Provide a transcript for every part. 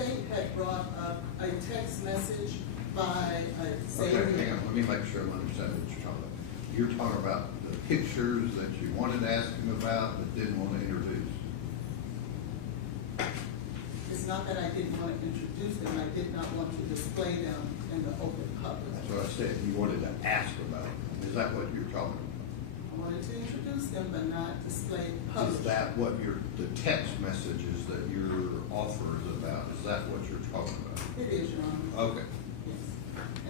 state had brought up a text message by Xavier. Okay, hang on, let me make sure I understand what you're talking about. You're talking about the pictures that you wanted to ask him about but didn't want to introduce. It's not that I didn't want to introduce them, I did not want to display them in the open public. That's what I said, you wanted to ask about them. Is that what you're talking about? I wanted to introduce them, but not display publicly. Is that what the text messages that your offer is about? Is that what you're talking about? It is, Your Honor. Okay. Yes.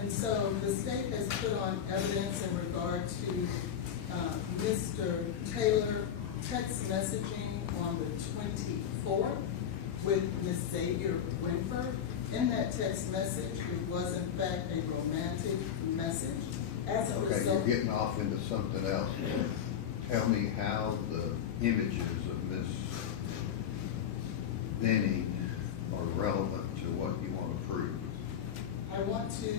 And so the state has put on evidence in regard to Mr. Taylor text messaging on the 24th with Ms. Xavier Winford. In that text message, it was in fact a romantic message. As a Okay, result, you're getting off into something else. Tell me how the images of Miss Benning are relevant to what you want to prove. I want to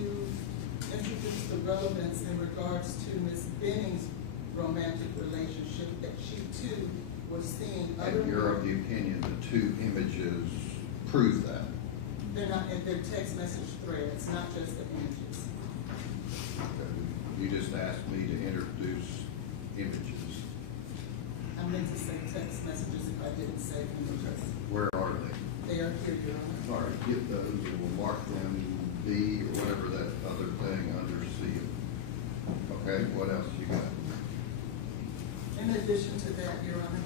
introduce the relevance in regards to Ms. Benning's romantic relationship, that she too was seeing other. And you're of the opinion the two images prove that? They're not in their text message threads, not just the images. Okay. You just asked me to introduce images. I meant to say text messages if I didn't say images. Where are they? They are here, Your Honor. All right, get those and we'll mark them B or whatever that other thing under seal. Okay, what else you got? In addition to that, Your Honor,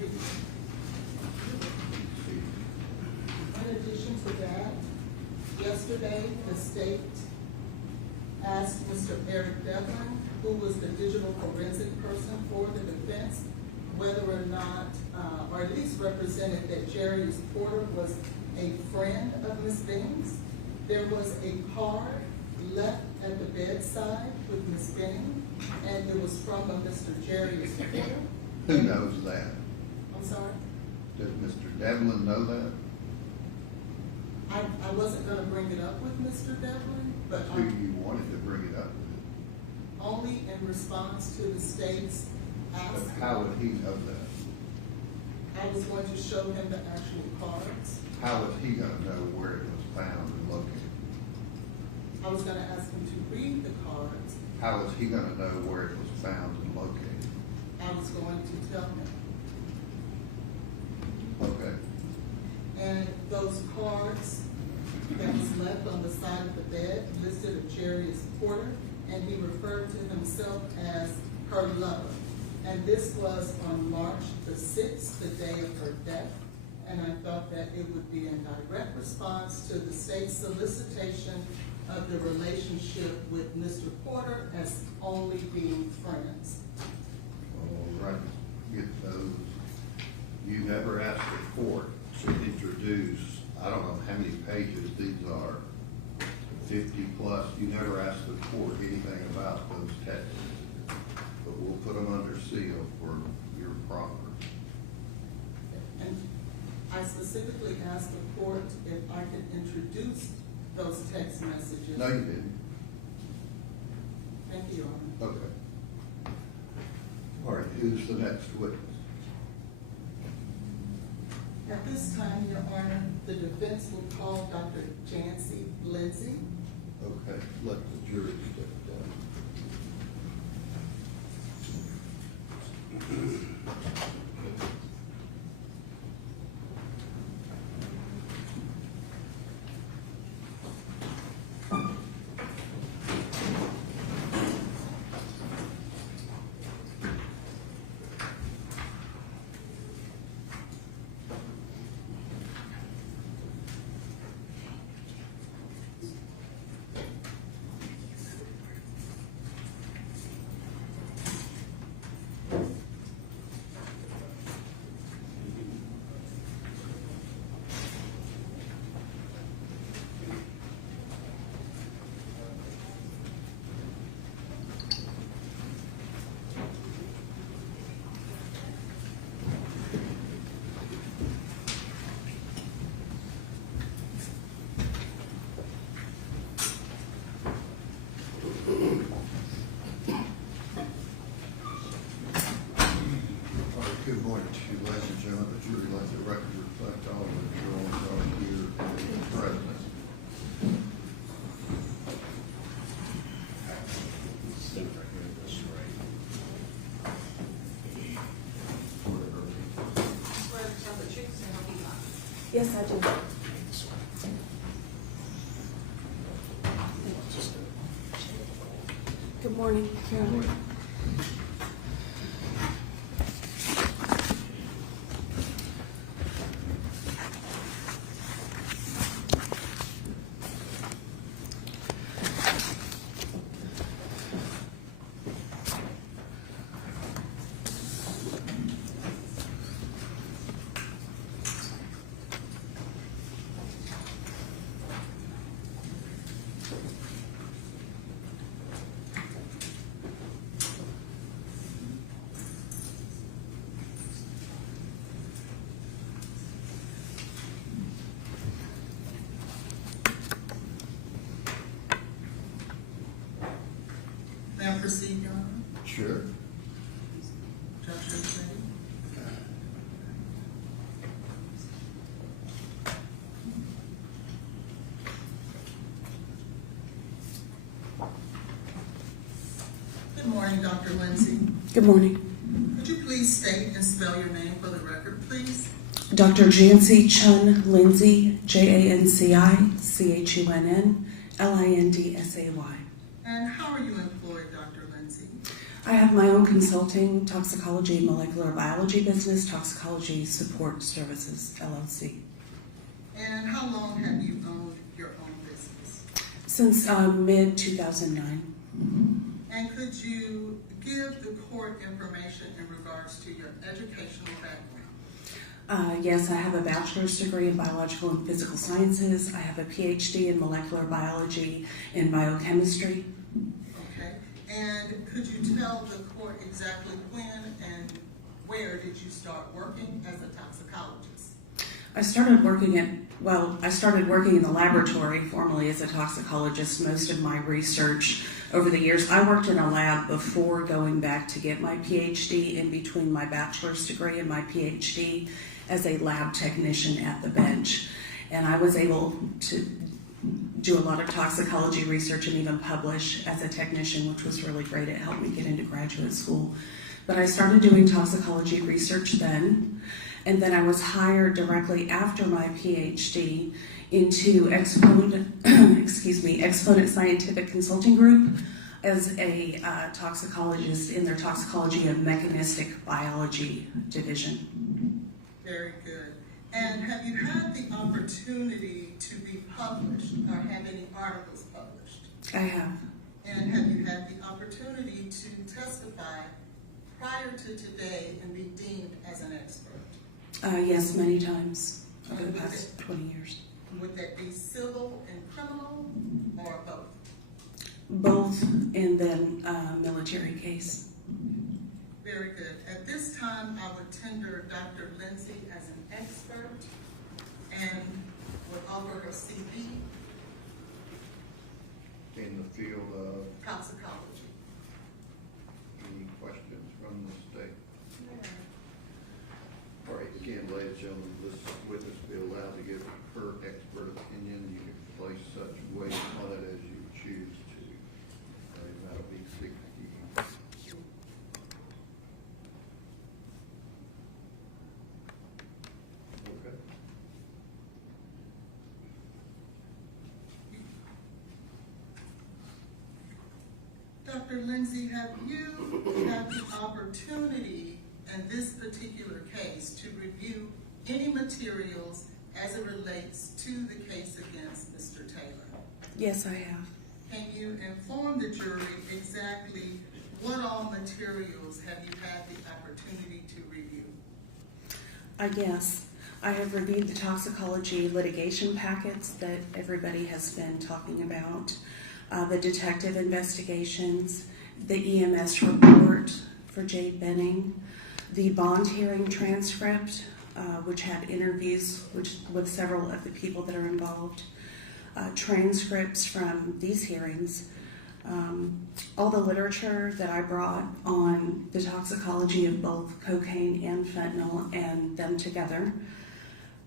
in addition to that, yesterday, the state asked Mr. Eric Devlin, who was the digital forensic person for the defense, whether or not, or at least represented that Jarius Porter was a friend of Ms. Benning's. There was a card left at the bedside with Ms. Benning, and it was from a Mr. Jarius Porter. Who knows that? I'm sorry? Does Mr. Devlin know that? I wasn't gonna bring it up with Mr. Devlin, but Who you wanted to bring it up with? only in response to the state's ask. But how would he know that? I was going to show him the actual cards. How was he gonna know where it was found and located? I was gonna ask him to read the cards. How was he gonna know where it was found and located? I was going to tell him. Okay. And those cards that was left on the side of the bed listed a Jarius Porter, and he referred to himself as her lover. And this was on March the 6th, the day of her death. And I thought that it would be in direct response to the state's solicitation of the relationship with Mr. Porter as only being friends. All right, get those. You never asked the court to introduce, I don't know how many pages these are, 50 plus. You never asked the court anything about those texts, but we'll put them under seal for your proffer. And I specifically asked the court if I could introduce those text messages. No, you didn't. Thank you, Your Honor. Okay. All right, who's the next witness? At this time, Your Honor, the defense will call Dr. Jancy Lindsay. Okay, let the jury step down. I do. Good morning, Carolyn. May I proceed, Your Honor? Sure. Judge Lindsay? Good morning, Dr. Lindsay. Good morning. Could you please state and spell your name for the record, please? Dr. Jancy Chun Lindsay, JANCI-CHUNN-LINDSAY. And how are you employed, Dr. Lindsay? I have my own consulting toxicology and molecular biology business, Toxicology Support Services, LLC. And how long have you owned your own business? Since mid-2009. And could you give the court information in regards to your educational background? Yes, I have a bachelor's degree in biological and physical sciences. I have a PhD in molecular biology and biochemistry. Okay. And could you tell the court exactly when and where did you start working as a toxicologist? I started working in the laboratory formally as a toxicologist. Most of my research over the years, I worked in a lab before going back to get my PhD, in between my bachelor's degree and my PhD, as a lab technician at the bench. And I was able to do a lot of toxicology research and even publish as a technician, which was really great. It helped me get into graduate school. But I started doing toxicology research then, and then I was hired directly after my PhD into Exponent Scientific Consulting Group as a toxicologist in their Toxicology and Mechanistic Biology division. Very good. And have you had the opportunity to be published or have any articles published? I have. And have you had the opportunity to testify prior to today and be deemed as an expert? Yes, many times over the past 20 years. Would that be civil and criminal or both? Both, and then military case. Very good. At this time, I would tender Dr. Lindsay as an expert and would offer her CV, In the field of toxicology. any questions from the state? All right, again, ladies and gentlemen, this witness will be allowed to give her expert opinion. You can place such weight on it as you choose to. And that'll be 60. Okay. Dr. Lindsay, have you had the opportunity in this particular case to review any materials as it relates to the case against Mr. Taylor? Yes, I have. Can you inform the jury exactly what all materials have you had the opportunity to review? Yes. I have reviewed the toxicology litigation packets that everybody has been talking about, the detective investigations, the EMS report for Jade Benning, the bond hearing transcript, which had interviews with several of the people that are involved, transcripts from these hearings, all the literature that I brought on the toxicology of both cocaine and fentanyl and them together,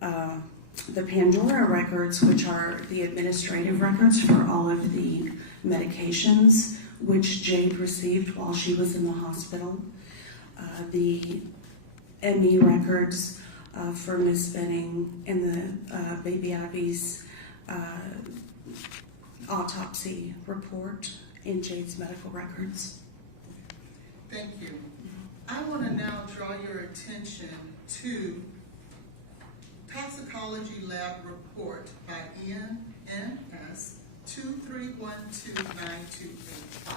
the Pandora records, which are the administrative records for all of the medications which Jade received while she was in the hospital, the ME records for misspelling in the baby Ivy's autopsy report in Jade's medical records. Thank you. I want to now draw your attention to toxicology lab report by ENS 23129285.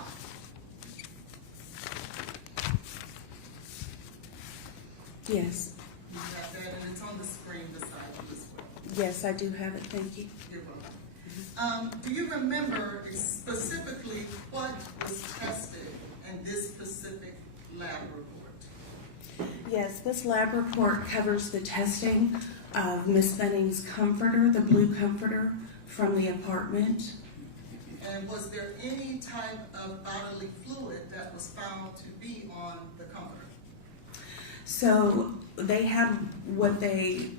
Yes, You have that, and it's on the screen beside you as well. yes, I do have it, thank you. You're welcome. Do you remember specifically what was tested in this specific lab report? Yes, this lab report covers the testing of Miss Benning's comforter, the blue comforter from the apartment. And was there any type of bodily fluid that was found to be on the comforter? So they had what they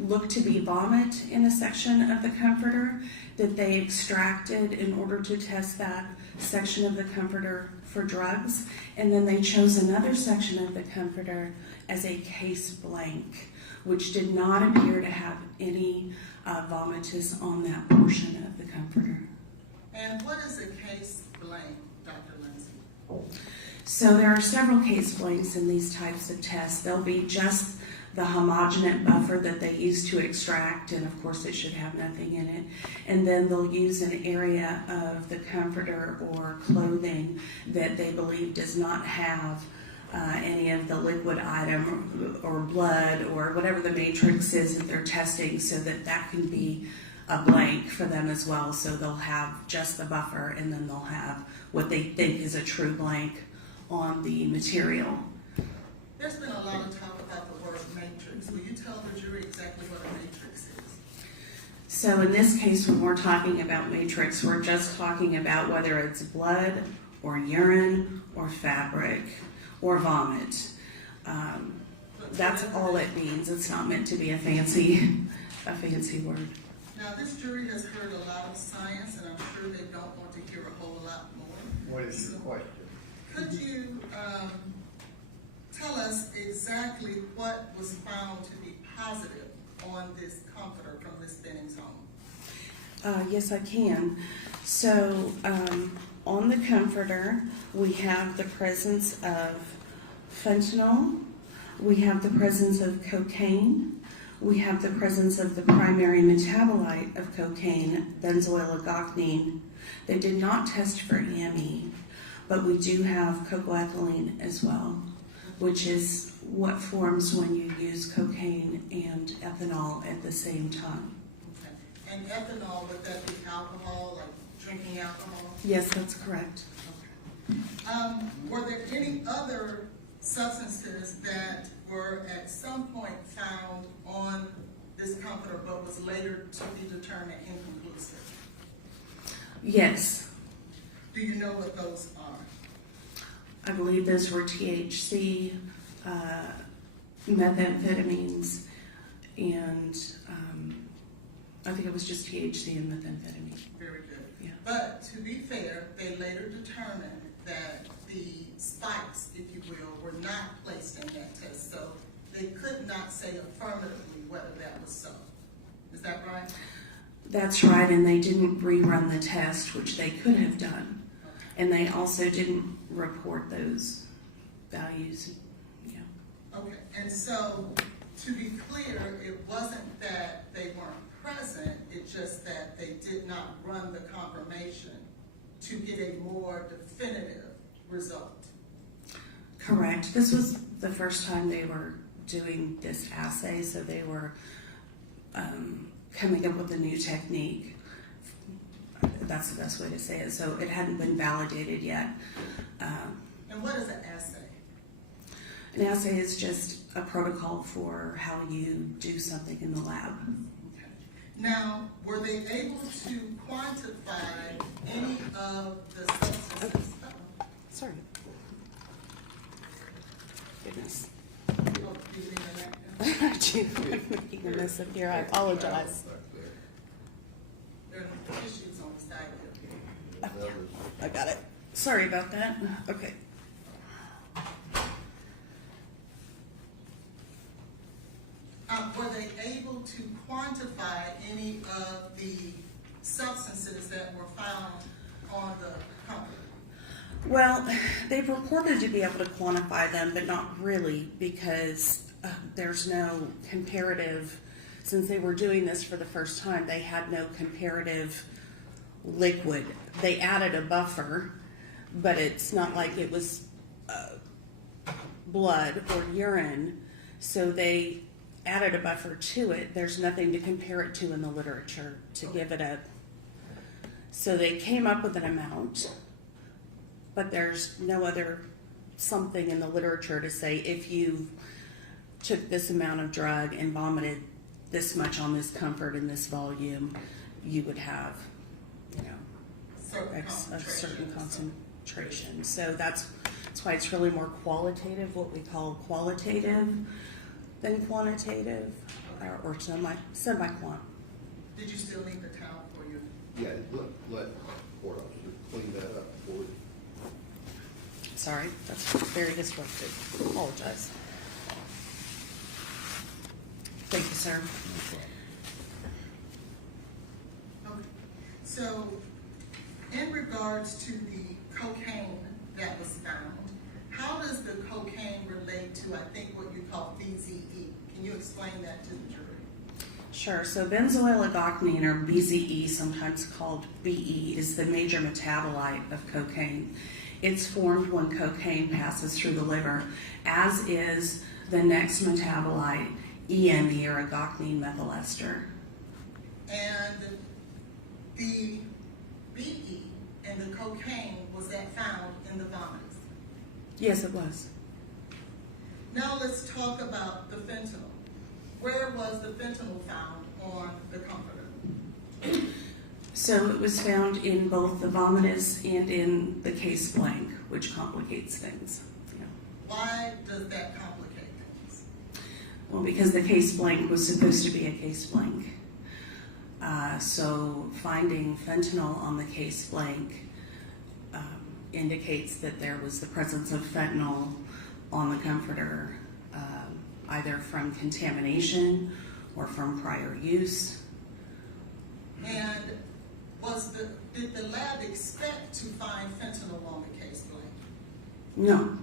looked to be vomit in a section of the comforter that they extracted in order to test that section of the comforter for drugs. And then they chose another section of the comforter as a case blank, which did not appear to have any vomitus on that portion of the comforter. And what is a case blank, Dr. Lindsay? So there are several case blanks in these types of tests. There'll be just the homogenate buffer that they use to extract, and of course it should have nothing in it. And then they'll use an area of the comforter or clothing that they believe does not have any of the liquid item or blood or whatever the matrix is that they're testing, so that that can be a blank for them as well. So they'll have just the buffer, and then they'll have what they think is a true blank on the material. There's been a lot of talk about the word matrix. Will you tell the jury exactly what a matrix is? So in this case, when we're talking about matrix, we're just talking about whether it's blood or urine or fabric or vomit. That's all it means. It's not meant to be a fancy word. Now, this jury has heard a lot of science, and I'm sure they don't want to hear a whole lot more. What is your question? Could you tell us exactly what was found to be positive on this comforter from Miss Benning's home? Yes, I can. So on the comforter, we have the presence of fentanyl, we have the presence of cocaine, we have the presence of the primary metabolite of cocaine, benzoyl ligoxanine. They did not test for AME, but we do have cocoethylene as well, which is what forms when you use cocaine and ethanol at the same time. Okay. And ethanol, would that be alcohol, like drinking alcohol? Yes, that's correct. Okay. Were there any other substances that were at some point found on this comforter but was later to be determined inconclusive? Yes. Do you know what those are? I believe those were THC, methamphetamines, and I think it was just THC and methamphetamine. Very good. Yeah. But to be fair, they later determined that the spikes, if you will, were not placed in that test, so they could not say affirmatively whether that was so. Is that right? That's right, and they didn't rerun the test, which they could have done. Okay. And they also didn't report those values. Yeah. Okay, and so to be clear, it wasn't that they weren't present, it's just that they did not run the confirmation to get a more definitive result. Correct. This was the first time they were doing this assay, so they were coming up with a new technique. That's the best way to say it. So it hadn't been validated yet. And what is an assay? An assay is just a protocol for how you do something in the lab. Okay. Now, were they able to quantify any of the substances? Sorry. Goodness. Oh, you leaving that now? Gee, I'm making a mess up here. I apologize. There are tissues on the side of it. I got it. Sorry about that. Okay. substances that were found on the company? Well, they purported to be able to quantify them, but not really, because there's no comparative. Since they were doing this for the first time, they had no comparative liquid. They added a buffer, but it's not like it was blood or urine, so they added a buffer to it. There's nothing to compare it to in the literature to give it a. So they came up with an amount, but there's no other something in the literature to say if you took this amount of drug and vomited this much on this comfort in this volume, you would have, you know, a certain concentration. So that's why it's really more qualitative, what we call qualitative than quantitative, or semi-quant. Did you still need the towel for you? Yeah, let court officer clean that up for you. Sorry, that's very disruptive. Apologize. Thank you, sir. Okay. So, in regards to the cocaine that was found, how does the cocaine relate to, I think, what you call BZE? Can you explain that to the jury? Sure. So benzoyl-algoxanine, or BZE, sometimes called BE, is the major metabolite of cocaine. It's formed when cocaine passes through the liver, as is the next metabolite, EME, or algoxanine methyl ester. And the BE and the cocaine, was that found in the vomits? Yes, it was. Now let's talk about the fentanyl. Where was the fentanyl found on the comforter? So it was found in both the vomitus and in the case blank, which complicates things. Yeah. Why does that complicate things? Well, because the case blank was supposed to be a case blank. So finding fentanyl on the case blank indicates that there was the presence of fentanyl on the comforter, either from contamination or from prior use. And did the lab expect to find fentanyl on the case blank? No.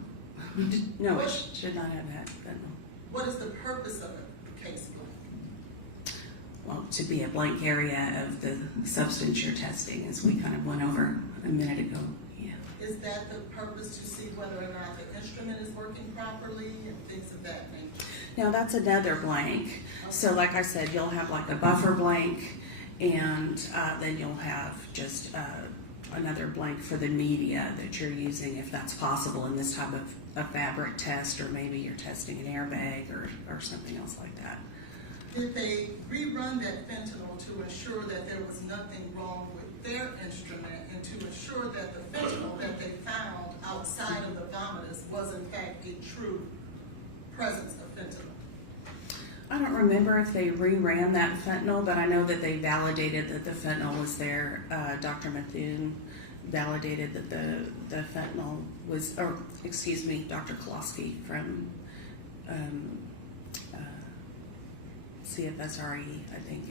No, it should not have had fentanyl. What is the purpose of a case blank? Well, to be a blank area of the substance you're testing, as we kind of went over a minute ago. Yeah. Is that the purpose, to see whether or not the instrument is working properly and things of that nature? Now that's another blank. Okay. So like I said, you'll have like a buffer blank, and then you'll have just another blank for the media that you're using, if that's possible in this type of a fabric test, or maybe you're testing an airbag or something else like that. Did they rerun that fentanyl to ensure that there was nothing wrong with their instrument, and to ensure that the fentanyl that they found outside of the vomitus was in fact a true presence of fentanyl? I don't remember if they reran that fentanyl, but I know that they validated that the fentanyl was there. Dr. Methune validated that the fentanyl was, or excuse me, Dr. Kolosky from CFSRE, I think,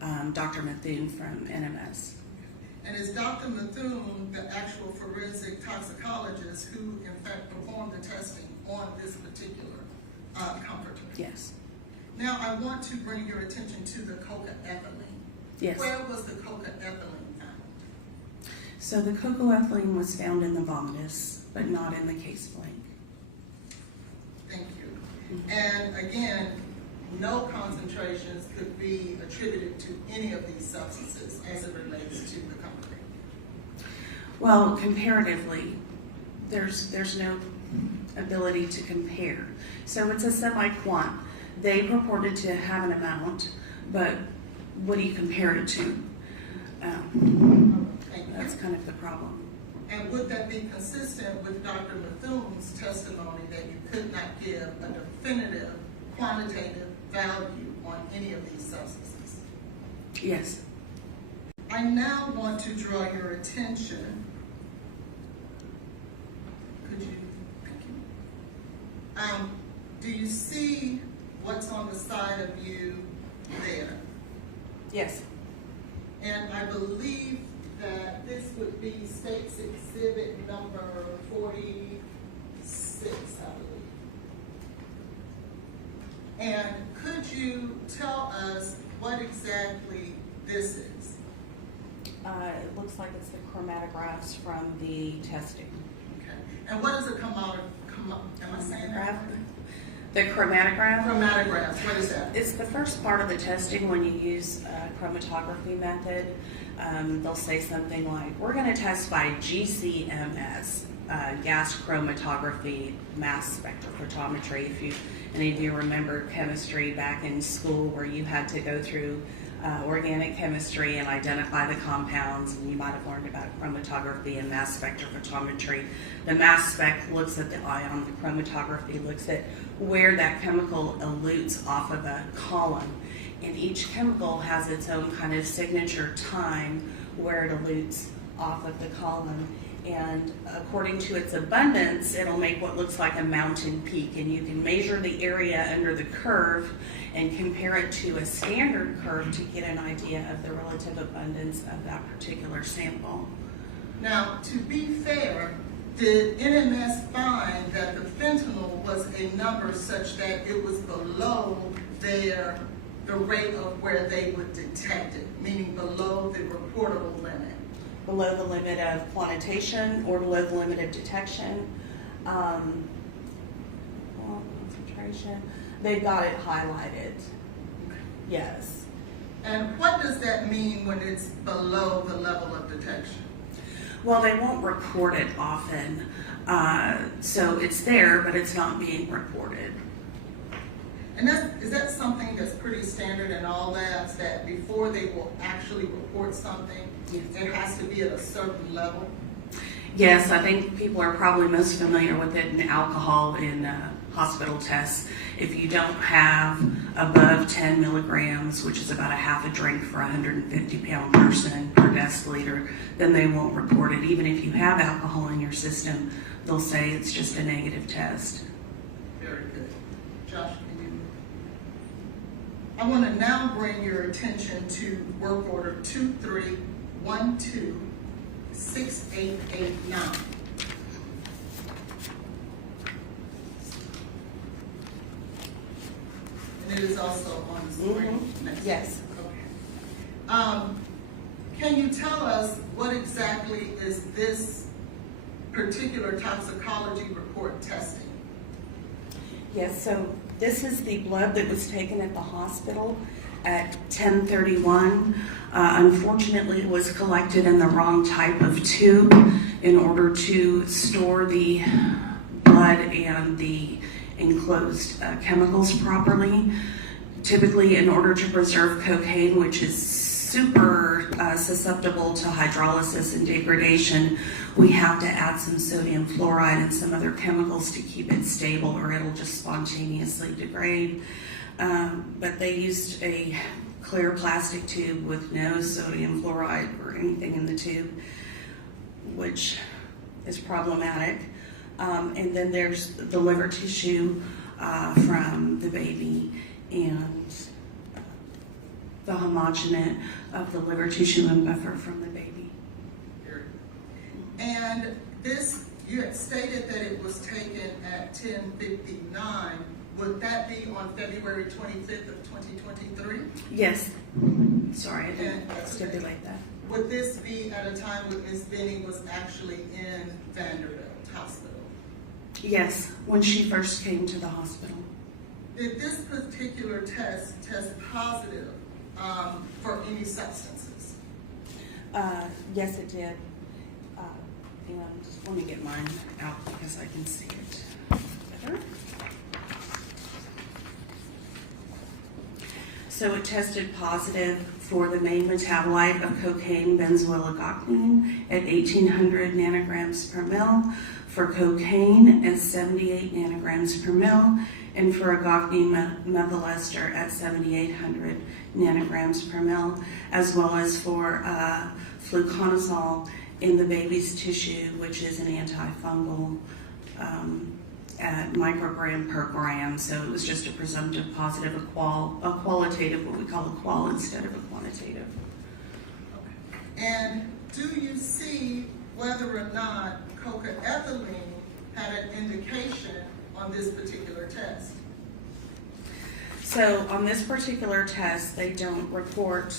and Dr. Methune from NMS. And is Dr. Methune the actual forensic toxicologist who in fact performed the testing on this particular comforter? Yes. Now I want to bring your attention to the cocaethylene. Yes. Where was the cocaethylene found? So the cocoethylene was found in the vomitus, but not in the case blank. Thank you. And again, no concentrations could be attributed to any of these substances as it relates to the comforter. Well, comparatively, there's no ability to compare. So it's a semi-quant. They purported to have an amount, but what do you compare it to? That's kind of the problem. And would that be consistent with Dr. Methune's testimony that you could not give a definitive quantitative value on any of these substances? Yes. I now want to draw your attention. Could you? Thank you. Do you see what's on the side of you there? Yes. And I believe that this would be State's Exhibit number 46, I believe. And could you tell us what exactly this is? It looks like it's the chромatographs from the testing. Okay. And what is a am I saying that? The chromatograph? Chromatographs, what is that? It's the first part of the testing when you use a chromatography method. They'll say something like, we're going to test by GCMS, gas chromatography, mass spectrophotometry. If any of you remember chemistry back in school where you had to go through organic chemistry and identify the compounds, and you might have learned about chromatography and mass spectrophotometry. The mass spec looks at the ion, the chromatography looks at where that chemical elutes off of a column. And each chemical has its own kind of signature time where it elutes off of the column. And according to its abundance, it'll make what looks like a mountain peak. And you can measure the area under the curve and compare it to a standard curve to get an idea of the relative abundance of that particular sample. Now, to be fair, did NMS find that the fentanyl was a number such that it was below the rate of where they would detect it, meaning below the reportable limit? Below the limit of quantitation or below the limit of detection. Concentration. They've got it highlighted. Yes. And what does that mean when it's below the level of detection? Well, they won't report it often. So it's there, but it's not being reported. And is that something that's pretty standard in all labs, that before they will actually report something, it has to be at a certain level? Yes, I think people are probably most familiar with it in alcohol in hospital tests. If you don't have above 10 milligrams, which is about a half a drink for a 150-pound person per deciliter, then they won't report it. Even if you have alcohol in your system, they'll say it's just a negative test. Very good. Josh, can you? I want to now bring your attention to work order 23126889. And it is also on the screen. Mm-hmm. Yes. Okay. Can you tell us what exactly is this particular toxicology report testing? Yes, so this is the blood that was taken at the hospital at 10:31. Unfortunately, it was collected in the wrong type of tube in order to store the blood and the enclosed chemicals properly. Typically, in order to preserve cocaine, which is super susceptible to hydrolysis and degradation, we have to add some sodium fluoride and some other chemicals to keep it stable, or it'll just spontaneously degrade. But they used a clear plastic tube with no sodium fluoride or anything in the tube, which is problematic. And then there's the liver tissue from the baby and the homogenate of the liver tissue and buffer from the baby. And this, you had stated that it was taken at 10:59. Would that be on February 25th of 2023? Yes. Sorry, I didn't stipulate that. Would this be at a time when Ms. Benny was actually in Vanderbilt Hospital? Yes, when she first came to the hospital. Did this particular test positive for any substances? Yes, it did. And let me get mine out because I can see it better. So it tested positive for the main metabolite of cocaine, benzoyl-agochlin, at 1,800 nanograms per mil, for cocaine at 78 nanograms per mil, and for agochlin methyl ester at 7,800 nanograms per mil, as well as for fluconazole in the baby's tissue, which is an antifungal, at microgram per gram. So it was just a presumptive positive, a qualitative, what we call a qual instead of a quantitative. And do you see whether or not coca-ethylene had an indication on this particular test? So on this particular test, they don't report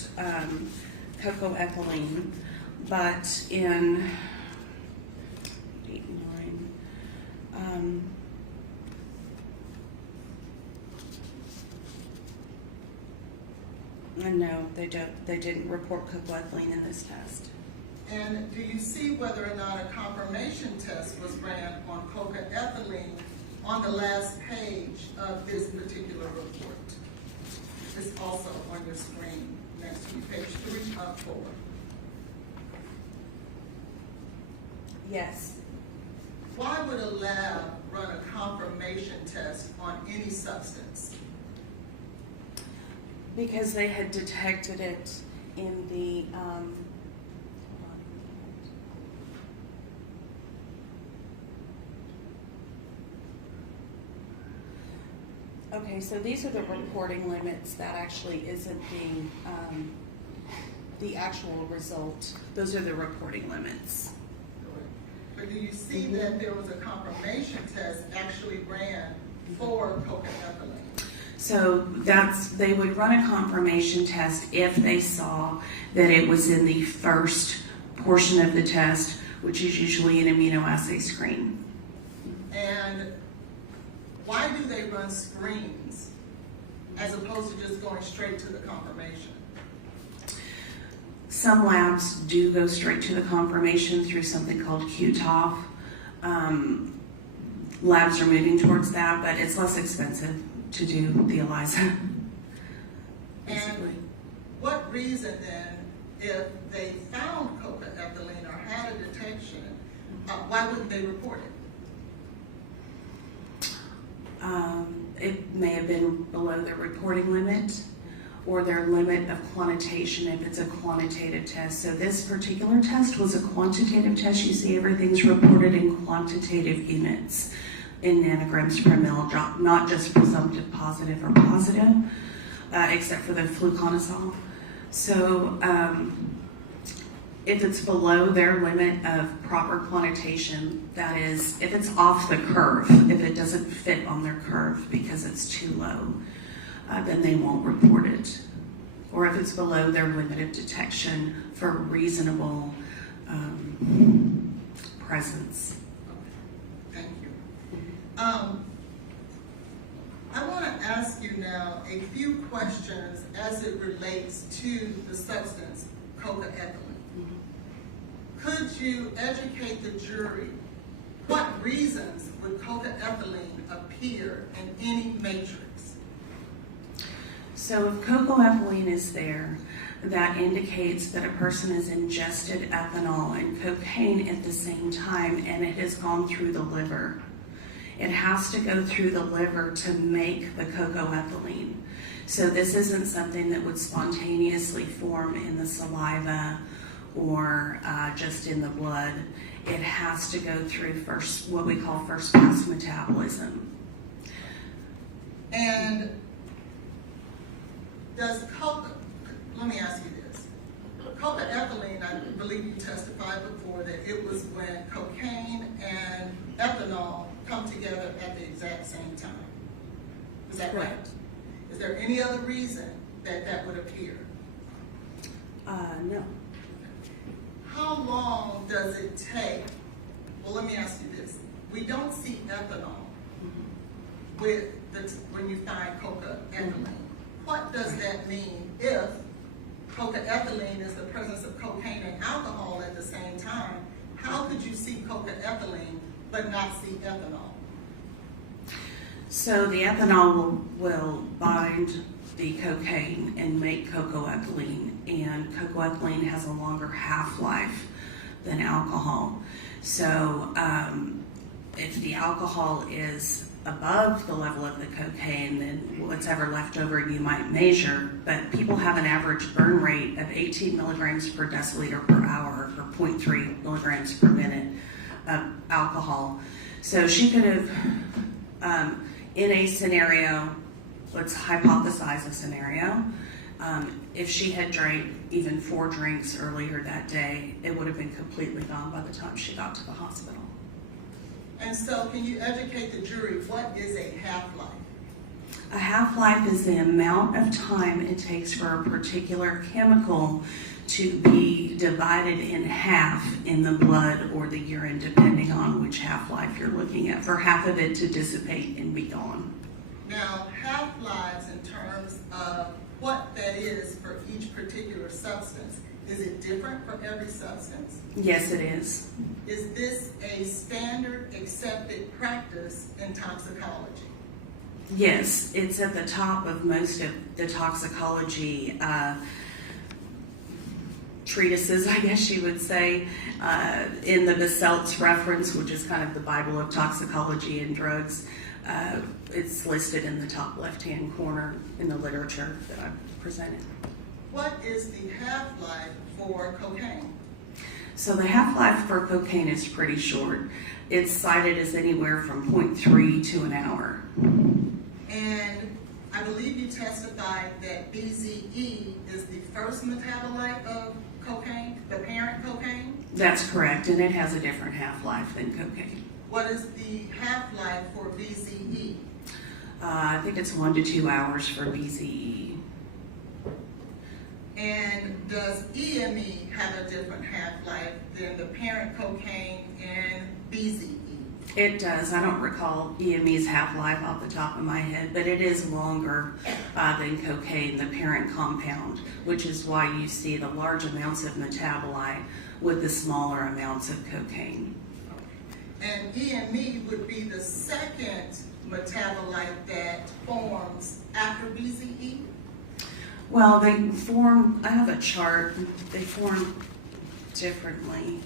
cocoethylene, but in 8, 9, no, they didn't report cocoethylene in this test. And do you see whether or not a confirmation test was ran on coca-ethylene on the last page of this particular report? It's also on your screen next to you, page 3 of 4. Yes. Why would a lab run a confirmation test on any substance? Because they had detected it in the, okay, so these are the reporting limits. That actually isn't the actual result. Those are the reporting limits. But do you see that there was a confirmation test actually ran for coca-ethylene? So they would run a confirmation test if they saw that it was in the first portion of the test, which is usually an immunoassay screen. And why do they run screens as opposed to just going straight to the confirmation? Some labs do go straight to the confirmation through something called QTOF. Labs are moving towards that, but it's less expensive to do the ELISA. And what reason then, if they found coca-ethylene or had a detection, why wouldn't they report it? It may have been below their reporting limit or their limit of quantitation if it's a quantitative test. So this particular test was a quantitative test. You see everything's reported in quantitative units in nanograms per mil, not just presumptive positive or positive, except for the fluconazole. So if it's below their limit of proper quantitation, that is, if it's off the curve, if it doesn't fit on their curve because it's too low, then they won't report it. Or if it's below their limit of detection for reasonable presence. Thank you. I want to ask you now a few questions as it relates to the substance coca-ethylene. Could you educate the jury what reasons would coca-ethylene appear in any matrix? So if cocoethylene is there, that indicates that a person has ingested ethanol and cocaine at the same time, and it has gone through the liver. It has to go through the liver to make the cocoethylene. So this isn't something that would spontaneously form in the saliva or just in the blood. It has to go through what we call first pass metabolism. And let me ask you this. Coca-ethylene, I believe you testified before that it was when cocaine and ethanol come together at the exact same time. Is that right? Is there any other reason that would appear? No. How long does it take? Well, let me ask you this. We don't see ethanol when you find coca-ethylene. What does that mean if coca-ethylene is the presence of cocaine and alcohol at the same time? How could you see coca-ethylene but not see ethanol? So the ethanol will bind the cocaine and make cocoethylene, and cocoethylene has a longer half-life than alcohol. So if the alcohol is above the level of the cocaine, then what's ever left over you might measure, but people have an average burn rate of 18 milligrams per deciliter per hour, or 0.3 milligrams per minute of alcohol. So she could have, in a scenario, let's hypothesize a scenario, If she had drank even 4 drinks earlier that day, it would have been completely gone by the time she got to the hospital. And so can you educate the jury, what is a half-life? A half-life is the amount of time it takes for a particular chemical to be divided in half in the blood or the urine, depending on which half-life you're looking at, for half of it to dissipate and be gone. Now, half-lives in terms of what that is for each particular substance, is it different for every substance? Yes, it is. Is this a standard accepted practice in toxicology? Yes, it's at the top of most of the toxicology treatises, I guess you would say, in the Baselt's reference, which is kind of the Bible of toxicology and drugs. It's listed in the top left-hand corner in the literature that I've presented. What is the half-life for cocaine? So the half-life for cocaine is pretty short. It's cited as anywhere from 0.3 to an hour. And I believe you testified that BZE is the first metabolite of cocaine, the parent cocaine? That's correct, and it has a different half-life than cocaine. What is the half-life for BZE? I think it's 1 to 2 hours for BZE. And does EME have a different half-life than the parent cocaine and BZE? It does. I don't recall EME's half-life off the top of my head, but it is longer than cocaine, the parent compound, which is why you see the large amounts of metabolite with the smaller amounts of cocaine. And EME would be the second metabolite that forms after BZE? Well, they form, I have a chart, they form differently.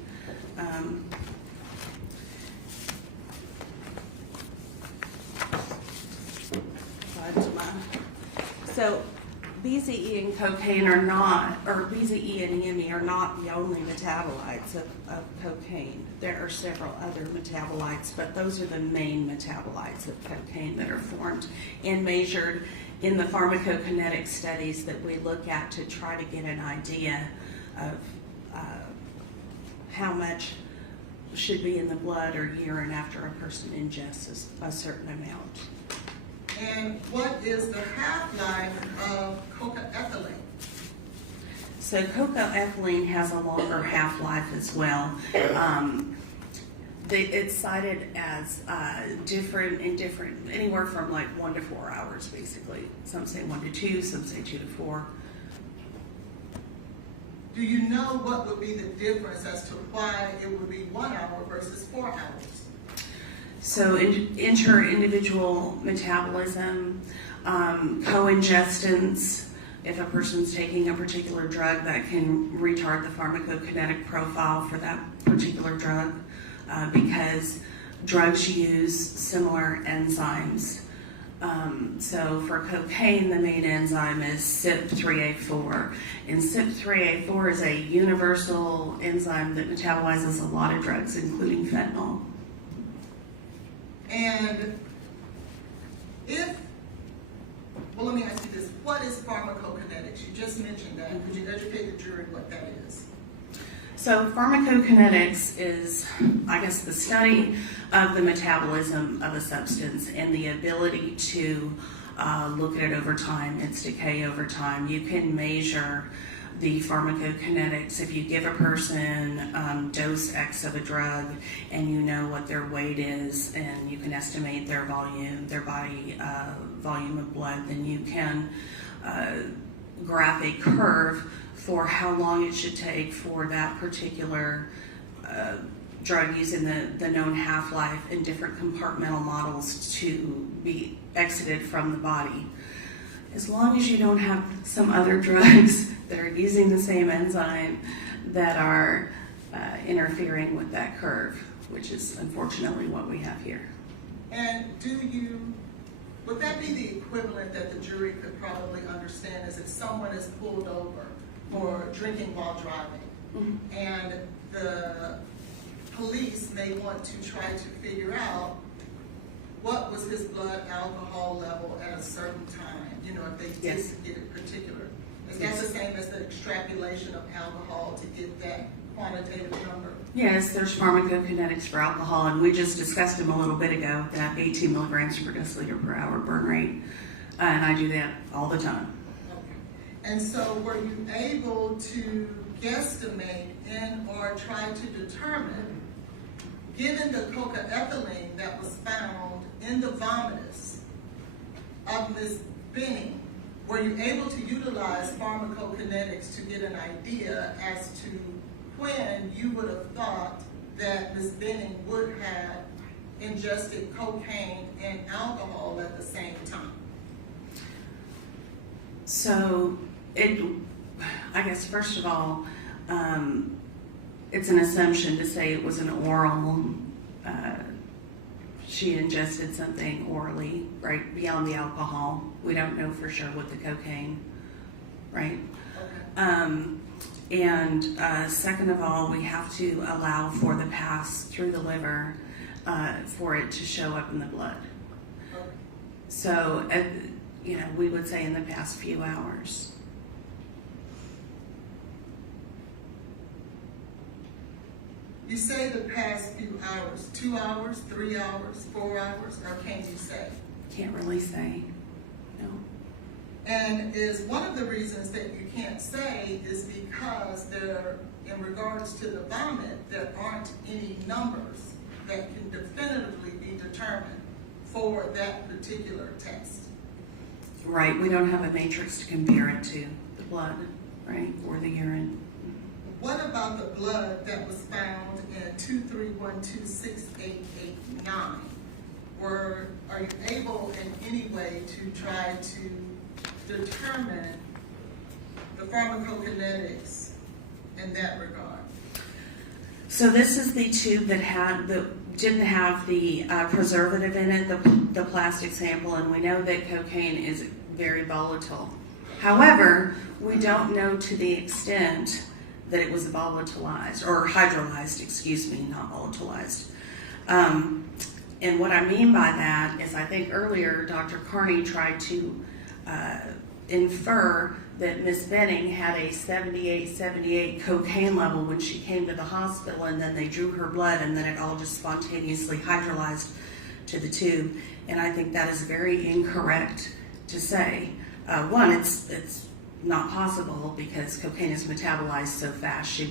So BZE and cocaine are not, or BZE and EME are not the only metabolites of cocaine. There are several other metabolites, but those are the main metabolites of cocaine that are formed and measured in the pharmacokinetic studies that we look at to try to get an idea of how much should be in the blood or urine after a person ingests a certain amount. And what is the half-life of cocaethylene? So cocaethylene has a longer half-life as well. It's cited as different, anywhere from like 1 to 4 hours, basically. Some say 1 to 2, some say 2 to 4. Do you know what would be the difference as to why it would be 1 hour versus 4 hours? So inter-individual metabolism, co-ingestants, if a person's taking a particular drug that can retard the pharmacokinetic profile for that particular drug, because drugs use similar enzymes. So for cocaine, the main enzyme is CYP3A4. And CYP3A4 is a universal enzyme that metabolizes a lot of drugs, including fentanyl. And let me ask you this, what is pharmacokinetics? You just mentioned that. Could you educate the jury what that is? So pharmacokinetics is, I guess, the study of the metabolism of a substance and the ability to look at it over time, its decay over time. You can measure the pharmacokinetics. If you give a person dose X of a drug and you know what their weight is and you can estimate their volume, their body volume of blood, then you can graph a curve for how long it should take for that particular drug using the known half-life in different compartmental models to be exited from the body. As long as you don't have some other drugs that are using the same enzyme that are interfering with that curve, which is unfortunately what we have here. And would that be the equivalent that the jury could probably understand is if someone is pulled over for drinking while driving, Mm-hmm. and the police may want to try to figure out what was his blood alcohol level at a certain time, if they did Yes. get it particular. Is that the same as the extrapolation of alcohol to get that quantitative number? Yes, there's pharmacokinetics for alcohol, and we just discussed them a little bit ago, that 18 milligrams per deciliter per hour burn rate, and I do that all the time. Okay. And so were you able to guesstimate and or try to determine, given the cocaethylene that was found in the vomitus of Ms. Benning, were you able to utilize pharmacokinetics to get an idea as to when you would have thought that Ms. Benning would have ingested cocaine and alcohol at the same time? So, I guess first of all, it's an assumption to say it was an oral, she ingested something orally, right, beyond the alcohol. We don't know for sure with the cocaine, right? Okay. And second of all, we have to allow for the pass through the liver for it to show up in the blood. Okay. So, we would say in the past few hours. You say the past few hours, 2 hours, 3 hours, 4 hours, or can you say? Can't really say, no. And is one of the reasons that you can't say is because there, in regards to the vomit, there aren't any numbers that can definitively be determined for that particular test. Right, we don't have a matrix to compare it to, the blood, right, or the urine. What about the blood that was found in 231268889? Are you able in any way to try to determine the pharmacokinetics in that regard? So this is the tube that didn't have the preservative in it, the plastic sample, and we know that cocaine is very volatile. However, we don't know to the extent that it was volatilized, or hydrolyzed, excuse me, not volatilized. And what I mean by that is, I think earlier Dr. Carney tried to infer that Miss Benning had a 78 cocaine level when she came to the hospital, and then they drew her blood, and then it all just spontaneously hydrolyzed to the tube. And I think that is very incorrect to say. One, it's not possible because cocaine is metabolized so fast.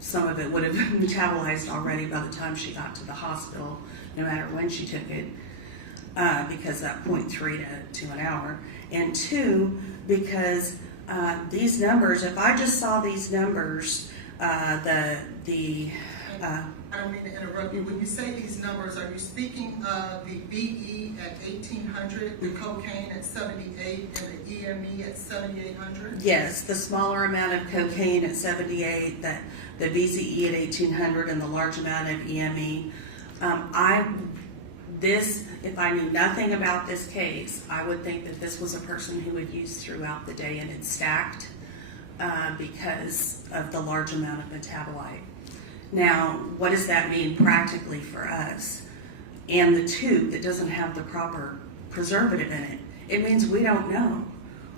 Some of it would have metabolized already by the time she got to the hospital, no matter when she took it, because that 0.3 to an hour. And two, because these numbers, if I just saw these numbers, I don't mean to interrupt you. When you say these numbers, are you speaking of the VE at 1800, the cocaine at 78, and the EME at 7800? Yes, the smaller amount of cocaine at 78, the VZE at 1800, and the large amount of EME. If I knew nothing about this case, I would think that this was a person who would use throughout the day and had stacked because of the large amount of metabolite. Now, what does that mean practically for us? And the tube that doesn't have the proper preservative in it, it means we don't know.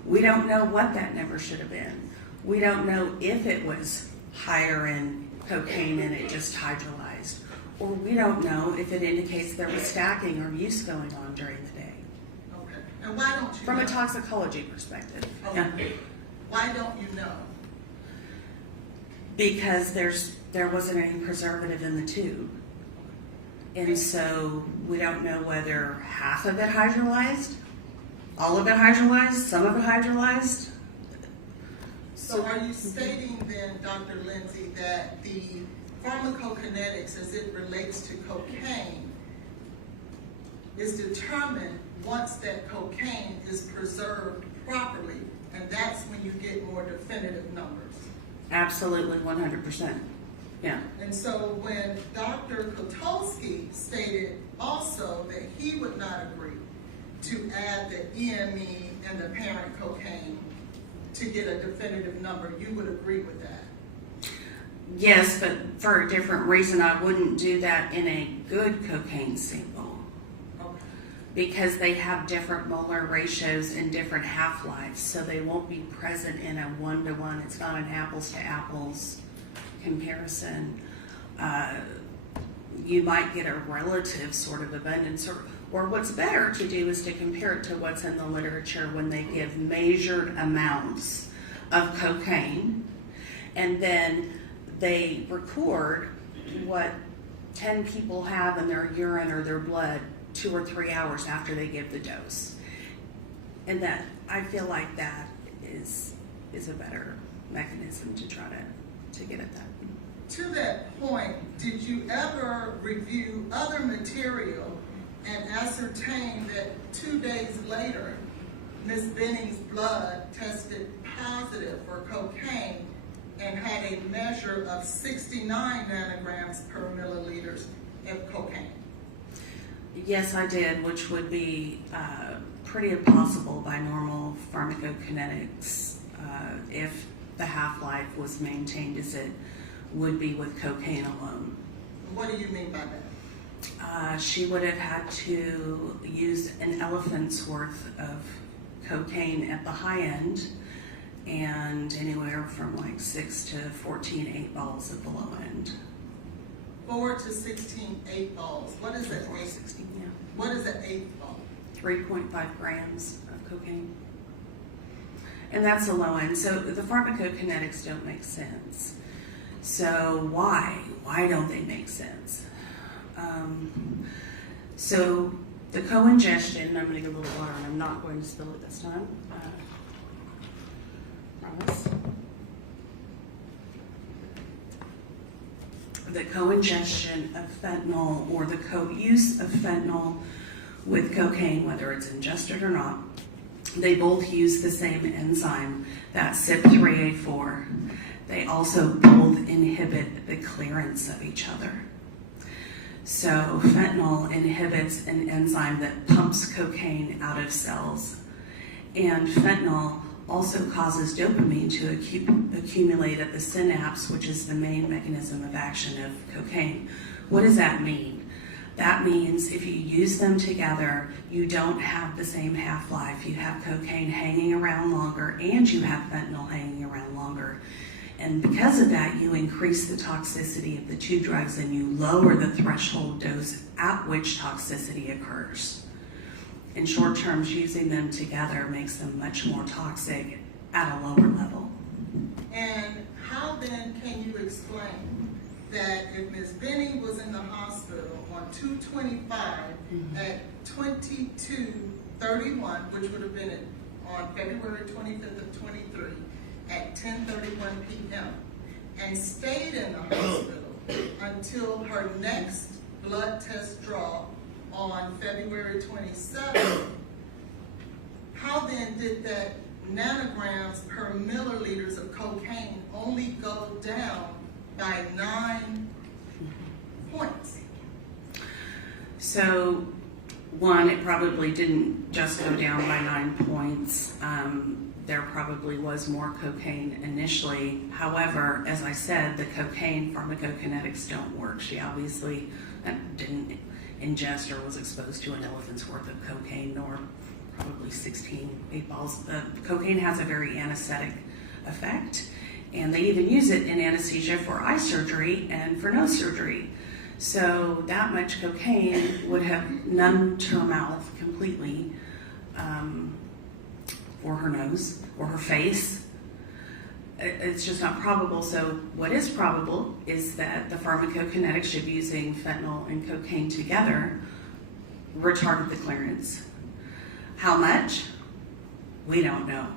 We don't know what that number should have been. We don't know if it was higher in cocaine and it just hydrolyzed. Or we don't know if it indicates there was stacking or use going on during the day. Okay. And why don't you From know? a toxicology perspective. Okay. Yeah. Why don't you know? Because there wasn't any preservative in the tube. And so we don't know whether half of it hydrolyzed, all of it hydrolyzed, some of it hydrolyzed. So are you stating then, Dr. Lindsay, that the pharmacokinetics as it relates to cocaine is determined once that cocaine is preserved properly, and that's when you get more definitive numbers? Absolutely, 100%. Yeah. And so when Dr. Kotulski stated also that he would not agree to add the EME and the parent cocaine to get a definitive number, you would agree with that? Yes, but for a different reason. I wouldn't do that in a good cocaine sample. Okay. because they have different molar ratios and different half-lives, so they won't be present in a one-to-one. It's not an apples-to-apples comparison. You might get a relative sort of abundance, or what's better to do is to compare it to what's in the literature when they give measured amounts of cocaine, and then they record what 10 people have in their urine or their blood 2 or 3 hours after they give the dose. And that, I feel like that is a better mechanism to try to get at that. To that point, did you ever review other material and ascertain that 2 days later, Ms. Benning's blood tested positive for cocaine and had a measure of 69 nanograms per milliliters of cocaine? Yes, I did, which would be pretty impossible by normal pharmacokinetics if the half-life was maintained as it would be with cocaine alone. What do you mean by that? She would have had to use an elephant's worth of cocaine at the high end and anywhere from like 6 to 14 8 balls at the low end. 4 to 16 8 balls. What is that? 4 to 16, yeah. What is an 8 ball? 3.5 grams of cocaine. And that's the low end. So the pharmacokinetics don't make sense. So why? Why don't they make sense? So the co-ingestion, I'm going to get a little water and I'm not going to spill it this time. Promise. The co-ingestion of fentanyl or the co-use of fentanyl with cocaine, whether it's ingested or not, they both use the same enzyme, that CYP3A4. They also both inhibit the clearance of each other. So fentanyl inhibits an enzyme that pumps cocaine out of cells. And fentanyl also causes dopamine to accumulate at the synapse, which is the main mechanism of action of cocaine. What does that mean? That means if you use them together, you don't have the same half-life. You have cocaine hanging around longer and you have fentanyl hanging around longer. And because of that, you increase the toxicity of the two drugs and you lower the threshold dose at which toxicity occurs. In short terms, using them together makes them much more toxic at a lower level. And how then can you explain that if Ms. Benning was in the hospital on 2/25 at 22:31, which would have been on February 25th of 23, at 10:31 p.m. and stayed in the hospital until her next blood test draw on February 27th, how then did that nanograms per milliliters of cocaine only go down by 9 points? So, one, it probably didn't just go down by 9 points. There probably was more cocaine initially. However, as I said, the cocaine pharmacokinetics don't work. She obviously didn't ingest or was exposed to an elephant's worth of cocaine, nor probably 16 8 balls. Cocaine has a very anesthetic effect, and they even use it in anesthesia for eye surgery and for nose surgery. So that much cocaine would have numbed her mouth completely, or her nose, or her face. It's just not probable. So what is probable is that the pharmacokinetics of using fentanyl and cocaine together retarded the clearance. How much? We don't know.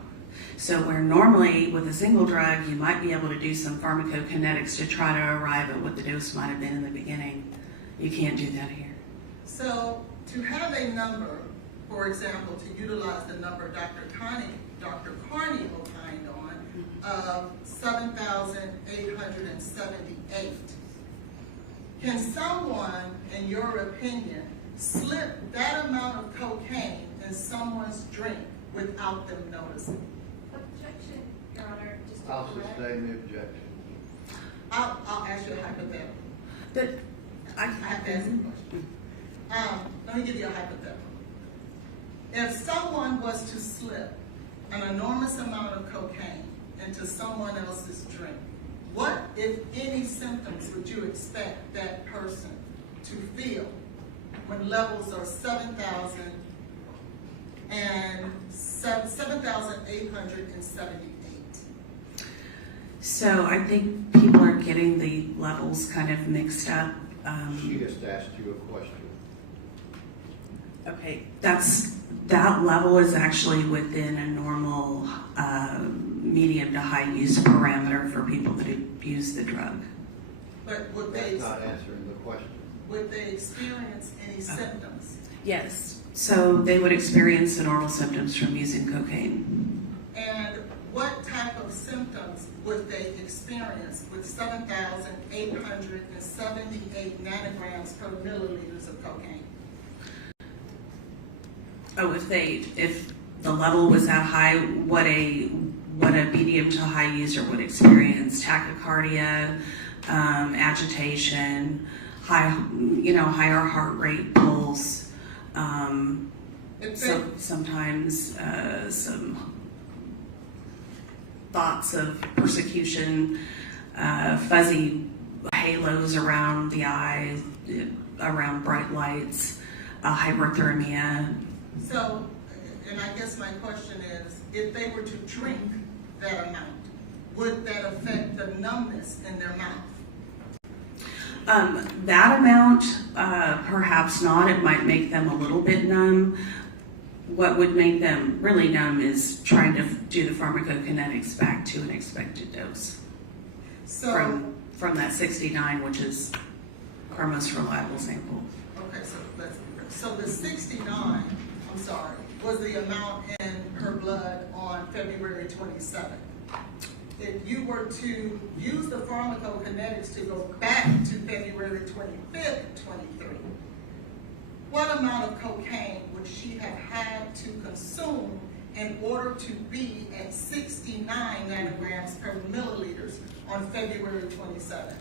So where normally with a single drug, you might be able to do some pharmacokinetics to try to arrive at what the dose might have been in the beginning. You can't do that here. So to have a number, for example, to utilize the number Dr. Carney opined on, of 7,878, can someone, in your opinion, slip that amount of cocaine in someone's drink without them noticing? Objection, Your Honor, just to I'll correct. sustain the objection. I'll ask you a hypothetical. But I have to ask you a question. Let me give you a hypothetical. If someone was to slip an enormous amount of cocaine into someone else's drink, what, if any, symptoms would you expect that person to feel when levels are 7,878? So I think people are getting the levels kind of mixed up. She just asked you a question. Okay, that level is actually within a normal medium to high use parameter for people that abuse the drug. But would That's they, not answering the question. would they experience any symptoms? Yes, so they would experience the normal symptoms from using cocaine. And what type of symptoms would they experience with 7,878 nanograms per milliliters of cocaine? Oh, if the level was that high, what a medium to high user would experience: tachycardia, agitation, higher heart rate, pulse. Sometimes some thoughts of persecution, fuzzy halos around the eyes, around bright lights, hyperthermia. So, and I guess my question is, if they were to drink that amount, would that affect the numbness in their mouth? That amount, perhaps not. It might make them a little bit numb. What would make them really numb is trying to do the pharmacokinetics back to an expected dose So, from that 69, which is our most reliable sample. okay, so the 69, was the amount in her blood on February 27th. If you were to use the pharmacokinetics to go back to February 25th, 23, what amount of cocaine would she have had to consume in order to be at 69 nanograms per milliliters on February 27th?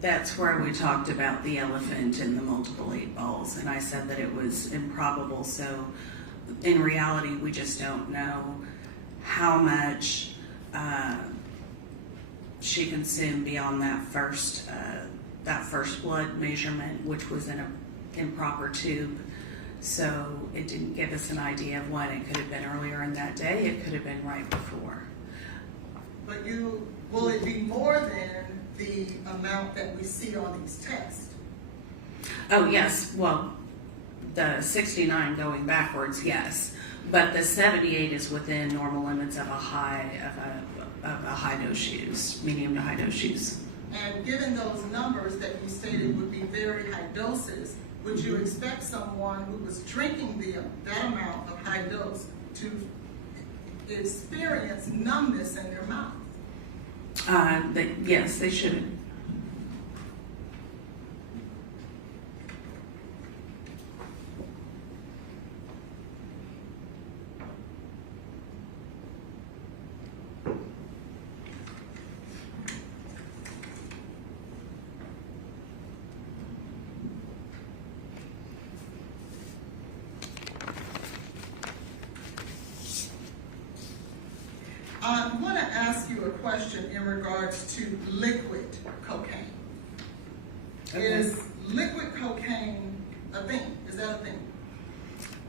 That's where we talked about the elephant and the multiple 8 balls, and I said that it was improbable. So in reality, we just don't know how much she consumed beyond that first blood measurement, which was in an improper tube. So it didn't give us an idea of when. It could have been earlier in that day. It could have been right before. But will it be more than the amount that we see on these tests? Oh yes, well, the 69 going backwards, yes, but the 78 is within normal limits of a high dose use, medium to high dose use. And given those numbers that you stated would be very high doses, would you expect someone who was drinking that amount of high dose to experience numbness in their mouth? Yes, they should. I want to ask you a question in regards to liquid cocaine. Okay. Is liquid cocaine a thing? Is that a thing?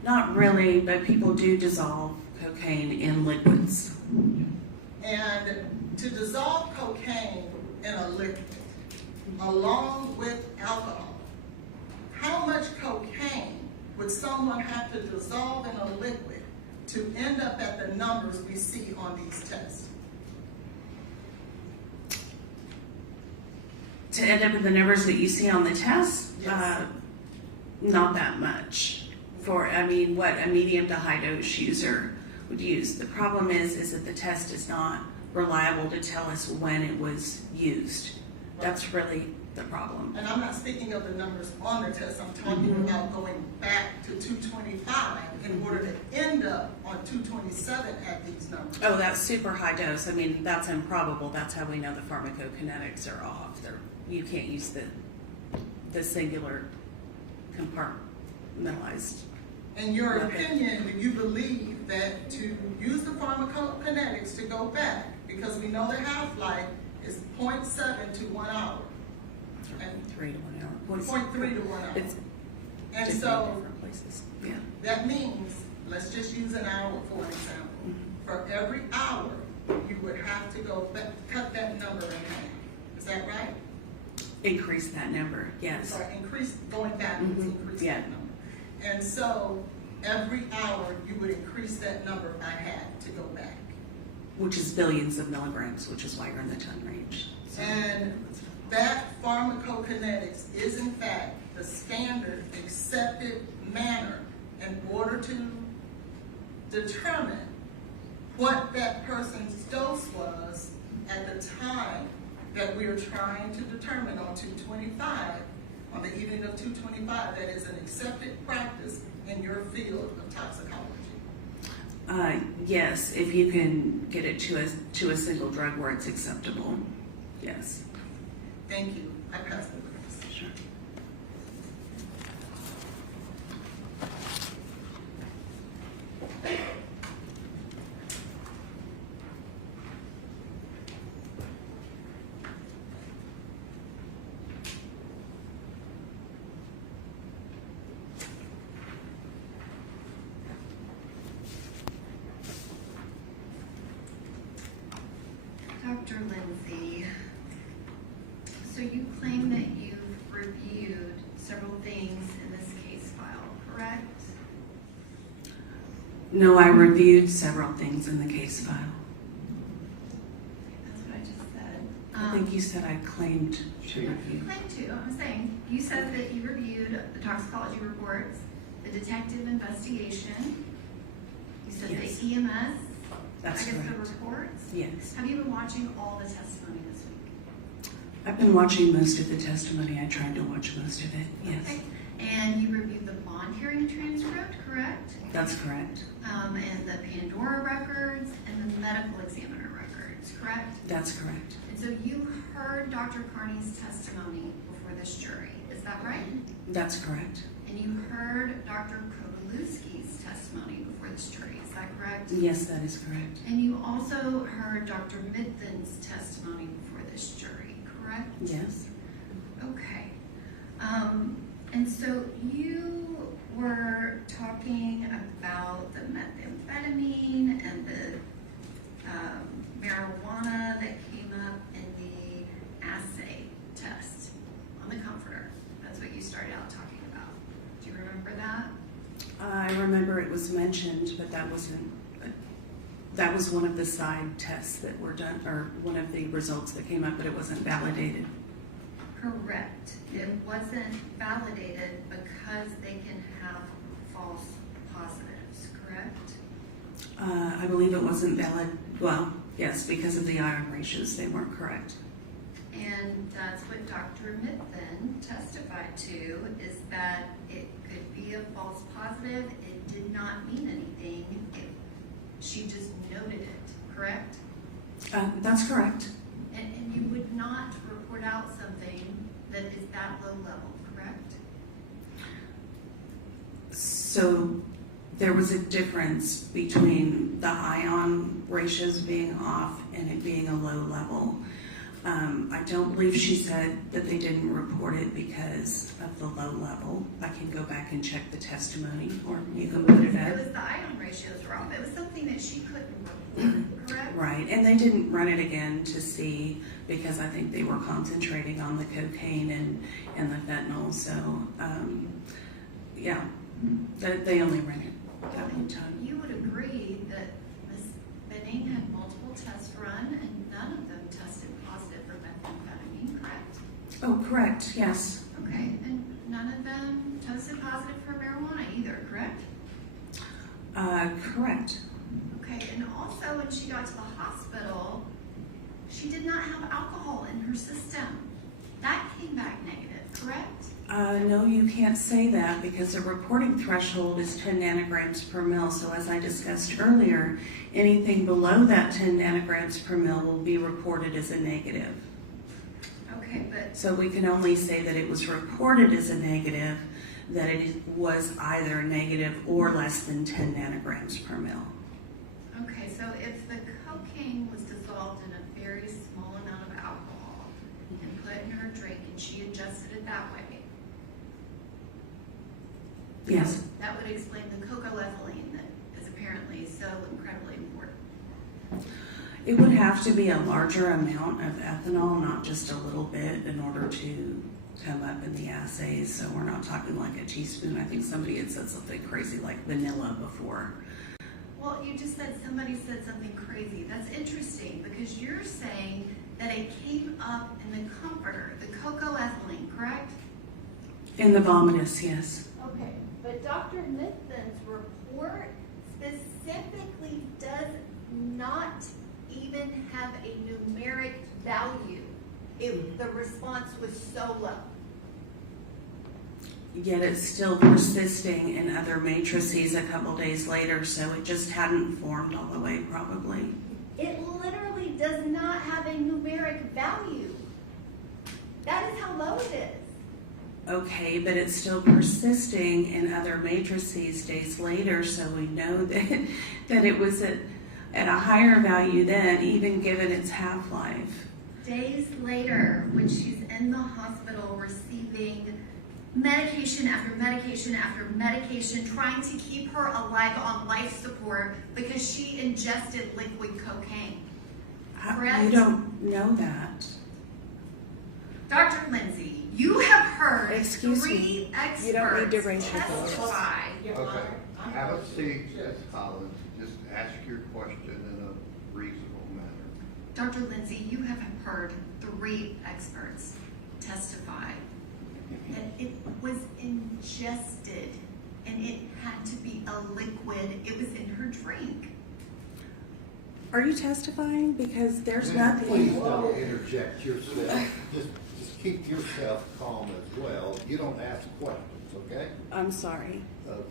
Not really, but people do dissolve cocaine in liquids. And to dissolve cocaine in a liquid, along with alcohol, how much cocaine would someone have to dissolve in a liquid to end up at the numbers we see on these tests? To end up with the numbers that you see on the test, Yes. not that much. What a medium to high dose user would use. The problem is that the test is not reliable to tell us when it was used. That's really the problem. And I'm not speaking of the numbers on the test. I'm talking about going back to 225 in order to end up on 227 at these numbers. Oh, that's super high dose. That's improbable. That's how we know the pharmacokinetics are off. You can't use the singular compartmentalized In your Okay. opinion, do you believe that to use the pharmacokinetics to go back, because we know the half-life is 0.7 to 1 hour, and 3 to 1 hour. 0.3 to 1 hour. It's And different in so different places. Yeah. that means, let's just use an hour for an example. For every hour, you would have to go back, cut that number in half. Is that right? Increase that number, yes. Sorry, going backwards, Mhm. increase Yeah. that number. And so every hour, you would increase that number by half to go back. Which is billions of milligrams, which is why you're in the ton range. So- And that pharmacokinetics is in fact the standard accepted manner in order to determine what that person's dose was at the time that we are trying to determine on 225, on the evening of 225, that is an accepted practice in your field of toxicology. Yes, if you can get it to a single drug where it's acceptable, yes. Thank you. I pass the witness. Sure. Dr. Lindsay, so you claim that you've reviewed several things in this case file, correct? No, I reviewed several things in the case file. That's what I just said. I think you said I claimed to You review. claimed to, I'm saying, you said that you reviewed the toxicology reports, the detective investigation, you said Yes. the EMS, That's I guess the correct. reports. Yes. Have you been watching all the testimony this week? I've been watching most of the testimony. I tried to watch most of it, yes. Okay. And you reviewed the bond hearing transcript, correct? That's correct. And the Pandora records and the medical examiner records, correct? That's correct. And so you heard Dr. Carney's testimony before this jury, is that right? That's correct. And you heard Dr. Kowalewski's testimony before this jury, is that correct? Yes, that is correct. And you also heard Dr. Midthen's testimony before this jury, correct? Yes. Okay. And so you were talking about the methamphetamine and the marijuana that came up in the assay test on the comforter. That's what you started out talking about. Do you remember that? I remember it was mentioned, but that was one of the side tests that were done, or one of the results that came up, but it wasn't validated. Correct. It wasn't validated because they can have false positives, correct? I believe it wasn't valid, well, yes, because of the iron ratios, they weren't correct. And that's what Dr. Midthen testified to, is that it could be a false positive. It did not mean anything. She just noted it, correct? That's correct. And you would not report out something that is that low level, correct? So there was a difference between the ion ratios being off and it being a low level. I don't believe she said that they didn't report it because of the low level. I can go back and check the testimony, or you can put it It up. was the ion ratios were off. It was something that she couldn't report, correct? Right, and they didn't run it again to see, because I think they were concentrating on the cocaine and the fentanyl, so, yeah, they only ran it that one time. You would agree that Ms. Benning had multiple tests run and none of them tested positive for methamphetamine, correct? Oh, correct, yes. Okay, and none of them tested positive for marijuana either, correct? Correct. Okay, and also when she got to the hospital, she did not have alcohol in her system. That came back negative, correct? No, you can't say that because the reporting threshold is 10 nanograms per mil. So as I discussed earlier, anything below that 10 nanograms per mil will be reported as a negative. Okay, but So we can only say that it was reported as a negative that it was either negative or less than 10 nanograms per mil. Okay, so if the cocaine was dissolved in a very small amount of alcohol and put in her drink and she ingested it that way, Yes. that would explain the cocoethylene that is apparently so incredibly important. It would have to be a larger amount of ethanol, not just a little bit, in order to come up in the assays. So we're not talking like a teaspoon. I think somebody had said something crazy like vanilla before. Well, you just said somebody said something crazy. That's interesting because you're saying that it came up in the comforter, the cocoethylene, correct? In the vomitus, yes. Okay, but Dr. Mithen's report specifically does not even have a numeric value. The response was so low. Yet it's still persisting in other matrices a couple days later, so it just hadn't formed all the way probably. It literally does not have a numeric value. That is how low it is. Okay, but it's still persisting in other matrices days later, so we know that it was at a higher value then, even given its half-life. Days later, when she's in the hospital receiving medication after medication after medication, trying to keep her alive on life support because she ingested liquid cocaine. Correct? You don't know that. Dr. Lindsay, you have heard Excuse three me. experts You don't need to raise your voice. testify. Your Okay, Honor, I have a have seat, yes. Ms. Collins, just ask your question in a reasonable manner. Dr. Lindsay, you have heard three experts testify that it was ingested and it had to be a liquid. It was in her drink. Are you testifying? Because there's Ma'am, Please nothing. don't interject yourself. Just keep yourself calm as well. You don't ask questions, okay? I'm sorry. Okay.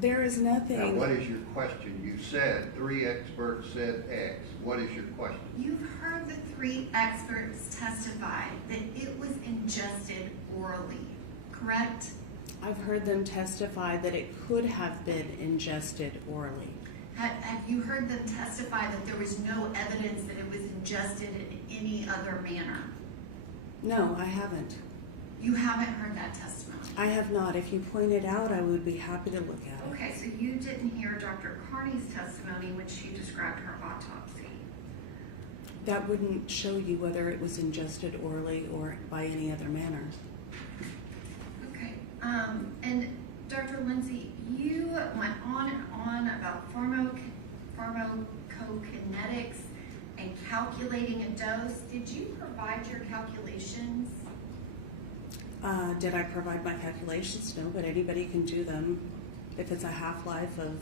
There is Now, nothing. what is your question? You said three experts said X. What is your question? You've heard the three experts testify that it was ingested orally, correct? I've heard them testify that it could have been ingested orally. Have you heard them testify that there was no evidence that it was ingested in any other manner? No, I haven't. You haven't heard that testimony. I have not. If you point it out, I would be happy to look at it. Okay, so you didn't hear Dr. Carney's testimony when she described her autopsy. That wouldn't show you whether it was ingested orally or by any other manner. Okay, and Dr. Lindsay, you went on and on about pharmacokinetics and calculating a dose. Did you provide your calculations? Did I provide my calculations? No, but anybody can do them. If it's a half-life of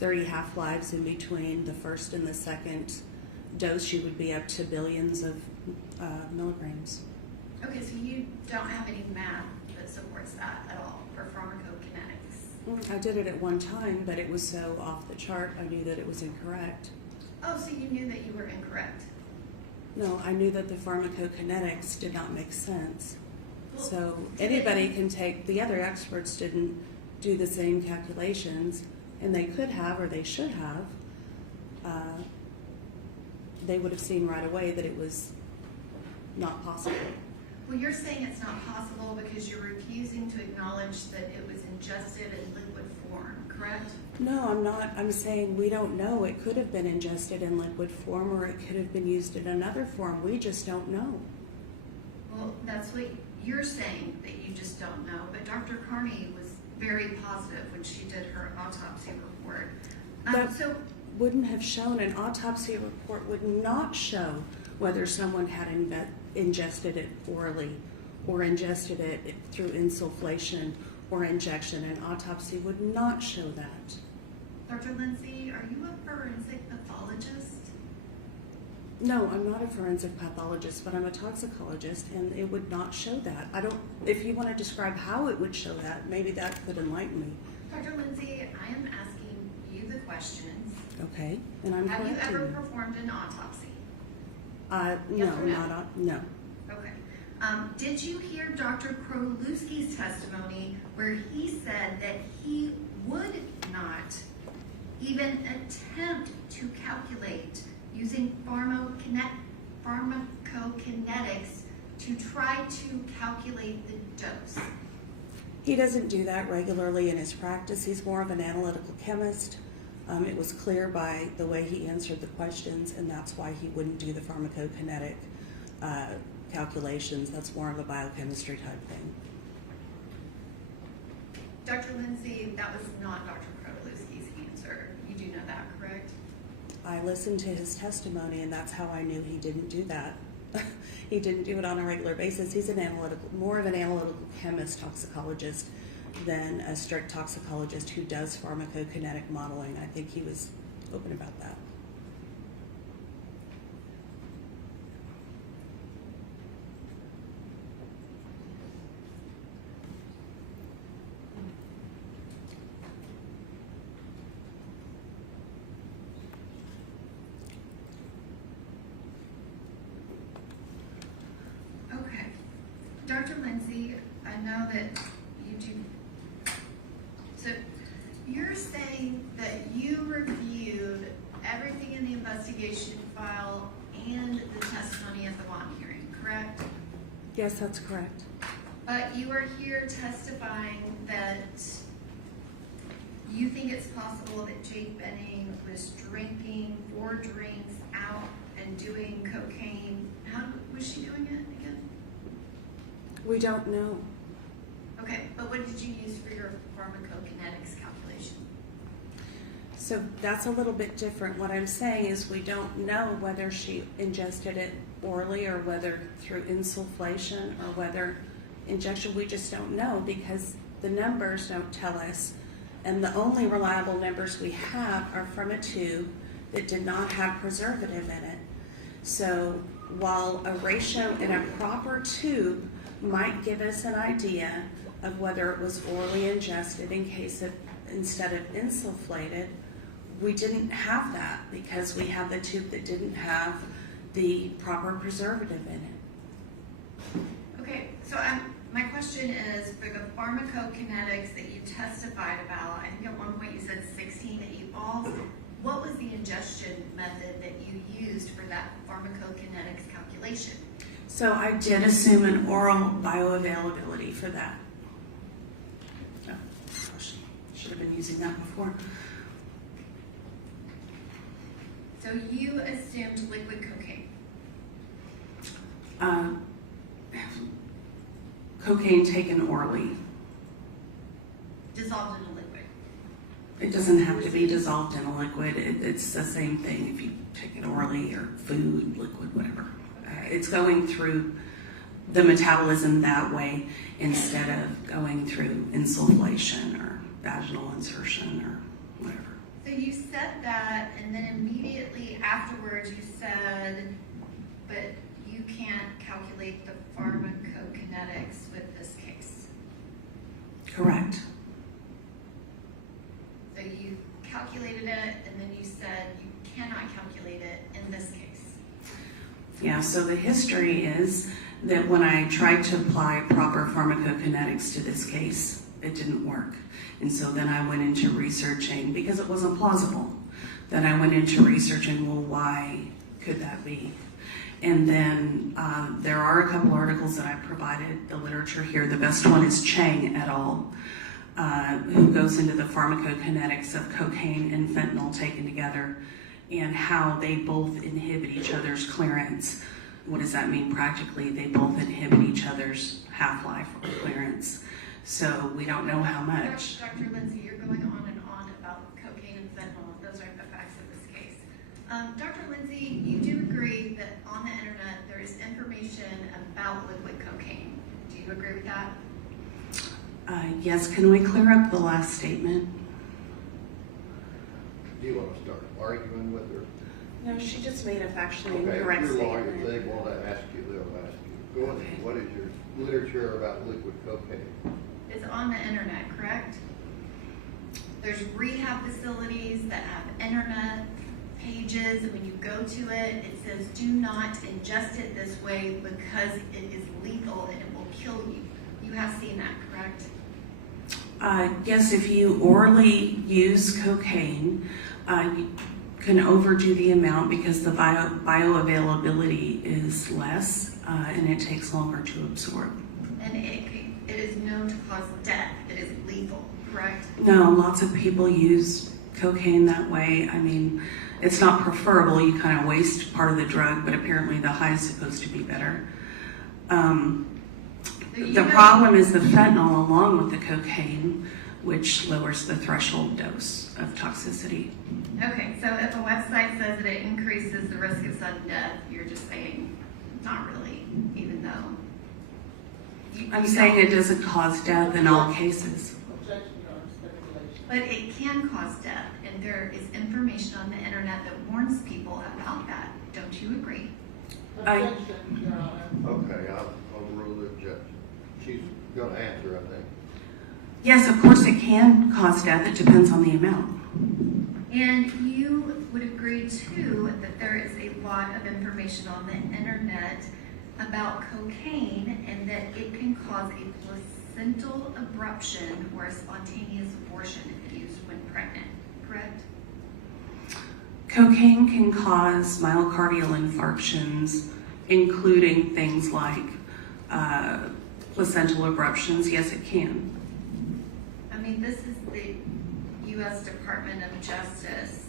30 half-lives in between the first and the second dose, you would be up to billions of milligrams. Okay, so you don't have any math that supports that at all for pharmacokinetics? I did it at one time, but it was so off the chart, I knew that it was incorrect. Oh, so you knew that you were incorrect. No, I knew that the pharmacokinetics did not make sense. Well, So did anybody they- can take, the other experts didn't do the same calculations, and they could have, or they should have. They would have seen right away that it was not possible. Well, you're saying it's not possible because you're refusing to acknowledge that it was ingested in liquid form, correct? No, I'm not. I'm saying we don't know. It could have been ingested in liquid form, or it could have been used in another form. We just don't know. Well, that's what you're saying, that you just don't know. But Dr. Carney was very positive when she did her autopsy report. That- So, Wouldn't have shown, an autopsy report would not show whether someone had ingested it orally or ingested it through insufflation or injection. An autopsy would not show that. Dr. Lindsay, are you a forensic pathologist? No, I'm not a forensic pathologist, but I'm a toxicologist, and it would not show that. If you want to describe how it would show that, maybe that could enlighten me. Dr. Lindsay, I am asking you the questions. Okay, and I'm Have you correcting ever you. performed an autopsy? No, Yes or no? no. Okay. Did you hear Dr. Krolewski's testimony where he said that he would not even attempt to calculate using pharmacokinetics to try to calculate the dose? He doesn't do that regularly in his practice. He's more of an analytical chemist. It was clear by the way he answered the questions, and that's why he wouldn't do the pharmacokinetic calculations. That's more of a biochemistry type thing. Dr. Lindsay, that was not Dr. Krolewski's answer. You do know that, correct? I listened to his testimony, and that's how I knew he didn't do that. He didn't do it on a regular basis. He's more of an analytical chemist, toxicologist, than a strict toxicologist who does pharmacokinetic modeling. I think he was open about that. Okay. Dr. Lindsay, I know that you do. So you're saying that you reviewed everything in the investigation file and the testimony at the bond hearing, correct? Yes, that's correct. But you are here testifying that you think it's possible that Jake Benning was drinking 4 drinks out and doing cocaine. How was she doing it again? We don't know. Okay, but what did you use for your pharmacokinetics calculation? So that's a little bit different. What I'm saying is we don't know whether she ingested it orally or whether through insufflation or whether injection. We just don't know because the numbers don't tell us. And the only reliable numbers we have are from a tube that did not have preservative in it. So while a ratio in a proper tube might give us an idea of whether it was orally ingested in case it, instead of insufflated, we didn't have that because we have the tube that didn't have the proper preservative in it. Okay, so my question is, for the pharmacokinetics that you testified about, I think at one point you said 16 8-balls. What was the ingestion method that you used for that pharmacokinetics calculation? So I did assume an oral bioavailability for that. Oh, gosh, should have been using that before. So you assumed liquid cocaine. Cocaine taken orally. Dissolved in a liquid. It doesn't have to be dissolved in a liquid. It's the same thing if you take it orally or food, liquid, whatever. It's going through the metabolism that way instead of going through insufflation or vaginal insertion or whatever. So you said that, and then immediately afterwards you said, but you can't calculate the pharmacokinetics with this case. Correct. So you calculated it, and then you said you cannot calculate it in this case. Yeah, so the history is that when I tried to apply proper pharmacokinetics to this case, it didn't work. And so then I went into researching, because it wasn't plausible, then I went into researching, well, why could that be? And then there are a couple articles that I provided the literature here. The best one is Chang et al., who goes into the pharmacokinetics of cocaine and fentanyl taken together and how they both inhibit each other's clearance. What does that mean practically? They both inhibit each other's half-life or clearance. So we don't know how much. Dr. Lindsay, you're going on and on about cocaine and fentanyl. Those aren't the facts of this case. Dr. Lindsay, you do agree that on the internet there is information about liquid cocaine. Do you agree with that? Yes, can we clear up the last statement? Do you want to start arguing with her? No, she just made a factually Okay, incorrect if your lawyer, statement. they want to ask you, they'll ask you. Go ahead. What is your literature about liquid cocaine? It's on the internet, correct? There's rehab facilities that have internet pages, and when you go to it, it says do not ingest it this way because it is lethal lethal and it will kill you. You have seen that, correct? Yes, if you orally use cocaine, you can overdo the amount because the bioavailability is less and it takes longer to absorb. And it is known to cause death. It is lethal, correct? No, lots of people use cocaine that way. I mean, it's not preferable. You kind of waste part of the drug, but apparently the high is supposed to be better. The problem is the fentanyl along with the cocaine, which lowers the threshold dose of toxicity. Okay, so if a website says that it increases the risk of sudden death, you're just saying not really, even though. I'm saying it doesn't cause death in all cases. Objection, Your Honor, speculation. But it can cause death, and there is information on the internet that warns people about that. Don't you agree? Objection, Your Honor. Okay, I'll overrule the objection. She's gonna answer, I think. Yes, of course it can cause death. It depends on the amount. And you would agree too that there is a lot of information on the internet about cocaine and that it can cause a placental abruption or a spontaneous abortion if used when pregnant, correct? Cocaine can cause myocardial infarctions, including things like placental abruptions. Yes, it can. I mean, this is the U.S. Department of Justice,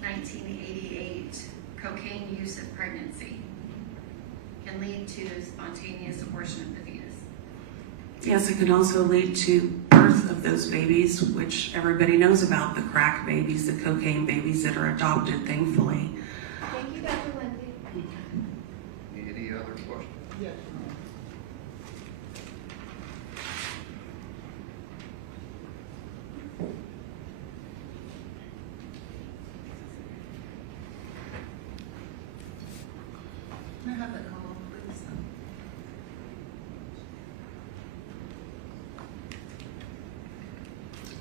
1988, cocaine use in pregnancy can lead to spontaneous abortion of the fetus. Yes, it can also lead to birth of those babies, which everybody knows about, the crack babies, the cocaine babies that are adopted, thankfully. Thank you, Dr. Lindsay. Any other questions? Yes, Your Honor. May I have that come on, please?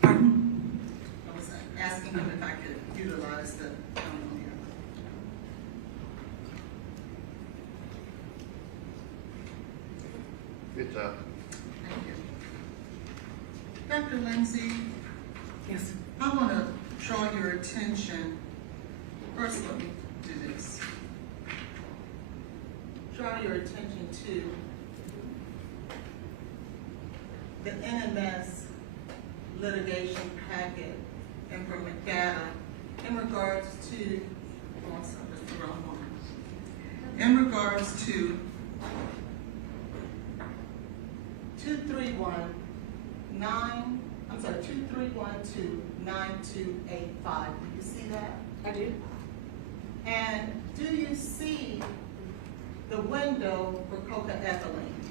Pardon? I was asking him if I could utilize the, It's up. thank you. Dr. Lindsay, Yes. I want to draw your attention, first let me do this. Draw your attention to the NMS litigation packet and from data in regards to, oh, I'm sorry, that's the wrong one. In regards to 23129285. Do you see that? I do. And do you see the window for coca-ethylene?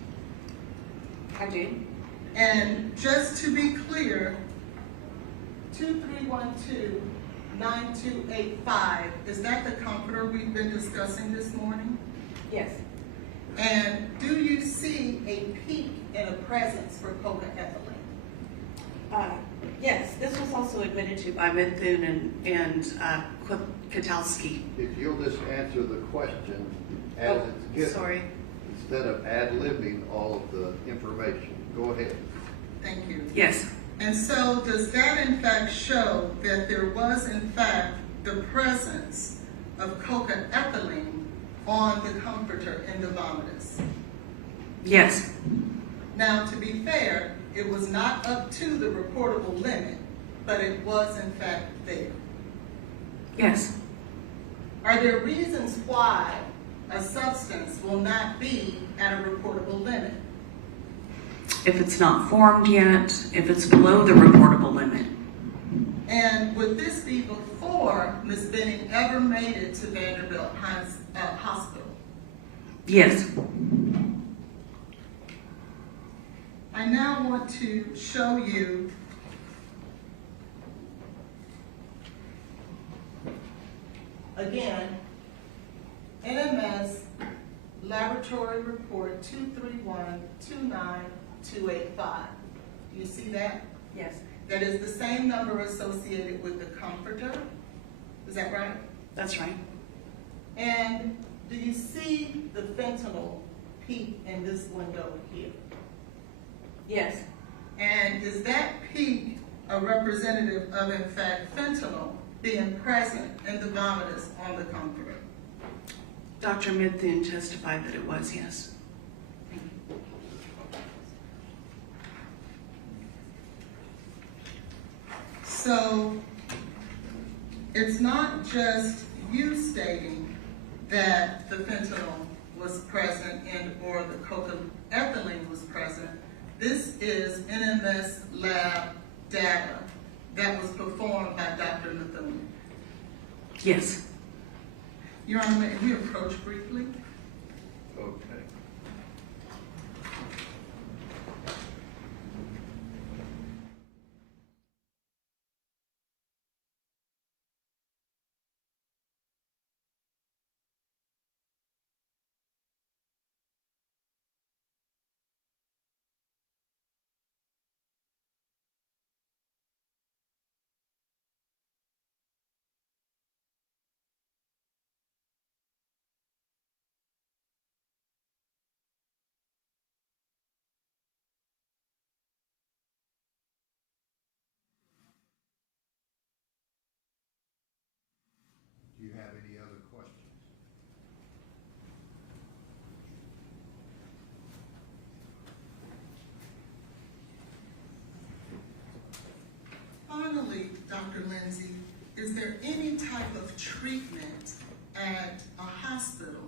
I do. And just to be clear, 23129285, is that the comforter we've been discussing this morning? Yes. And do you see a peak in a presence for coca-ethylene? Yes, this was also admitted to by Mithun and Katalski. If you'll just answer the question as it's given. Sorry. Instead of ad-libbing all of the information. Go ahead. Thank you. Yes. And so does that in fact show that there was in fact the presence of coca-ethylene on the comforter in the vomitus? Yes. Now, to be fair, it was not up to the reportable limit, but it was in fact there. Yes. Are there reasons why a substance will not be at a reportable limit? If it's not formed yet, if it's below the reportable limit. And would this be before Ms. Benning ever made it to Vanderbilt Hospital? Yes. I now want to show you again, NMS Laboratory Report 231-29285. Do you see that? Yes. That is the same number associated with the comforter. Is that right? That's right. And do you see the fentanyl peak in this window here? Yes. And is that peak a representative of, in fact, fentanyl being present in the vomitus on the comforter? Dr. Mithun testified that it was, yes. So it's not just you stating that the fentanyl was present and or the cocaethylene was present. This is NMS lab data that was performed by Dr. Mithun. Yes. Your Honor, may we approach briefly? Okay. Do you have any other questions? Finally, Dr. Lindsay, is there any type of treatment at a hospital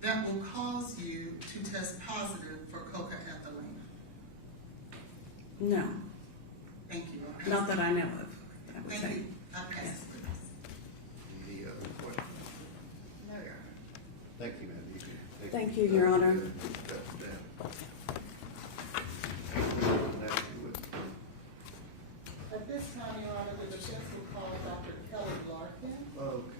that will cause you to test positive for cocaethylene? No. Thank you. I'll pass Not it. that I know of. I would Thank say. you. I'll pass it, please. Any other questions? No, Your Honor. Thank you, ma'am. You can take- Thank you, Your Honor. Step down. At this time, Your Honor, the defense will call Dr. Kelly Larkin. Okay.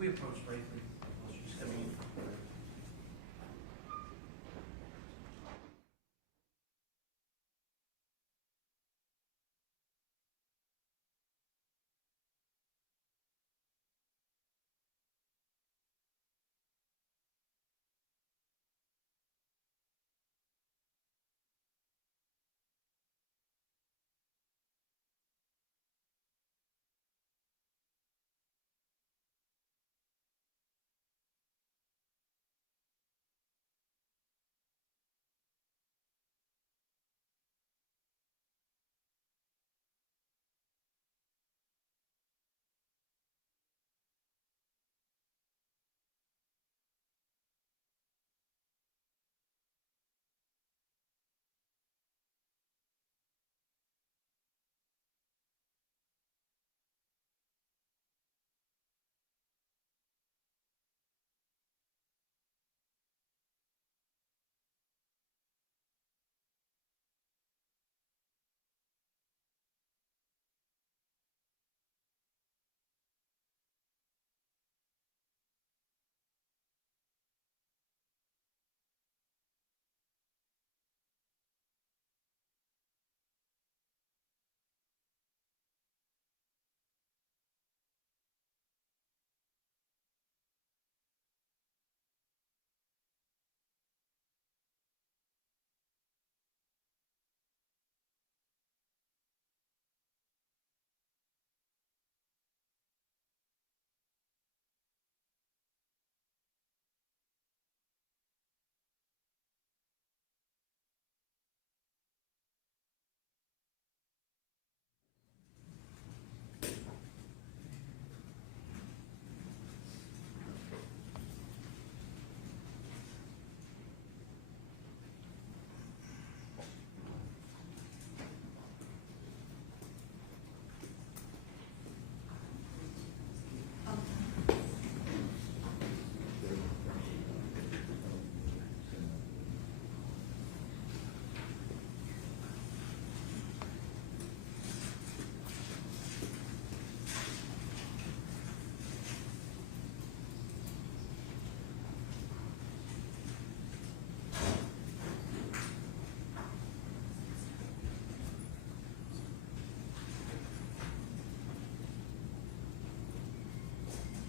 We approached briefly, while she was coming in.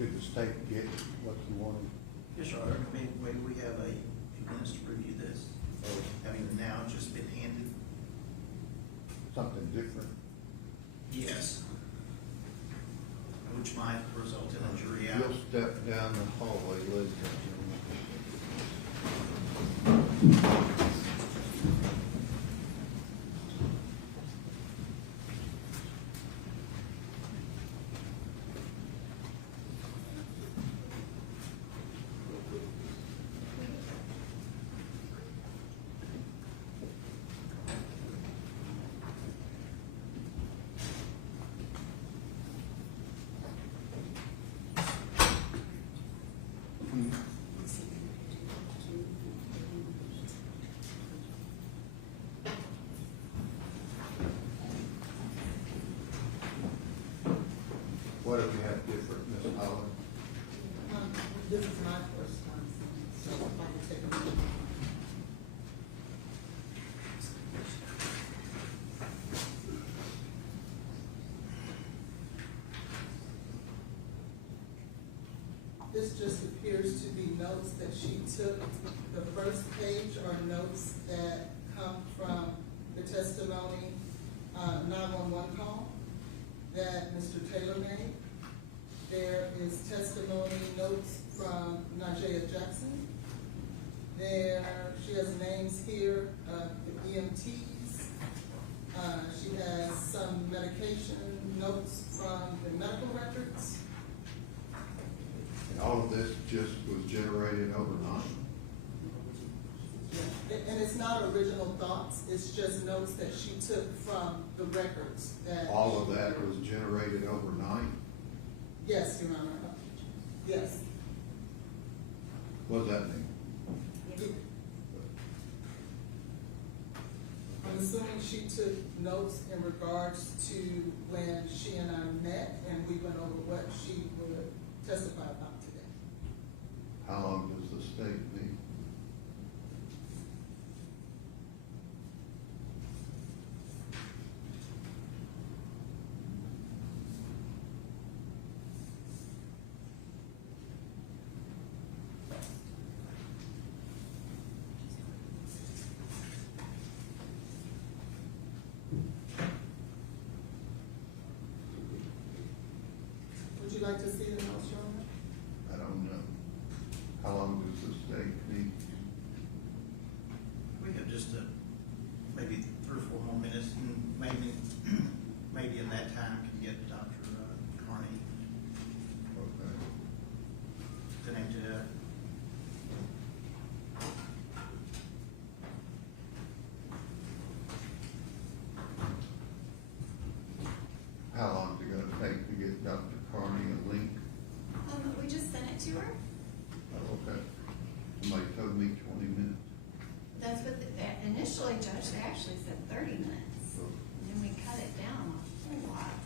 Did the state get what you wanted? Yes, sir, maybe we have a few minutes to review this, having now just been handed. Something different? Yes. Which might result in a jury out. You'll step down the hallway, ladies and gentlemen. What have you had different, Ms. Holland? This is my first time, so I'd like to take a minute. This just appears to be notes that she took. The first page are notes that come from the testimony, 911 call that Mr. Taylor made. There is testimony notes from Najee Jackson. She has names here of the EMTs. She has some medication notes from the medical records. And all of this just was generated overnight? And it's not original thoughts, it's just notes that she took from the records that. All of that was generated overnight? Yes, Your Honor. Yes. What does that mean? I'm assuming she took notes in regards to when she and I met and we went over what she would testify about today. How long does the state need? Would you like to see the notes, Your Honor? I don't know. How long does the state need? We have just maybe 3 or 4 more minutes, and maybe in that time can get Dr. Carney Okay. connected up. How long is it gonna take to get Dr. Carney a link? We just sent it to her. Oh, okay. Somebody told me 20 minutes. That's what, initially, Judge, they actually said 30 minutes. So, And then we cut it down a whole lot.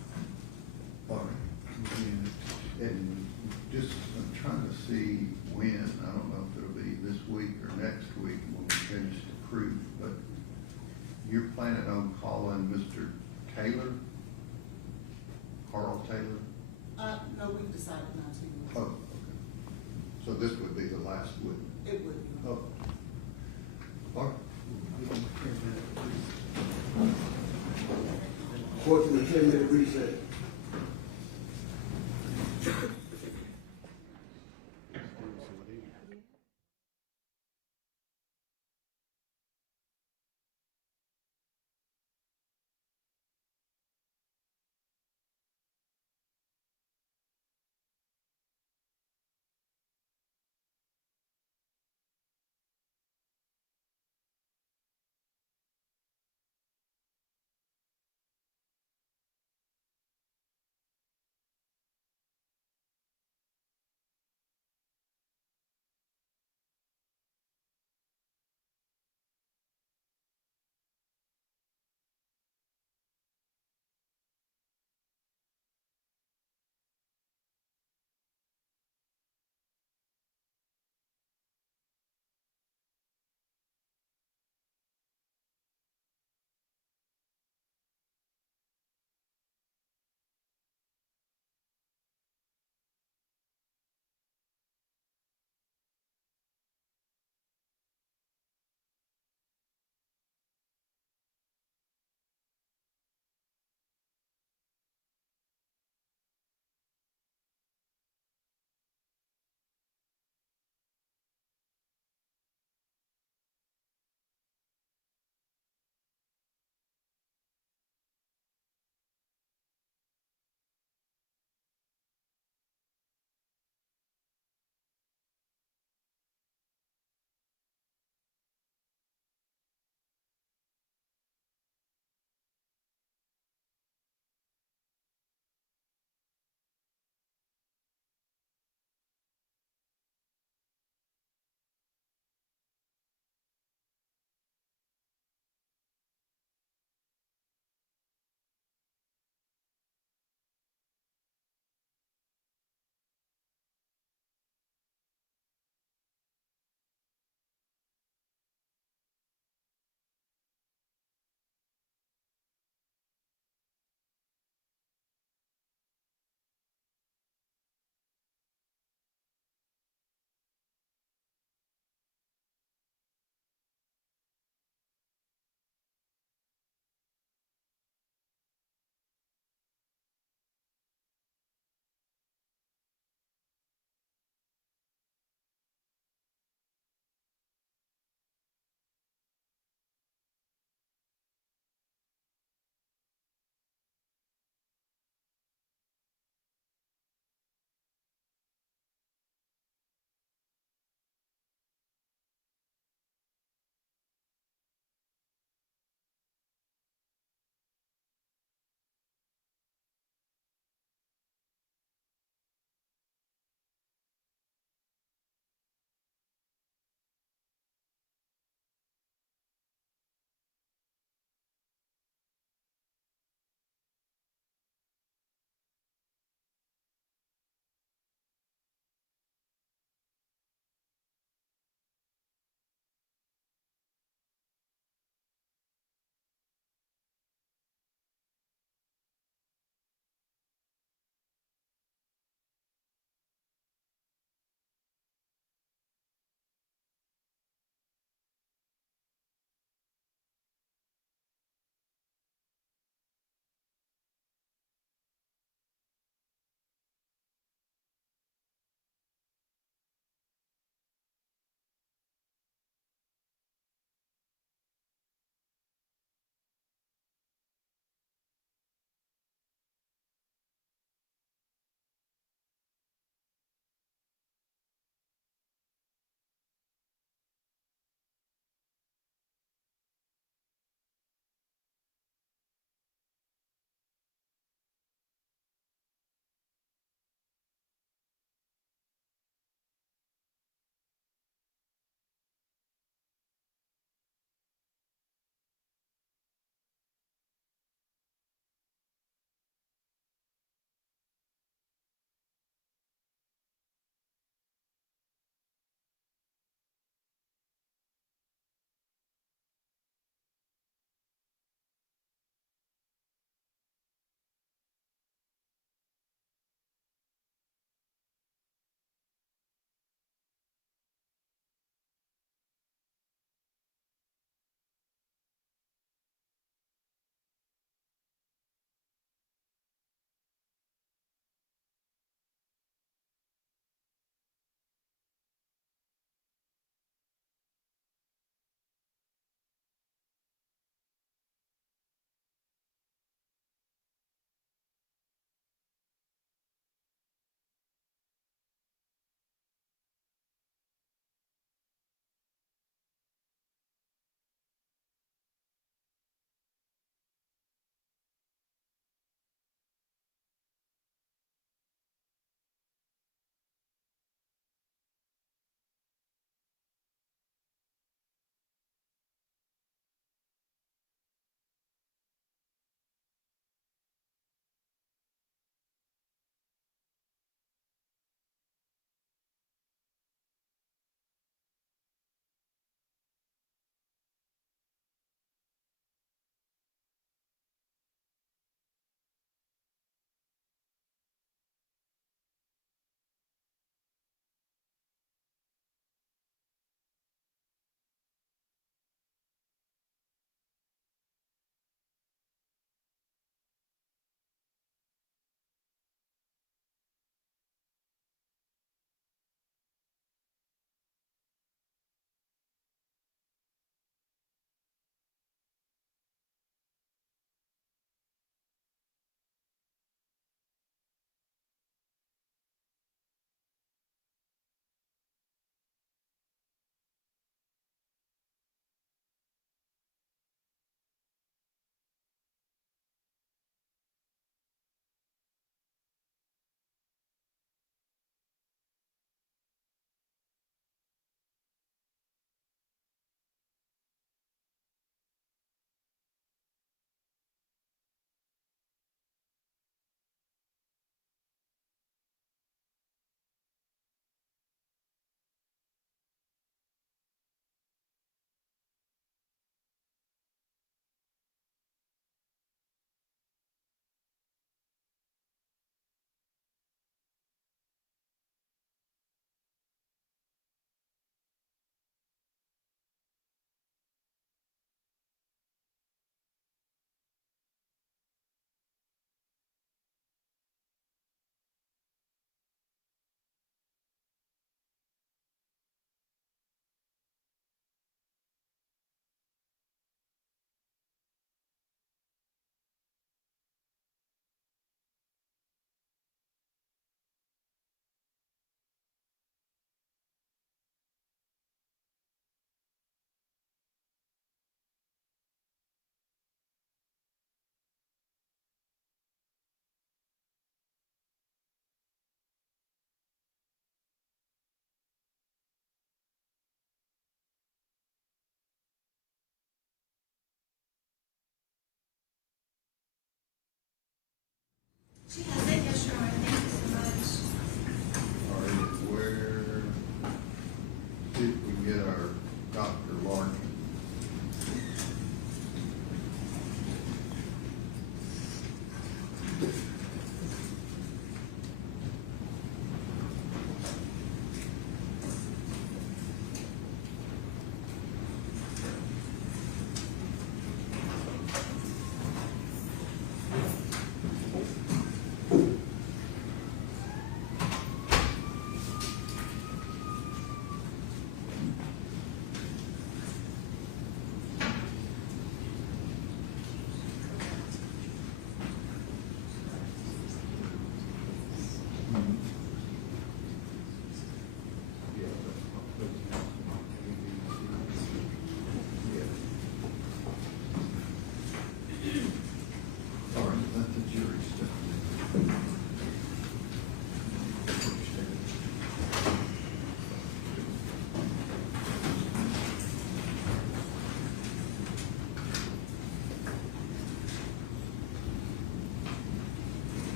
all right. And just, I'm trying to see when, I don't know if it'll be this week or next week when we finish the proof, but you're planning on calling Mr. Taylor? Carl Taylor? No, we've decided not to. Oh, okay. So this would be the last witness? It would be. Oh. All right. Court to a 10-minute recess.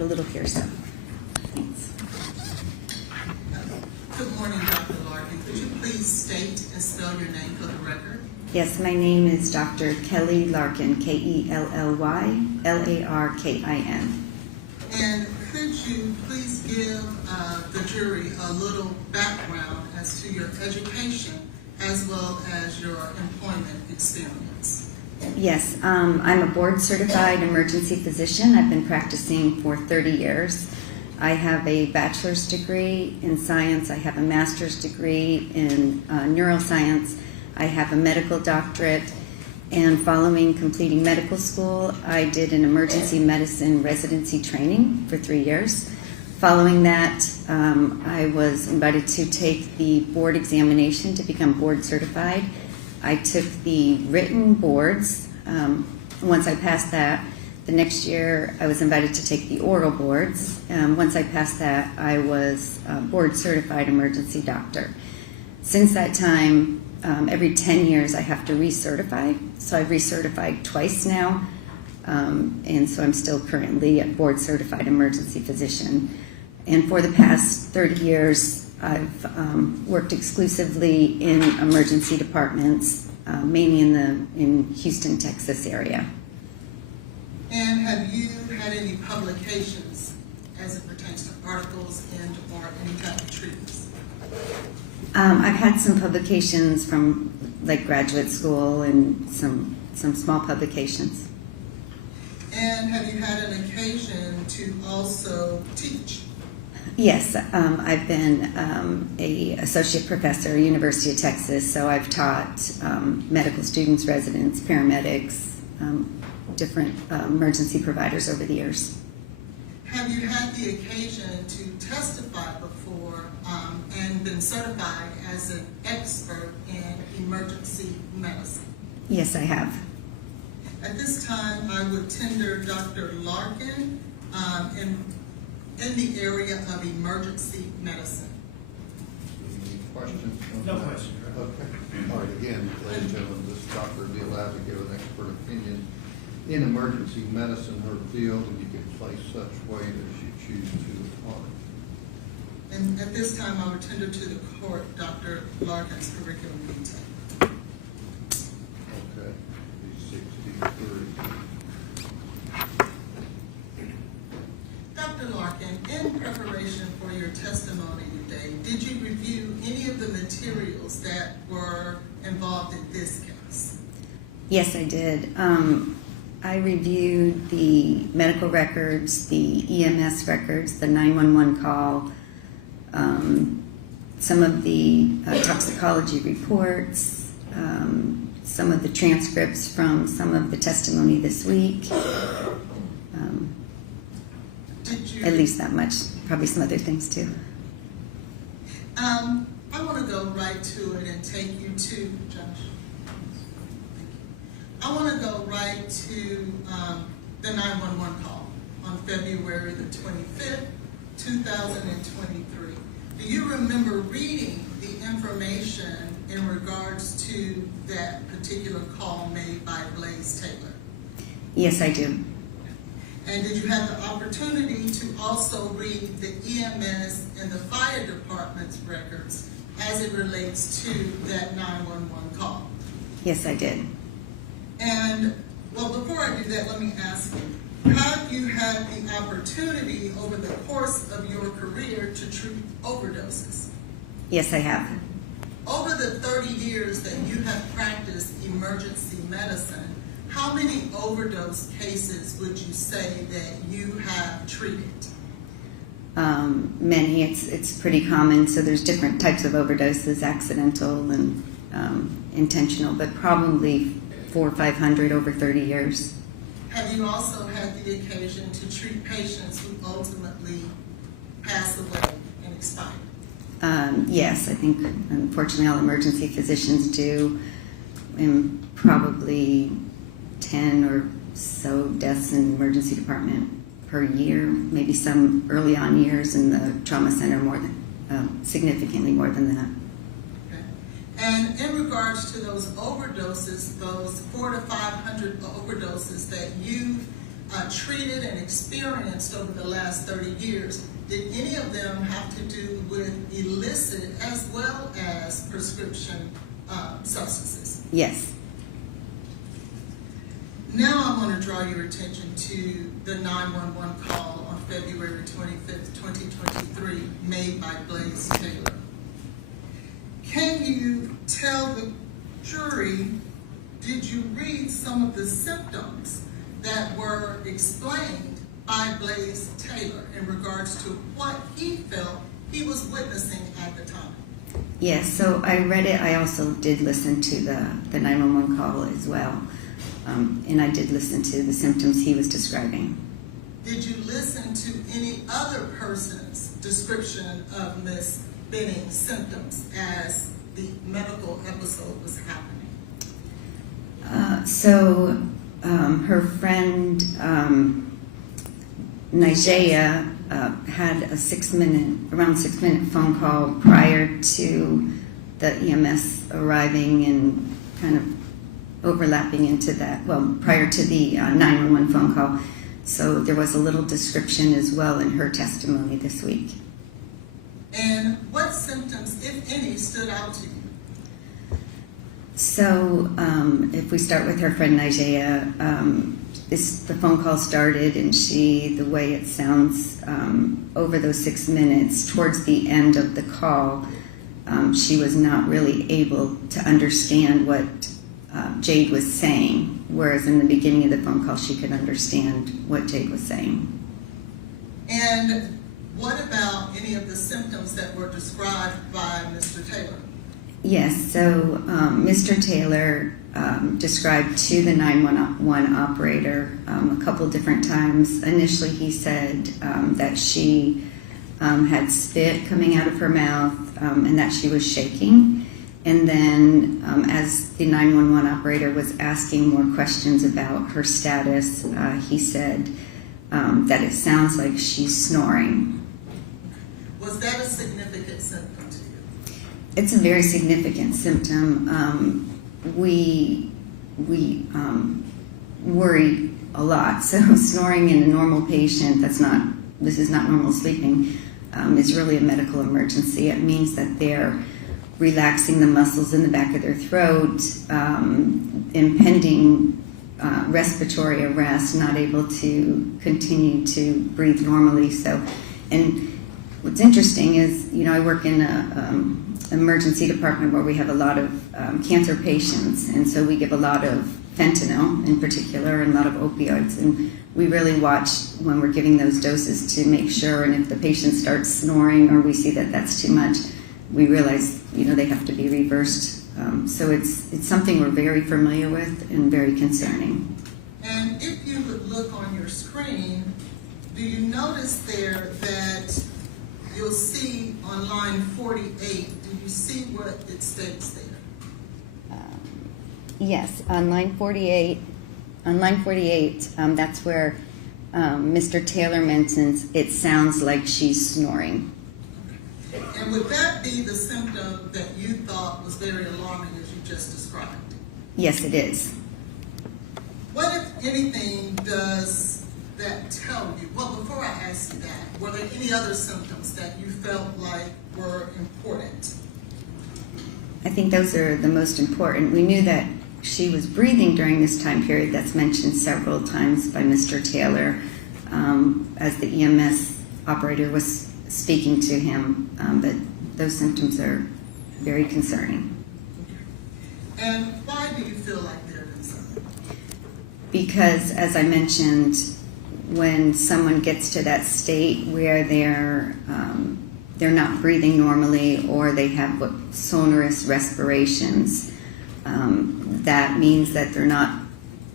a little here, so thanks. Good morning, Dr. Larkin. Could you please state and spell your name for the record? Yes, my name is Dr. Kelly Larkin, Kelly Larkin. And could you please give the jury a little background as to your education as well as your employment experience? Yes, I'm a board certified emergency physician. I've been practicing for 30 years. I have a bachelor's degree in science. I have a master's degree in neuroscience. I have a medical doctorate. And following completing medical school, I did an emergency medicine residency training for 3 years. Following that, I was invited to take the board examination to become board certified. I took the written boards. Once I passed that, the next year I was invited to take the oral boards. Once I passed that, I was a board certified emergency doctor. Since that time, every 10 years I have to recertify. So I've recertified twice now. And so I'm still currently a board certified emergency physician. And for the past 30 years, I've worked exclusively in emergency departments, mainly in Houston, Texas area. And have you had any publications as it pertains to articles and or any type of treatments? I've had some publications from like graduate school and some small publications. And have you had an occasion to also teach? Yes, I've been a associate professor at University of Texas, so I've taught medical students, residents, paramedics, different emergency providers over the years. Have you had the occasion to testify before and been certified as an expert in emergency medicine? Yes, I have. At this time, I would tender Dr. Larkin in the area of emergency medicine. Any questions? No question. Okay. All right, again, ladies and gentlemen, this doctor will be allowed to give an expert opinion in emergency medicine, her field, and you can place such weight as you choose to apply. And at this time, I would tender to the court Dr. Larkin's curriculum detail. Okay, 63. Dr. Larkin, in preparation for your testimony today, did you review any of the materials that were involved in this case? Yes, I did. I reviewed the medical records, the EMS records, the 911 call, some of the toxicology reports, some of the transcripts from some of the testimony this week. At least that much. Probably some other things too. I want to go right to it and take you to, Josh. I want to go right to the 911 call on February the 25th, 2023. Do you remember reading the information in regards to that particular call made by Blaise Taylor? Yes, I do. And did you have the opportunity to also read the EMS and the fire department's records as it relates to that 911 call? Yes, I did. And, well, before I do that, let me ask you, have you had the opportunity over the course of your career to treat overdoses? Yes, I have. Over the 30 years that you have practiced emergency medicine, how many overdose cases would you say that you have treated? Many. It's pretty common. So there's different types of overdoses, accidental and intentional, but probably 400 or 500 over 30 years. Have you also had the occasion to treat patients who ultimately pass away and expire? Yes, I think unfortunately all emergency physicians do, and probably 10 or so deaths in the emergency department per year, maybe some early on years in the trauma center more than, significantly more than that. Okay. And in regards to those overdoses, those 400 to 500 overdoses that you've treated and experienced over the last 30 years, did any of them have to do with illicit as well as prescription substances? Yes. Now I want to draw your attention to the 911 call on February 25th, 2023, made by Blaise Taylor. Can you tell the jury, did you read some of the symptoms that were explained by Blaise Taylor in regards to what he felt he was witnessing at the time? Yes, so I read it. I also did listen to the 911 call as well. And I did listen to the symptoms he was describing. Did you listen to any other person's description of Miss Benning's symptoms as the medical episode was happening? Her friend Nigeria had a around 6 minute phone call prior to the EMS arriving and kind of overlapping into that, prior to the 911 phone call. So there was a little description as well in her testimony this week. And what symptoms, if any, stood out to you? So if we start with her friend Nigeria, the phone call started, and the way it sounds over those 6 minutes, towards the end of the call, she was not really able to understand what Jade was saying, whereas in the beginning of the phone call, she could understand what Jade was saying. And what about any of the symptoms that were described by Mr. Taylor? Yes, so Mr. Taylor described to the 911 operator a couple different times. Initially, he said that she had spit coming out of her mouth and that she was shaking. And then as the 911 operator was asking more questions about her status, he said that it sounds like she's snoring. Was that a significant symptom to you? It's a very significant symptom. We worry a lot. So snoring in a normal patient, this is not normal sleeping, is really a medical emergency. It means that they're relaxing the muscles in the back of their throat, impending respiratory arrest, not able to continue to breathe normally. And what's interesting is, I work in an emergency department where we have a lot of cancer patients, and so we give a lot of fentanyl in particular and a lot of opioids, and we really watch when we're giving those doses to make sure, and if the patient starts snoring or we see that that's too much, we realize, they have to be reversed. So it's something we're very familiar with and very concerning. And if you would look on your screen, do you notice there that you'll see on line 48, do you see what it states there? Yes, on line 48, that's where Mr. Taylor mentions it sounds like she's snoring. And would that be the symptom that you thought was very alarming as you just described? Yes, it is. What, if anything, does that tell you? Well, before I ask you that, were there any other symptoms that you felt like were important? I think those are the most important. We knew that she was breathing during this time period. That's mentioned several times by Mr. Taylor as the EMS operator was speaking to him, but those symptoms are very concerning. And why do you feel like they're concerning? Because, as I mentioned, when someone gets to that state where they're not breathing normally, or they have sonorous respirations, that means that they're not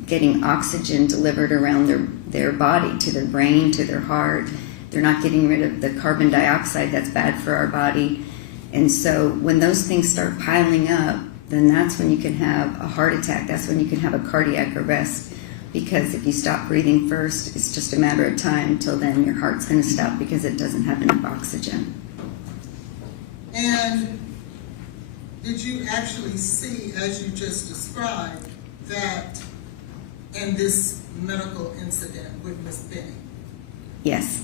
getting oxygen delivered around their body, to their brain, to their heart. They're not getting rid of the carbon dioxide that's bad for our body. And so when those things start piling up, then that's when you can have a heart attack. That's when you can have a cardiac arrest. Because if you stop breathing first, it's just a matter of time until then your heart's going to stop because it doesn't have enough oxygen. And did you actually see, as you just described, that in this medical incident with Ms. Benning. Yes.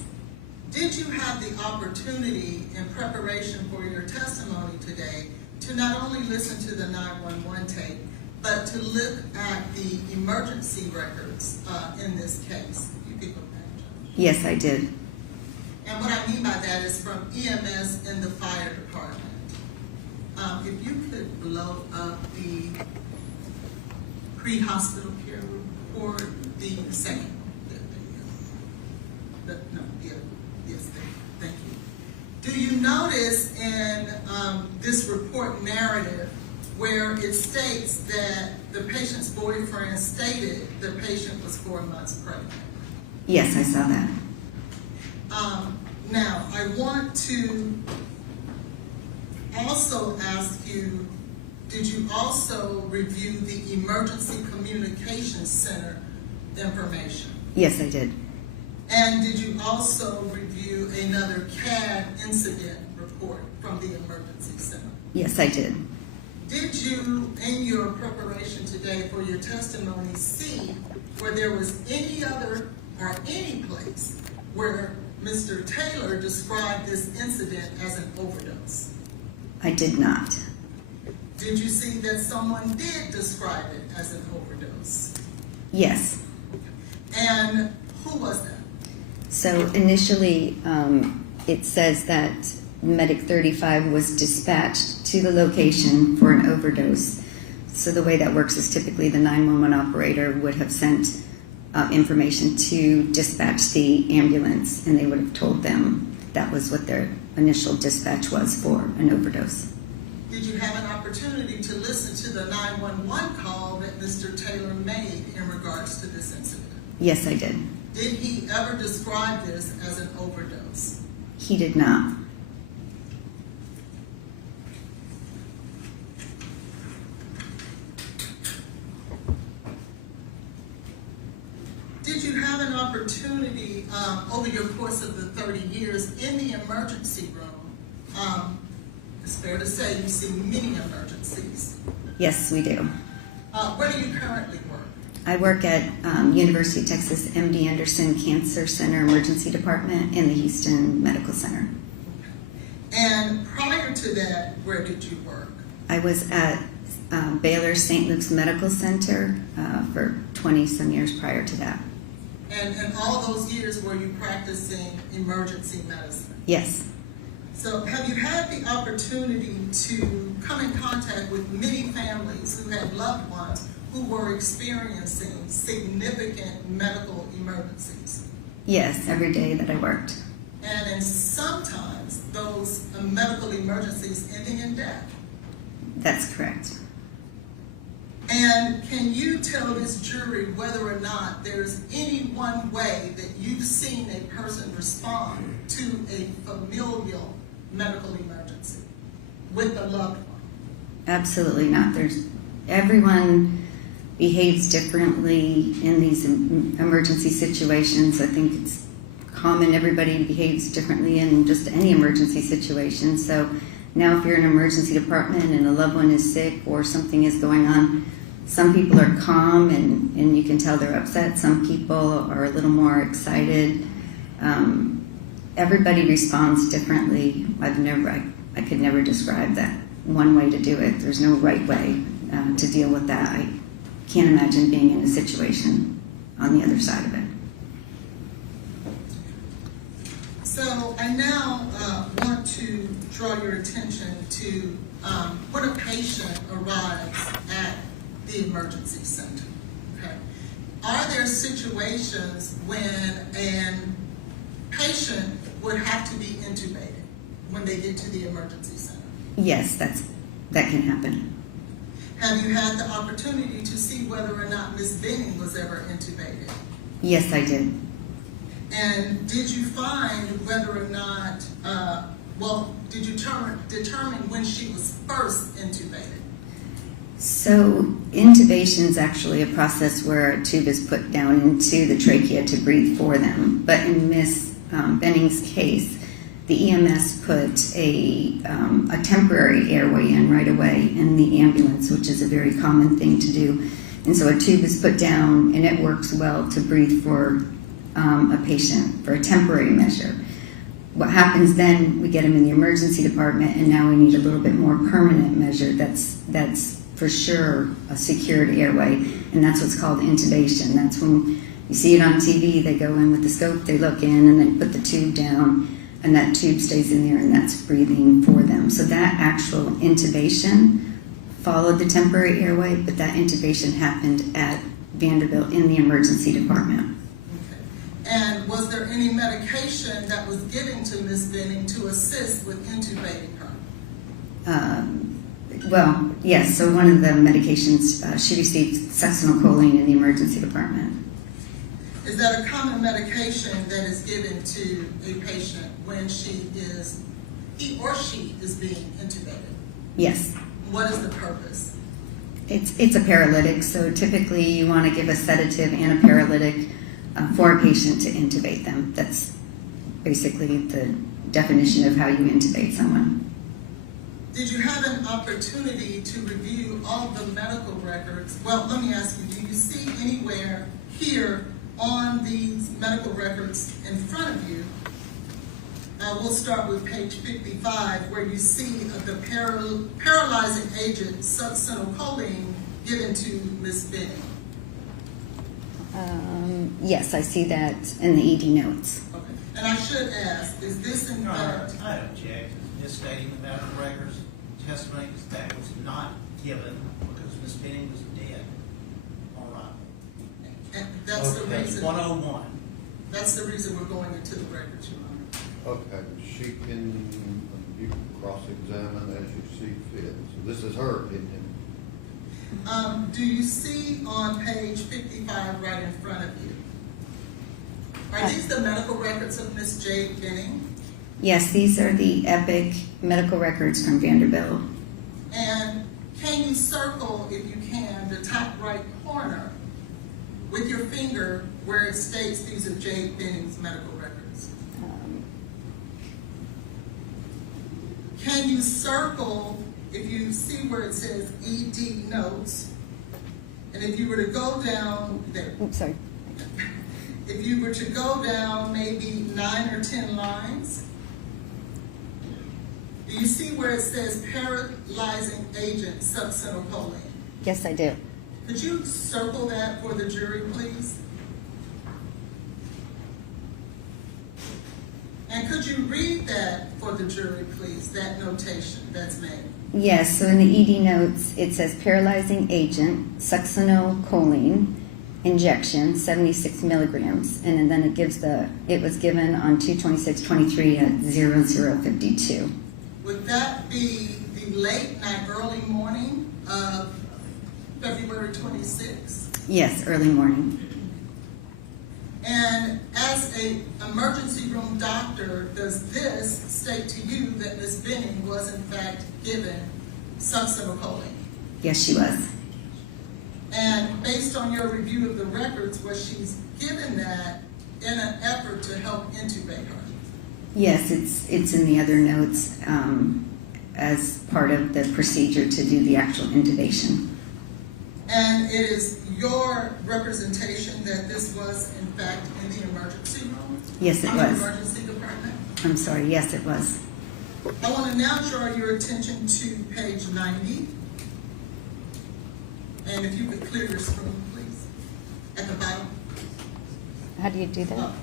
Did you have the opportunity in preparation for your testimony today to not only listen to the 911 tape, but to look at the emergency records in this case? You could go back, Judge. Yes, I did. And what I mean by that is from EMS and the fire department. If you could blow up the pre-hospital care report, the second. Yes, thank you. Do you notice in this report narrative where it states that the patient's boyfriend stated the patient was 4 months pregnant? Yes, I saw that. Now, I want to also ask you, did you also review the Emergency Communications Center information? Yes, I did. And did you also review another CAD incident report from the Emergency Center? Yes, I did. Did you, in your preparation today for your testimony, see where there was any other or any place where Mr. Taylor described this incident as an overdose? I did not. Did you see that someone did describe it as an overdose? Yes. And who was that? So initially, it says that Medic 35 was dispatched to the location for an overdose. So the way that works is typically the 911 operator would have sent information to dispatch the ambulance, and they would have told them that was what their initial dispatch was for an overdose. Did you have an opportunity to listen to the 911 call that Mr. Taylor made in regards to this incident? Yes, I did. Did he ever describe this as an overdose? He did not. Did you have an opportunity over your course of the 30 years in the emergency room? It's fair to say you've seen many emergencies. Yes, we do. Where do you currently work? I work at University of Texas MD Anderson Cancer Center Emergency Department in the Houston Medical Center. And prior to that, where did you work? I was at Baylor St. Luke's Medical Center for 20-some years prior to that. And in all those years, were you practicing emergency medicine? Yes. So have you had the opportunity to come in contact with many families who had loved ones who were experiencing significant medical emergencies? Yes, every day that I worked. And sometimes those medical emergencies ending in death. That's correct. And can you tell this jury whether or not there's any one way that you've seen a person respond to a familial medical emergency with a loved one? Absolutely not. Everyone behaves differently in these emergency situations. I think it's common. Everybody behaves differently in just any emergency situation. So now if you're in an emergency department and a loved one is sick or something is going on, some people are calm and you can tell they're upset. Some people are a little more excited. Everybody responds differently. I could never describe that one way to do it. There's no right way to deal with that. I can't imagine being in a situation on the other side of it. So I now want to draw your attention to when a patient arrives at the emergency center. Okay. Are there situations when a patient would have to be intubated when they get to the emergency center? Yes, that can happen. Have you had the opportunity to see whether or not Ms. Benning was ever intubated? Yes, I did. And did you find whether or not, did you determine when she was first intubated? So intubation is actually a process where a tube is put down into the trachea to breathe for them. But in Ms. Benning's case, the EMS put a temporary airway in right away in the ambulance, which is a very common thing to do. And so a tube is put down, and it works well to breathe for a patient for a temporary measure. What happens then, we get them in the emergency department, and now we need a little bit more permanent measure that's for sure a secured airway, and that's what's called intubation. That's when you see it on TV, they go in with the scope, they look in, and they put the tube down, and that tube stays in there, and that's breathing for them. So that actual intubation followed the temporary airway, but that intubation happened at Vanderbilt in the emergency department. And was there any medication that was given to Ms. Benning to assist with intubating her? Well, yes, so one of the medications, she received succinylcholine in the emergency department. Is that a common medication that is given to a patient when he or she is being intubated? Yes. What is the purpose? It's a paralytic, so typically you want to give a sedative and a paralytic for a patient to intubate them. That's basically the definition of how you intubate someone. Did you have an opportunity to review all the medical records? Well, let me ask you, do you see anywhere here on these medical records in front of you, we'll start with page 55, where you see the paralyzing agent succinylcholine given to Ms. Benning? Yes, I see that in the ED notes. Okay. And I should ask, is this in Your Honor, fact? I object to misstating the medical records testimony, because that was not given because Ms. Benning was dead on arrival. And that's the Page reason. 101. That's the reason we're going into the records, Your Honor. Okay, you can cross-examine as you see fit. So this is her opinion. Do you see on page 55 right in front of you? Are these the medical records of Ms. Jade Benning? Yes, these are the EPIC medical records from Vanderbilt. And can you circle, if you can, the top right corner with your finger where it states these are Jade Benning's medical records? Can you circle, if you see where it says ED notes, and if you were to go down there, Oops, sorry. if you were to go down maybe 9 or 10 lines, do you see where it says paralyzing agent succinylcholine? Yes, I do. Could you circle that for the jury, please? And could you read that for the jury, please, that notation that's made? Yes, so in the ED notes, it says paralyzing agent, succinylcholine, injection, 76 milligrams, and then it was given on 2/26/23 at 00:52. Would that be the late night, early morning of February 26th? Yes, early morning. And as an emergency room doctor, does this state to you that Ms. Benning was in fact given succinylcholine? Yes, she was. And based on your review of the records, was she given that in an effort to help intubate her? Yes, it's in the other notes as part of the procedure to do the actual intubation. And it is your representation that this was in fact in the emergency room? Yes, it I mean, was. emergency department? I'm sorry, yes, it was. I want to now draw your attention to page 90. And if you could clear your screen, please, at the bottom. How do you do that? Oh.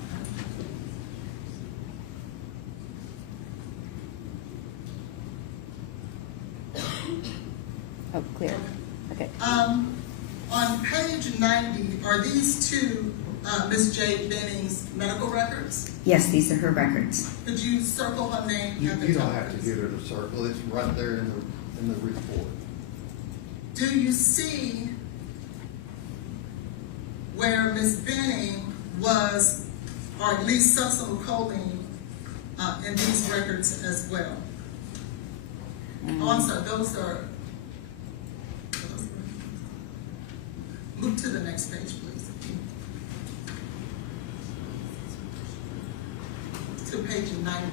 Oh, clear. Okay. On page 90, are these two Ms. Jade Benning's medical records? Yes, these are her records. Could you circle her name You at the you top? don't have to please? give it a circle, it's right there in the report. Do you see where Ms. Benning was, or at least succinylcholine in these records as well? Oh, I'm sorry, those are. Move to the next page, please. To page 90.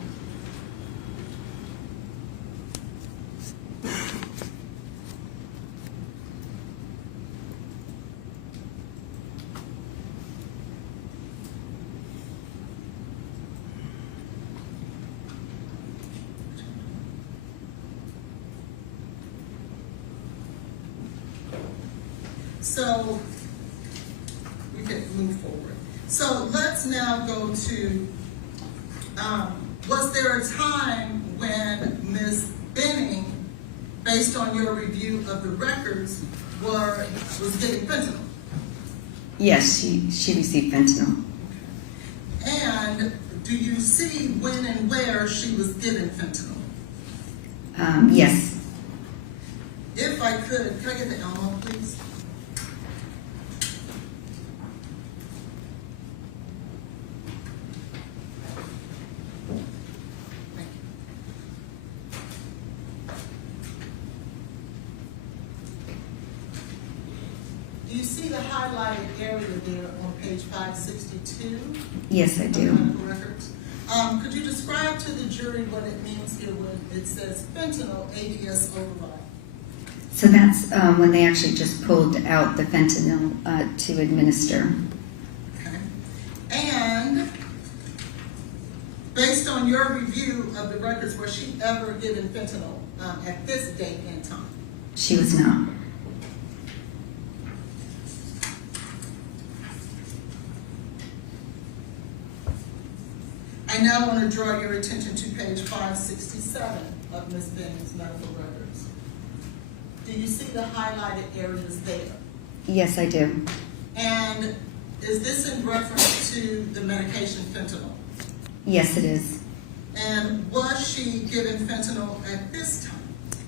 So we can move forward. So let's now go to, was there a time when Ms. Benning, based on your review of the records, was getting fentanyl? Yes, she received fentanyl. And do you see when and where she was given fentanyl? Yes. If I could I get the Elmo, please? Thank you. Do you see the highlighted area there on page 562? Yes, I of do. medical records? Could you describe to the jury what it means here when it says fentanyl ADS override? So that's when they actually just pulled out the fentanyl to administer. Okay. And based on your review of the records, was she ever given fentanyl at this date and time? She was not. I now want to draw your attention to page 567 of Ms. Benning's medical records. Do you see the highlighted areas there? Yes, I do. And is this in reference to the medication fentanyl? Yes, it is. And was she given fentanyl at this time?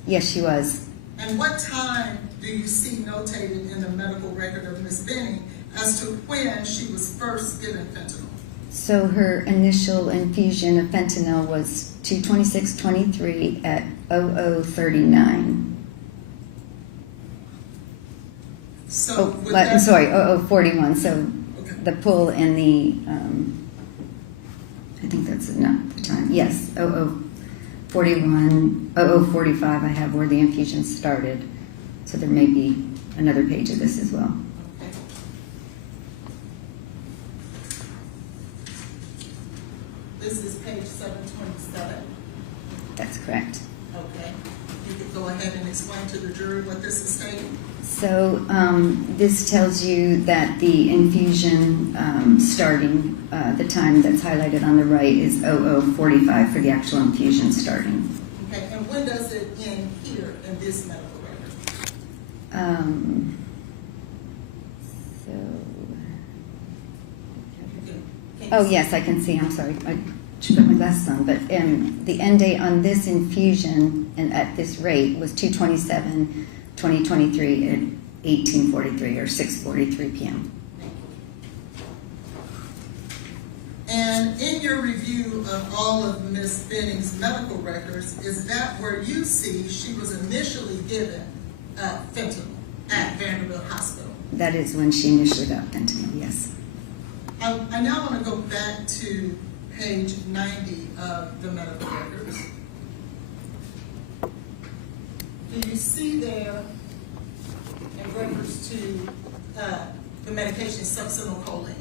Yes, she was. And what time do you see notated in the medical record of Ms. Benning as to when she was first given fentanyl? So her initial infusion of fentanyl was 2/26/23 at 00:39. So Oh, would I'm that- sorry, 00:41. So Okay. the pull and the, I think that's not the time. Yes, 00:41, 00:45 I have where the infusion started. So there may be another page of this as well. Okay. This is page 727. That's correct. Okay. You could go ahead and explain to the jury what this is stating. So this tells you that the infusion starting, the time that's highlighted on the right is 00:45 for the actual infusion starting. Okay, and when does it end here in this medical record? So, Can you oh see? yes, I can see. I'm sorry, I should put my glasses on. But the end date on this infusion and at this rate was 2/27/2023 at 18:43 or 6:43 p.m. And in your review of all of Ms. Benning's medical records, is that where you see she was initially given fentanyl at Vanderbilt Hospital? That is when she initially got fentanyl. Yes. I now want to go back to page 90 of the medical records. Do you see there, in reference to the medication succinylcholine?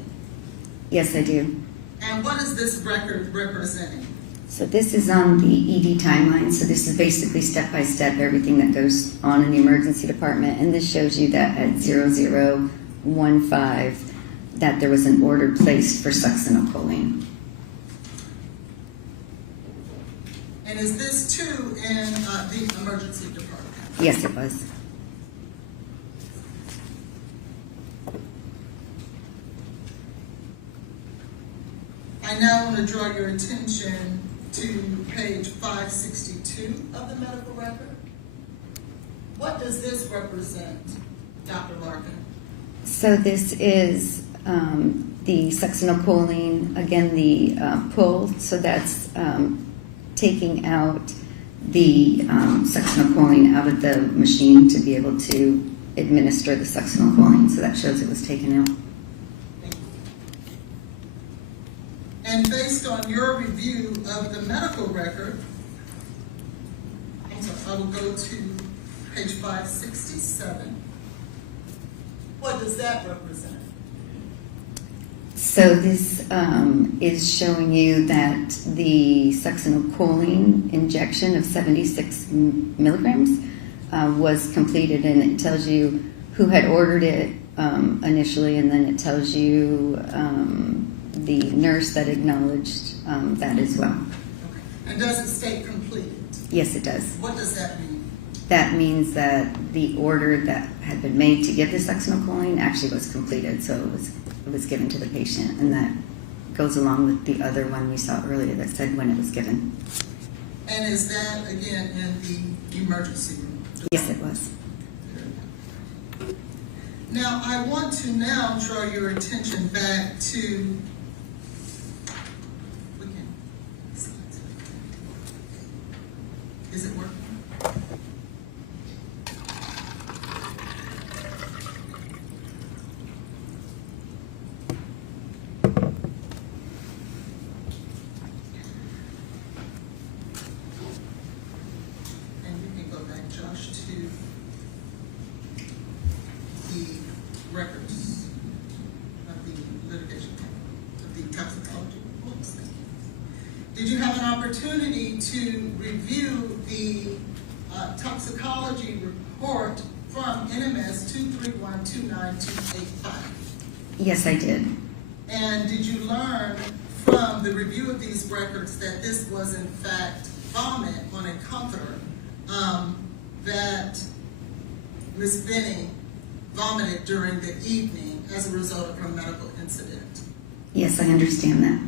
Yes, I do. And what is this record representing? So this is on the ED timeline. So this is basically step by step everything that goes on in the emergency department. And this shows you that at 00:15 that there was an order placed for succinylcholine. And is this too in the emergency department? Yes, it was. I now want to draw your attention to page 562 of the medical record. What does this represent, Dr. Larkin? So this is the succinylcholine, again, the pull. So that's taking out the succinylcholine out of the machine to be able to administer the succinylcholine. So that shows it was taken out. And based on your review of the medical record, I will go to page 567. What does that represent? So this is showing you that the succinylcholine injection of 76 milligrams was completed, and it tells you who had ordered it initially, and then it tells you the nurse that acknowledged that as well. Okay. And does it state completed? Yes, it does. What does that mean? That means that the order that had been made to give the succinylcholine actually was completed, so it was given to the patient, and that goes along with the other one we saw earlier that said when it was given. And is that, again, in the emergency room? Yes, it was. Now, I want to now draw your attention back to, is it working? And you can go back, Josh, to the records of the litigation, of the toxicology reports. Thank you. Did you have an opportunity to review the toxicology report from NMS 2312985? Yes, I did. And did you learn from the review of these records that this was in fact vomit on a comforter that Ms. Benning vomited during the evening as a result of her medical incident? Yes, I understand that.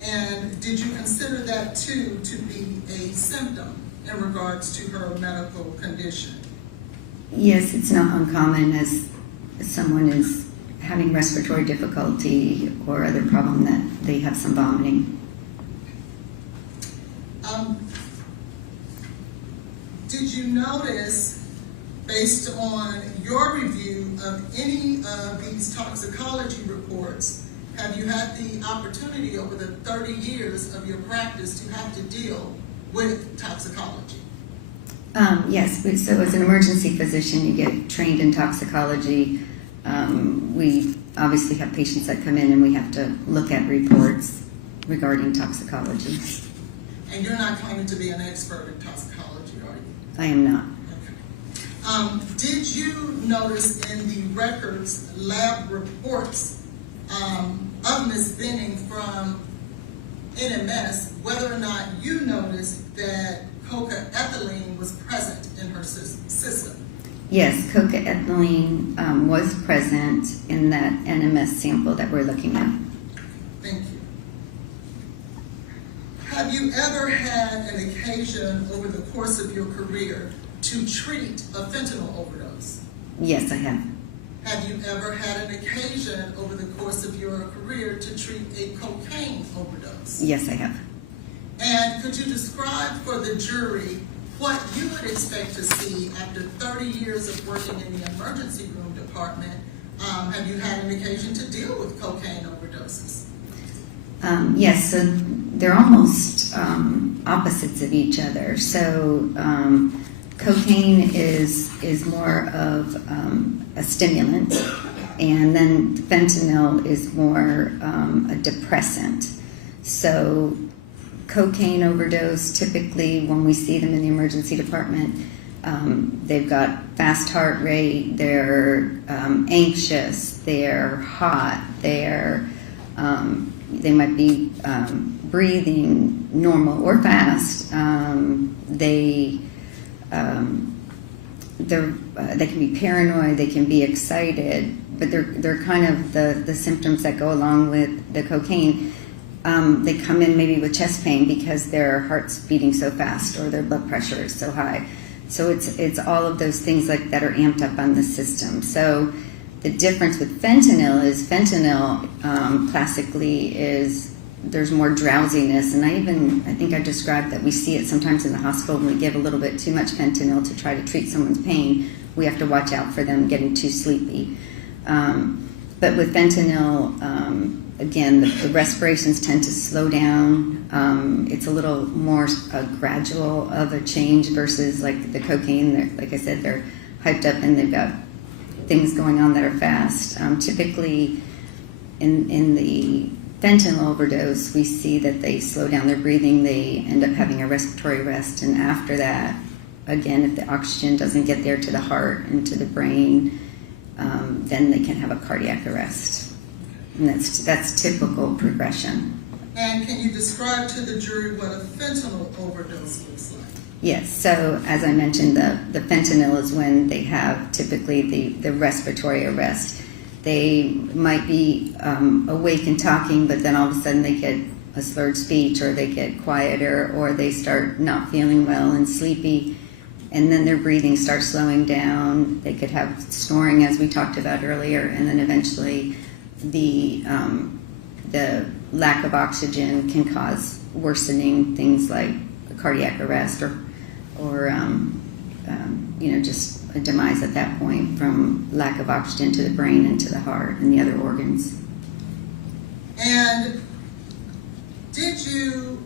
And did you consider that too to be a symptom in regards to her medical condition? Yes, it's not uncommon as someone is having respiratory difficulty or other problem that they have some vomiting. Did you notice, based on your review of any of these toxicology reports, have you had the opportunity over the 30 years of your practice to have to deal with toxicology? Yes, so as an emergency physician, you get trained in toxicology. We obviously have patients that come in and we have to look at reports regarding toxicology. And you're not claiming to be an expert in toxicology, are you? I am not. Okay. Did you notice in the records, lab reports of Ms. Benning from NMS, whether or not you noticed that coca-ethylene was present in her system? Yes, coca-ethylene was present in that NMS sample that we're looking at. Thank you. Have you ever had an occasion over the course of your career to treat a fentanyl overdose? Yes, I have. Have you ever had an occasion over the course of your career to treat a cocaine overdose? Yes, I have. And could you describe for the jury what you would expect to see after 30 years of working in the emergency room department? Have you had an occasion to deal with cocaine overdoses? Yes, so they're almost opposites of each other. So cocaine is more of a stimulant, and then fentanyl is more a depressant. So cocaine overdose, typically when we see them in the emergency department, they've got fast heart rate, they're anxious, they're hot, they might be breathing normal or fast. They can be paranoid, they can be excited, but they're kind of the symptoms that go along with the cocaine. They come in maybe with chest pain because their heart's beating so fast or their blood pressure is so high. So it's all of those things that are amped up on the system. So the difference with fentanyl is classically is there's more drowsiness, and I think I described that we see it sometimes in the hospital when we give a little bit too much fentanyl to try to treat someone's pain. We have to watch out for them getting too sleepy. But with fentanyl, again, the respirations tend to slow down. It's a little more gradual of a change versus like the cocaine. Like I said, they're hyped up and they've got things going on that are fast. Typically, in the fentanyl overdose, we see that they slow down their breathing. They end up having a respiratory arrest, and after that, again, if the oxygen doesn't get there to the heart and to the brain, then they can have a cardiac arrest. And that's typical progression. And can you describe to the jury what a fentanyl overdose looks like? Yes, so as I mentioned, the fentanyl is when they have typically the respiratory arrest. They might be awake and talking, but then all of a sudden they get a slurred speech, or they get quieter, or they start not feeling well and sleepy, and then their breathing starts slowing down. They could have snoring, as we talked about earlier, and then eventually the lack of oxygen can cause worsening things like cardiac arrest or just a demise at that point from lack of oxygen to the brain and to the heart and the other organs. And did you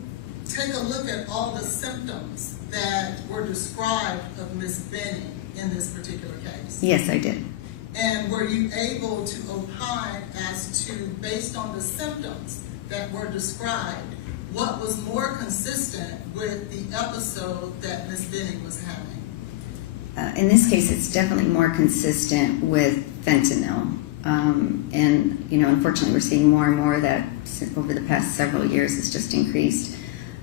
take a look at all the symptoms that were described of Ms. Benning in this particular case? Yes, I did. And were you able to opine as to, based on the symptoms that were described, what was more consistent with the episode that Ms. Benning was having? In this case, it's definitely more consistent with fentanyl. And, unfortunately, we're seeing more and more of that over the past several years. It's just increased.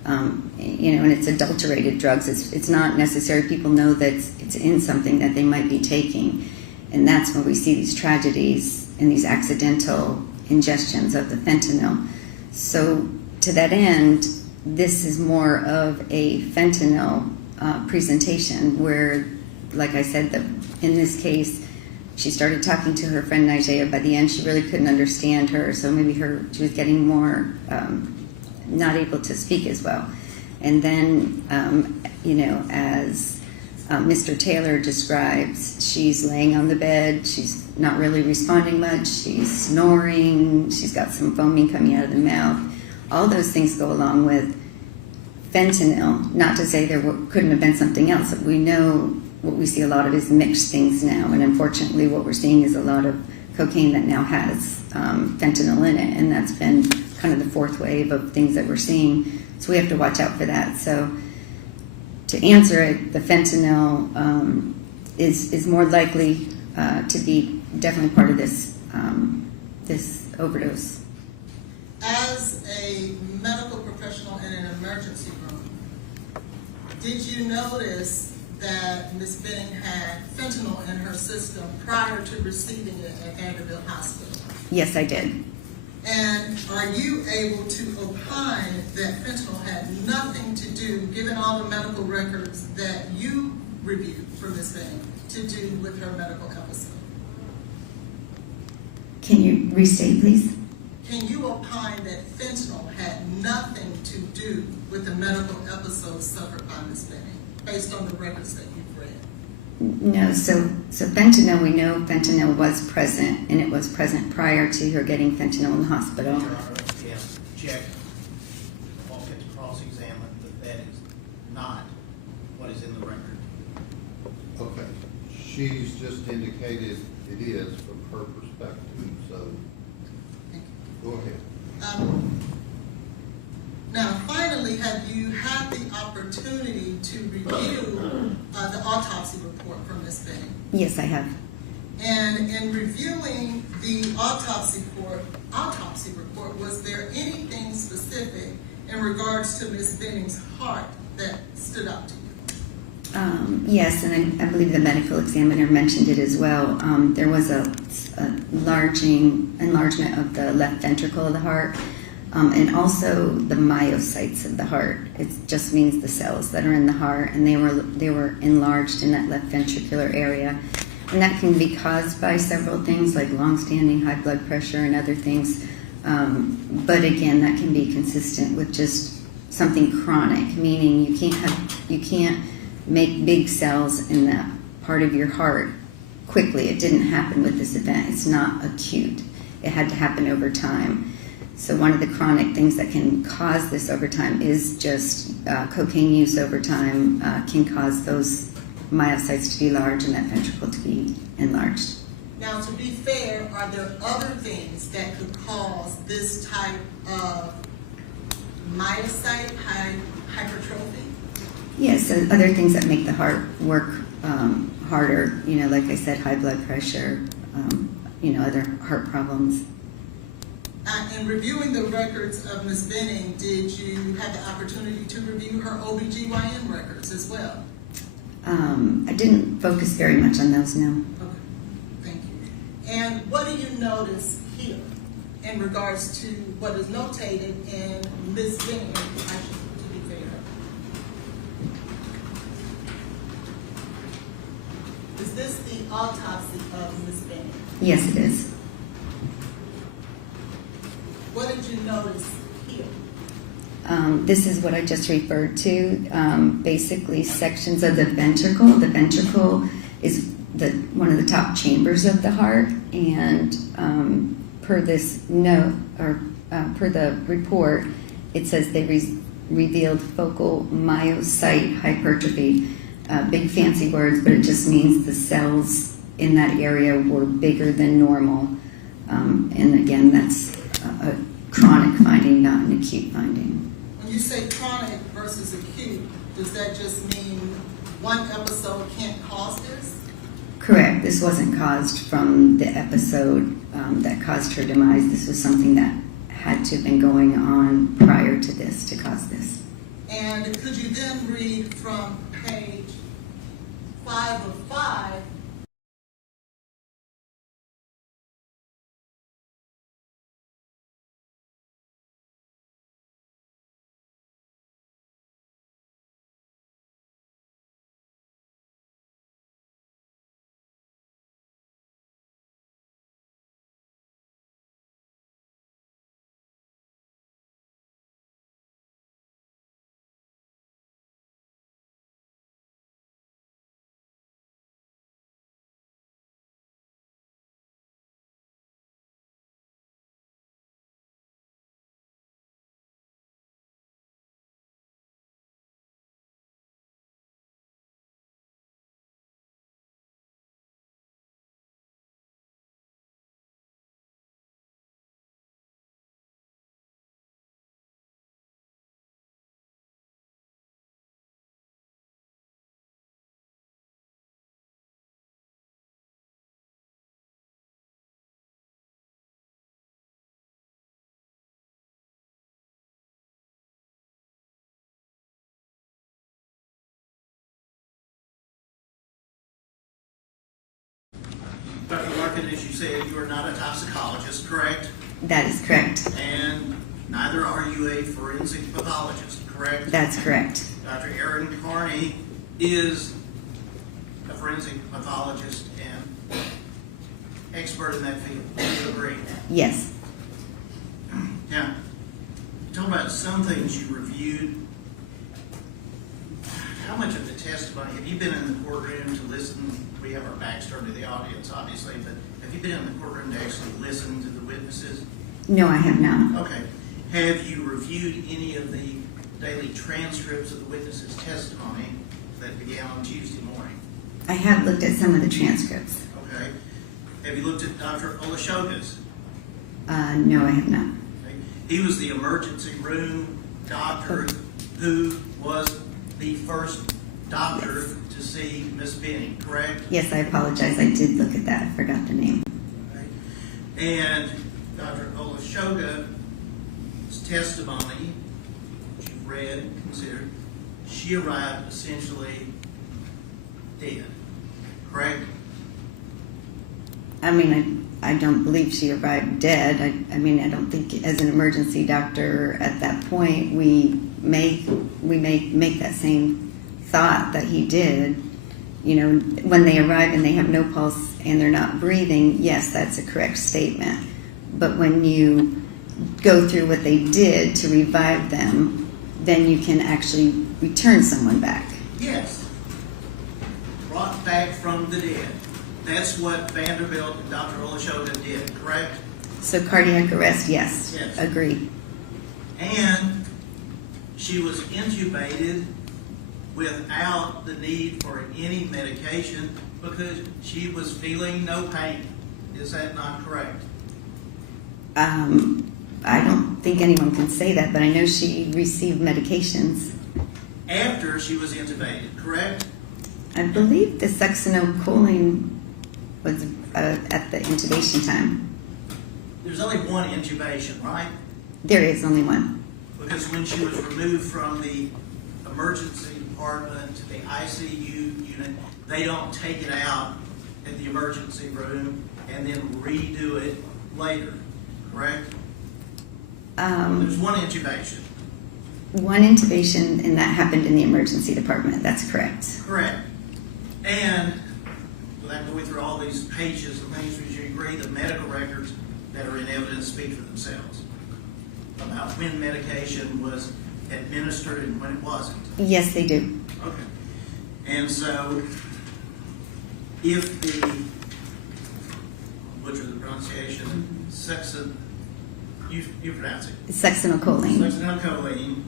And it's adulterated drugs. It's not necessary. People know that it's in something that they might be taking. And that's when we see these tragedies and these accidental ingestions of the fentanyl. So to that end, this is more of a fentanyl presentation where, like I said, in this case, she started talking to her friend Nigella. By the end, she really couldn't understand her, so maybe she was getting more not able to speak as well. And then, as Mr. Taylor describes, she's laying on the bed, she's not really responding much, she's snoring, she's got some foaming coming out of the mouth. All those things go along with fentanyl. Not to say there couldn't have been something else. We know what we see a lot of is mixed things now, and unfortunately what we're seeing is a lot of cocaine that now has fentanyl in it, and that's been kind of the fourth wave of things that we're seeing. So we have to watch out for that. So to answer it, the fentanyl is more likely to be definitely part of this overdose. As a medical professional in an emergency room, did you notice that Ms. Benning had fentanyl in her system prior to receiving it at Vanderbilt Hospital? Yes, I did. And are you able to opine that fentanyl had nothing to do, given all the medical records that you reviewed for Ms. Benning, to do with her medical episode? Can you restate, please? Can you opine that fentanyl had nothing to do with the medical episode suffered by Ms. Benning, based on the records that you've read? No, so fentanyl, we know fentanyl was present, and it was present prior to her getting fentanyl in the hospital. Your Honor, yeah, check, all gets cross-examined, but that is not what is in the record. Okay, she's just indicated it is from her perspective, so go ahead. Now, finally, have you had the opportunity to review the autopsy report from Ms. Benning? Yes, I have. And in reviewing the autopsy report, was there anything specific in regards to Ms. Benning's heart that stood out to you? Yes, and I believe the medical examiner mentioned it as well. There was a enlargement of the left ventricle of the heart, and also the myocytes of the heart. It just means the cells that are in the heart, and they were enlarged in that left ventricular area. And that can be caused by several things like long-standing high blood pressure and other things. But again, that can be consistent with just something chronic, meaning you can't make big cells in that part of your heart quickly. It didn't happen with this event. It's not acute. It had to happen over time. So one of the chronic things that can cause this over time is just cocaine use over time can cause those myocytes to be large and that ventricle to be enlarged. Now, to be fair, are there other things that could cause this type of myocyte hypertrophy? Yes, so other things that make the heart work harder, like I said, high blood pressure, other heart problems. In reviewing the records of Ms. Benning, did you have the opportunity to review her OBGYN records as well? I didn't focus very much on those, no. Okay, thank you. And what do you notice here in regards to what is notated in Ms. Benning, to be fair? Is this the autopsy of Ms. Benning? Yes, it is. What did you notice here? This is what I just referred to, basically sections of the ventricle. The ventricle is one of the top chambers of the heart, and per this note, or per the report, it says they revealed focal myocyte hypertrophy. Big fancy words, but it just means the cells in that area were bigger than normal. And again, that's a chronic finding, not an acute finding. When you say chronic versus acute, does that just mean one episode can't cause this? Correct. This wasn't caused from the episode that caused her demise. This was something that had to have been going on prior to this to cause this. And could you then read from page 5 of 5? Dr. Larkin, as you said, you are not a toxicologist, correct? That is correct. And neither are you a forensic pathologist, correct? That's correct. Dr. Aaron Carney is a forensic pathologist and expert in that field. Do you agree? Yes. Now, talk about some things you reviewed. How much of the testimony, have you been in the courtroom to listen? We have our backs turned to the audience, obviously, but have you been in the courtroom to actually listen to the witnesses? No, I have not. Okay. Have you reviewed any of the daily transcripts of the witnesses' testimony that began on Tuesday morning? I have looked at some of the transcripts. Okay. Have you looked at Dr. Olashoga's? No, I have not. Okay. He was the emergency room doctor who was the first doctor to see Miss Benning, correct? Yes, I apologize. I did look at that. I forgot the name. Okay. And Dr. Olashoga's testimony, which you've read and considered, she arrived essentially dead, correct? I mean, I don't believe she arrived dead. I mean, I don't think as an emergency doctor at that point we may make that same thought that he did. You know, when they arrive and they have no pulse and they're not breathing, yes, that's a correct statement. But when you go through what they did to revive them, then you can actually return someone back. Yes. Brought back from the dead. That's what Vanderbilt and Dr. Olashoga did, correct? So cardiac arrest, yes. Yes. Agreed. And she was intubated without the need for any medication because she was feeling no pain. Is that not correct? I don't think anyone can say that, but I know she received medications. After she was intubated, correct? I believe the succinylcholine was at the intubation time. There's only one intubation, right? There is only one. Because when she was removed from the emergency department to the ICU unit, they don't take it out at the emergency room and then redo it later, correct? There's one intubation. One intubation, and that happened in the emergency department. That's correct. Correct. And without going through all these pages and things, would you agree the medical records that are in evidence speak for themselves about when medication was administered and when it wasn't? Yes, they do. Okay. And so, if the, butcher the pronunciation, you pronounce it. Succinylcholine. Succinylcholine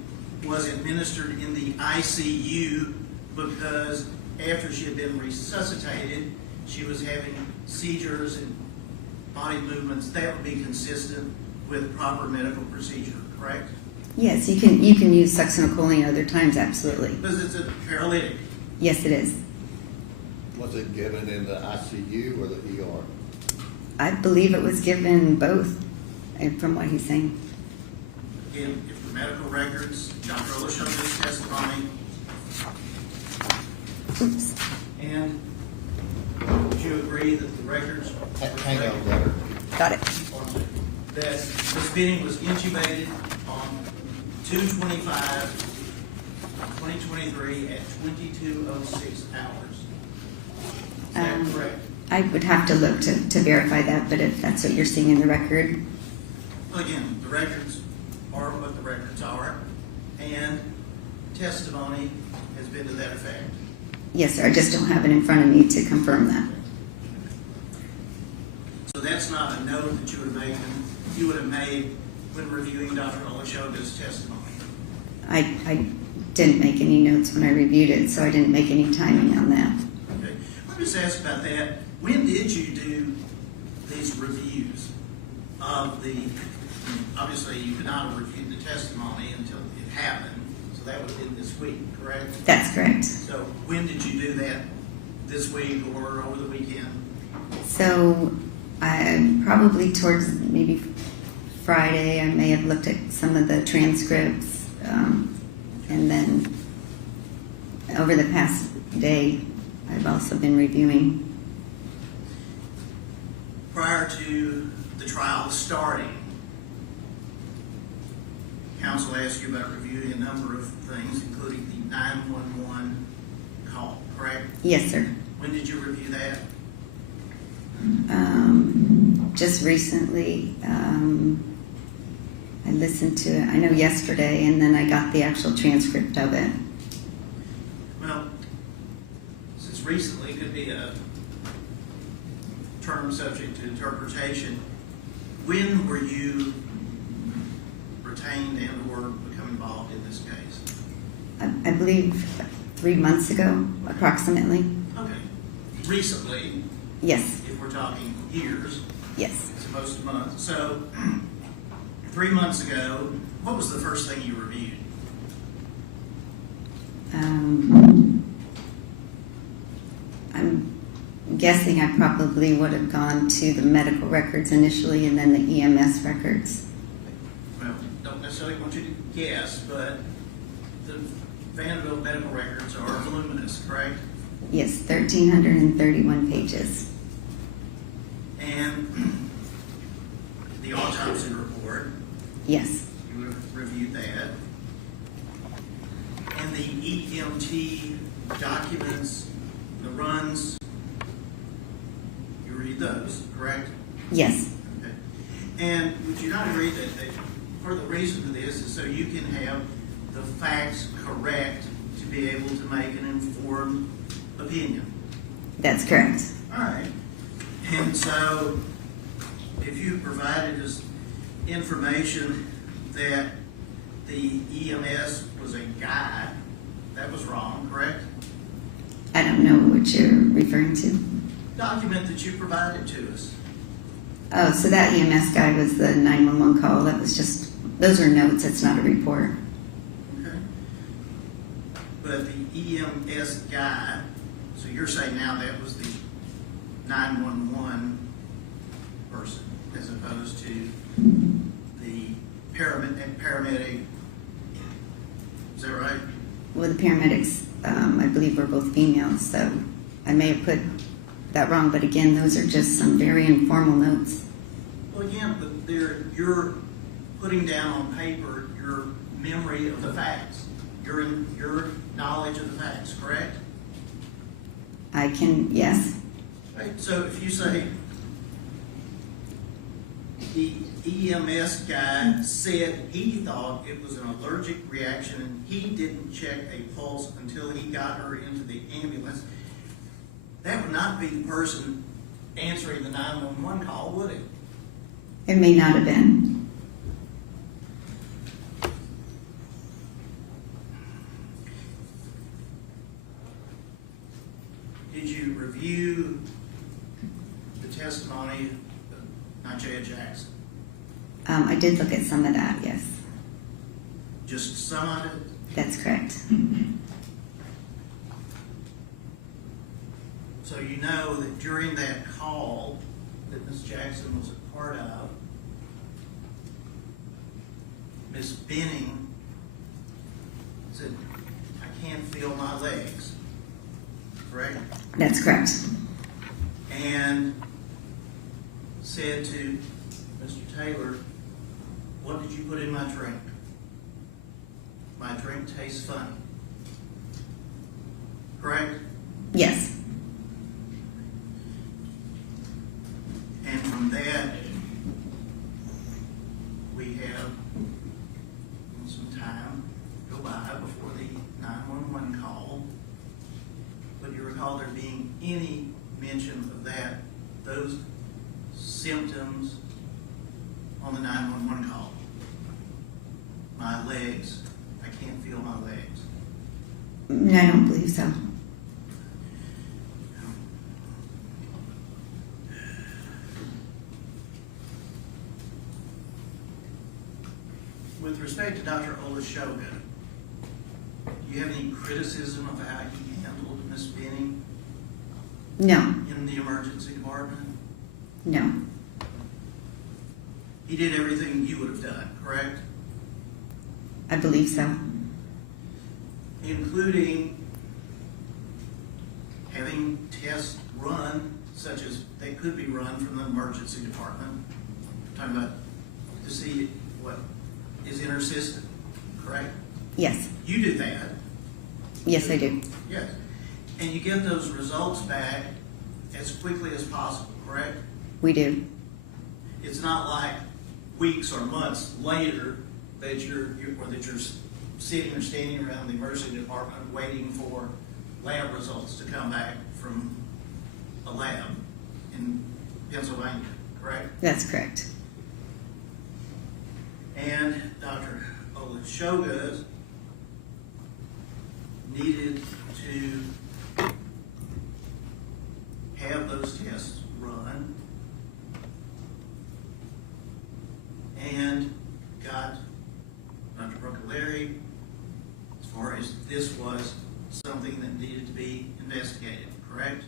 was administered in the ICU because after she had been resuscitated, she was having seizures and body movements that would be consistent with proper medical procedure, correct? Yes, you can use succinylcholine other times, absolutely. Because it's a paralytic. Yes, it is. Was it given in the ICU or the ER? I believe it was given both, from what he's saying. Again, if the medical records, Dr. Olashoga's testimony, Oops. and would you agree that the records Hang on there. Got it. that Ms. Benning was intubated on 2/25/2023 at 22:06 hours? Is that correct? I would have to look to verify that, but if that's what you're seeing in the record, Well, again, the records are what the records are, and testimony has been to that effect. yes, sir. I just don't have it in front of me to confirm that. So that's not a note that you would have made when reviewing Dr. Olashoga's testimony. I didn't make any notes when I reviewed it, so I didn't make any timing on that. Okay. Let me just ask about that. When did you do these reviews of the, obviously you could not have reviewed the testimony until it happened, so that would have been this week, correct? That's correct. So when did you do that? This week or over the weekend? So probably towards maybe Friday, I may have looked at some of the transcripts, and then over the past day, I've also been reviewing. Prior to the trial starting, counsel asked you about reviewing a number of things, including the 911 call, correct? Yes, sir. When did you review that? Just recently, I listened to it, I know yesterday, and then I got the actual transcript of it. Well, since recently could be a term subject to interpretation, when were you retained and or become involved in this case? I believe 3 months ago, approximately. Okay. Recently, Yes, if we're talking years, yes. as opposed to months. So, 3 months ago, what was the first thing you reviewed? I'm guessing I probably would have gone to the medical records initially and then the EMS records. Well, don't necessarily want you to guess, but the Vanderbilt medical records are voluminous, correct? Yes, 1,331 pages. And the autopsy report, Yes, you would have reviewed that. And the EMT documents, the runs, you read those, correct? yes, Okay. And would you not agree that part of the reason for this is so you can have the facts correct to be able to make an informed opinion? that's correct. All right. And so, if you provided us information that the EMS was a guy, that was wrong, correct? I don't know what you're referring to. Document that you provided to us. Oh, so that EMS guy was the 911 call. That was just, those are notes. It's not a report. Okay. But the EMS guy, so you're saying now that was the 911 person as opposed to the paramedic. Is that right? Well, the paramedics, I believe, were both females, so I may have put that wrong, but again, those are just some very informal notes. Well, again, but you're putting down on paper your memory of the facts, your knowledge of the facts, correct? I can, yes, Right. So if you say the EMS guy said he thought it was an allergic reaction and he didn't check a pulse until he got her into the ambulance, that would not be the person answering the 911 call, would it? it may not have been. Did you review the testimony of Nigel Jackson? I did look at some of that, yes, Just some of it? that's correct. So you know that during that call that Ms. Jackson was a part of, Ms. Benning said, "I can't feel my legs," correct? That's correct. And said to Mr. Taylor, "What did you put in my drink? My drink tastes funny." Correct? Yes, And from that, we have some time go by before the 911 call. But you recall there being any mention of that, those symptoms on the 911 call. My legs, I can't feel my legs. I don't believe so. With respect to Dr. Olashoga, do you have any criticism of how he handled Ms. Benning No, in the emergency department? no, He did everything you would have done, correct? I believe so. Including having tests run, such as they could be run from the emergency department. Talking about to see what is in her system, correct? Yes, You do that. yes, I do. Yes. And you get those results back as quickly as possible, correct? We do. It's not like weeks or months later that you're sitting or standing around the emergency department waiting for lab results to come back from a lab in Pennsylvania, correct? That's correct. And Dr. Olashoga needed to have those tests run and got Dr. Broccolari as far as this was something that needed to be investigated, correct?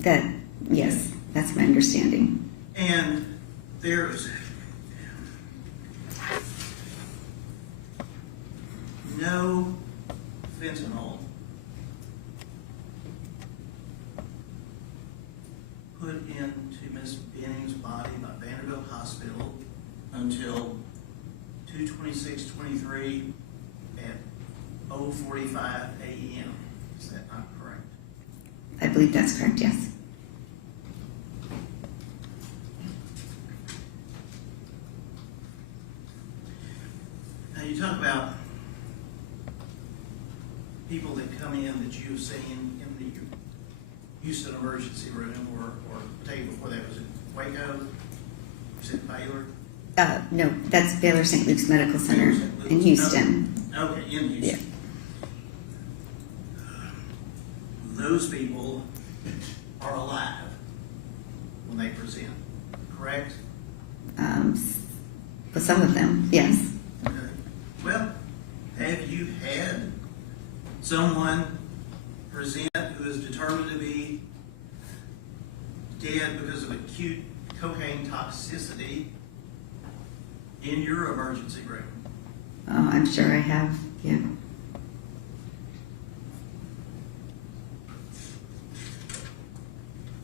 That, yes, that's my understanding. And there's no fentanyl put into Miss Benning's body by Vanderbilt Hospital until 2/26/23 at 0:45 a.m. Is that not correct? I believe that's correct, yes. Now you talk about people that come in that you've seen in the Houston emergency room or the day before that, was it Waco? Was it Baylor? No, that's Baylor St. Luke's Medical Center in Houston. Okay, in Houston. Those people are alive when they present, correct? For some of them, yes. Okay. Well, have you had someone present who is determined to be dead because of acute cocaine toxicity in your emergency room. Oh, I'm sure I have, yeah.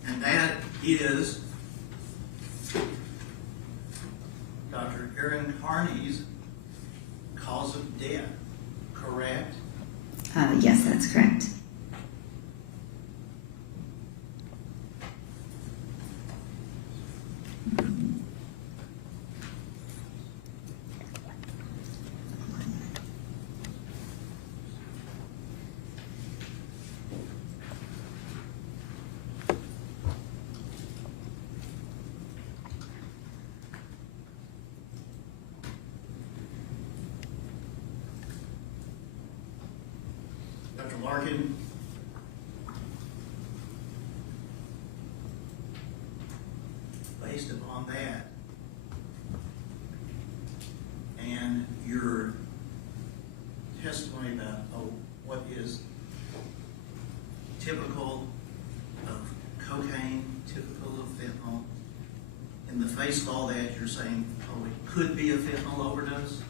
And that is Dr. Aaron Carney's cause of death, correct? Yes, that's correct. Dr. Larkin, based upon that and your testimony about what is typical of cocaine, typical of fentanyl, in the face of all that, you're saying, oh, it could be a fentanyl overdose,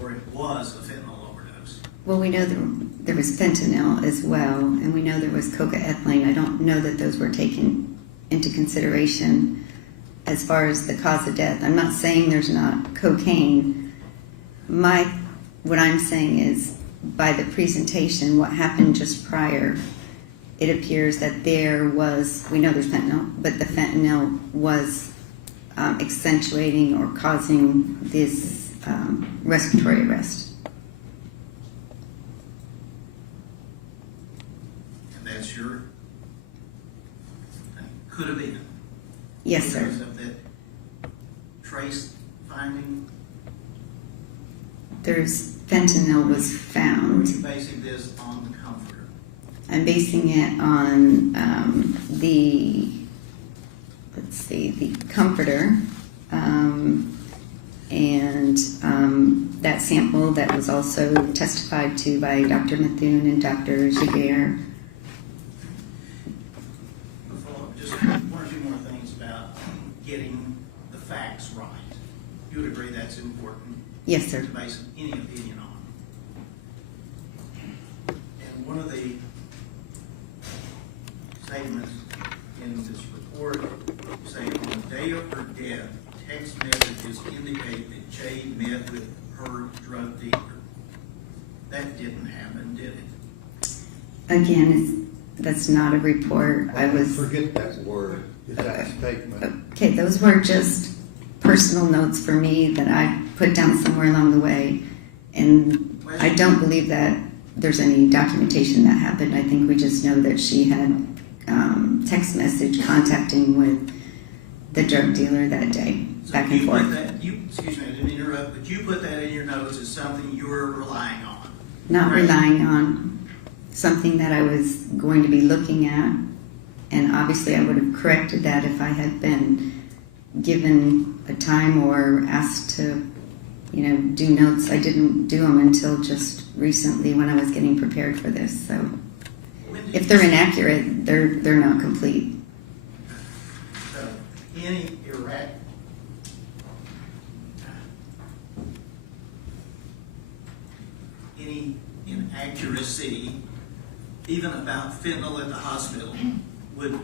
or it was a fentanyl overdose? Well, we know there was fentanyl as well, and we know there was cocaethylene. I don't know that those were taken into consideration as far as the cause of death. I'm not saying there's not cocaine. What I'm saying is, by the presentation, what happened just prior, it appears that there was, we know there's fentanyl, but the fentanyl was accentuating or causing this respiratory arrest. And that's your, could have been. Yes, sir. Because of that trace finding. There's fentanyl was Are found. you basing this on the comforter? I'm basing it on the comforter and that sample that was also testified to by Dr. Methune and Dr. Jaguar. Just one or two more things about getting the facts right. You would agree that's important Yes, sir. to base any opinion on. And one of the statements in this report say on the day of her death, text messages indicate that Jade met with her drug dealer. That didn't happen, did it? Again, that's not a report. I was Forget that word, is that a statement? okay. Those were just personal notes for me that I put down somewhere along the way, and I don't believe that there's any documentation that happened. I think we just know that she had text message contacting with the drug dealer that day, So back you and put forth. that, excuse me, I didn't interrupt, but you put that in your notes as something you were relying on. Not Right. relying on something that I was going to be looking at, and obviously I would have corrected that if I had been given a time or asked to, do notes. I didn't do them until just recently when I was getting prepared for this. So When did if you- they're inaccurate, they're not complete. So, any inaccuracy, even about fentanyl at the hospital, would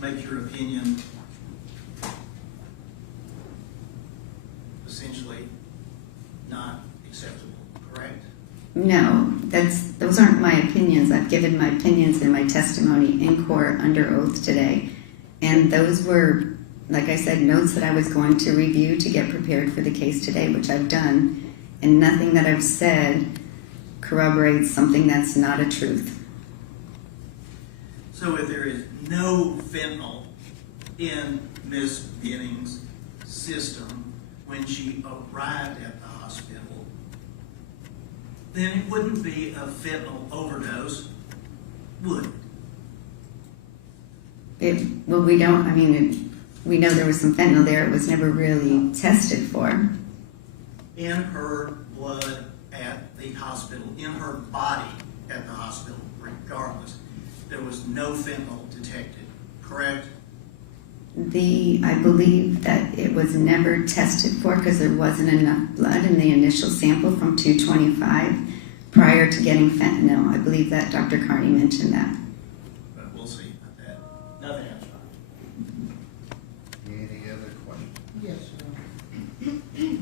make your opinion essentially not acceptable, correct? No, those aren't my opinions. I've given my opinions in my testimony in court under oath today. And those were, like I said, notes that I was going to review to get prepared for the case today, which I've done. And nothing that I've said corroborates something that's not a truth. So if there is no fentanyl in Miss Benning's system when she arrived at the hospital, then it wouldn't be a fentanyl overdose, would it? We know there was some fentanyl there. It was never really tested for. In her blood at the hospital, in her body at the hospital, regardless, there was no fentanyl detected, correct? I believe that it was never tested for because there wasn't enough blood in the initial sample from 225 prior to getting fentanyl. I believe that Dr. Carney mentioned that. But we'll see about that. Nothing else, right? Any other questions? Yes, Your Honor.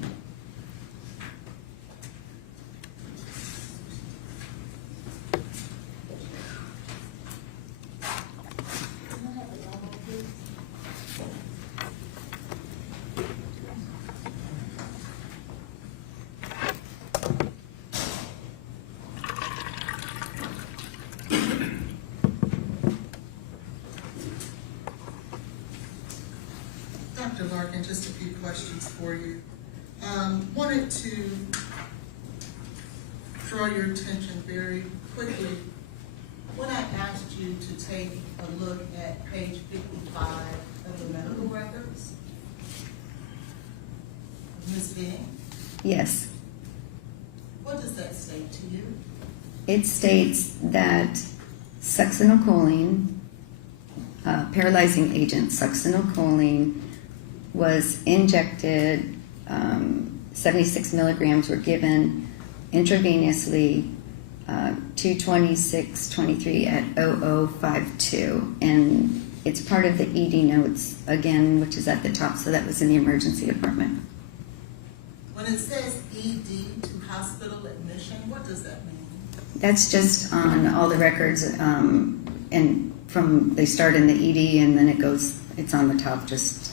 Dr. Larkin, just a few questions for you. Wanted to draw your attention very quickly. When I asked you to take a look at page 55 of the medical records, Ms. Bing, Yes. what does that state to you? It states that succinylcholine, paralyzing agent succinylcholine, was injected, 76 milligrams were given intravenously, 226/23 at 0052. And it's part of the ED notes, again, which is at the top, so that was in the emergency department. When it says ED to hospital admission, what does that mean? That's just on all the records, and they start in the ED and then it's on the top, just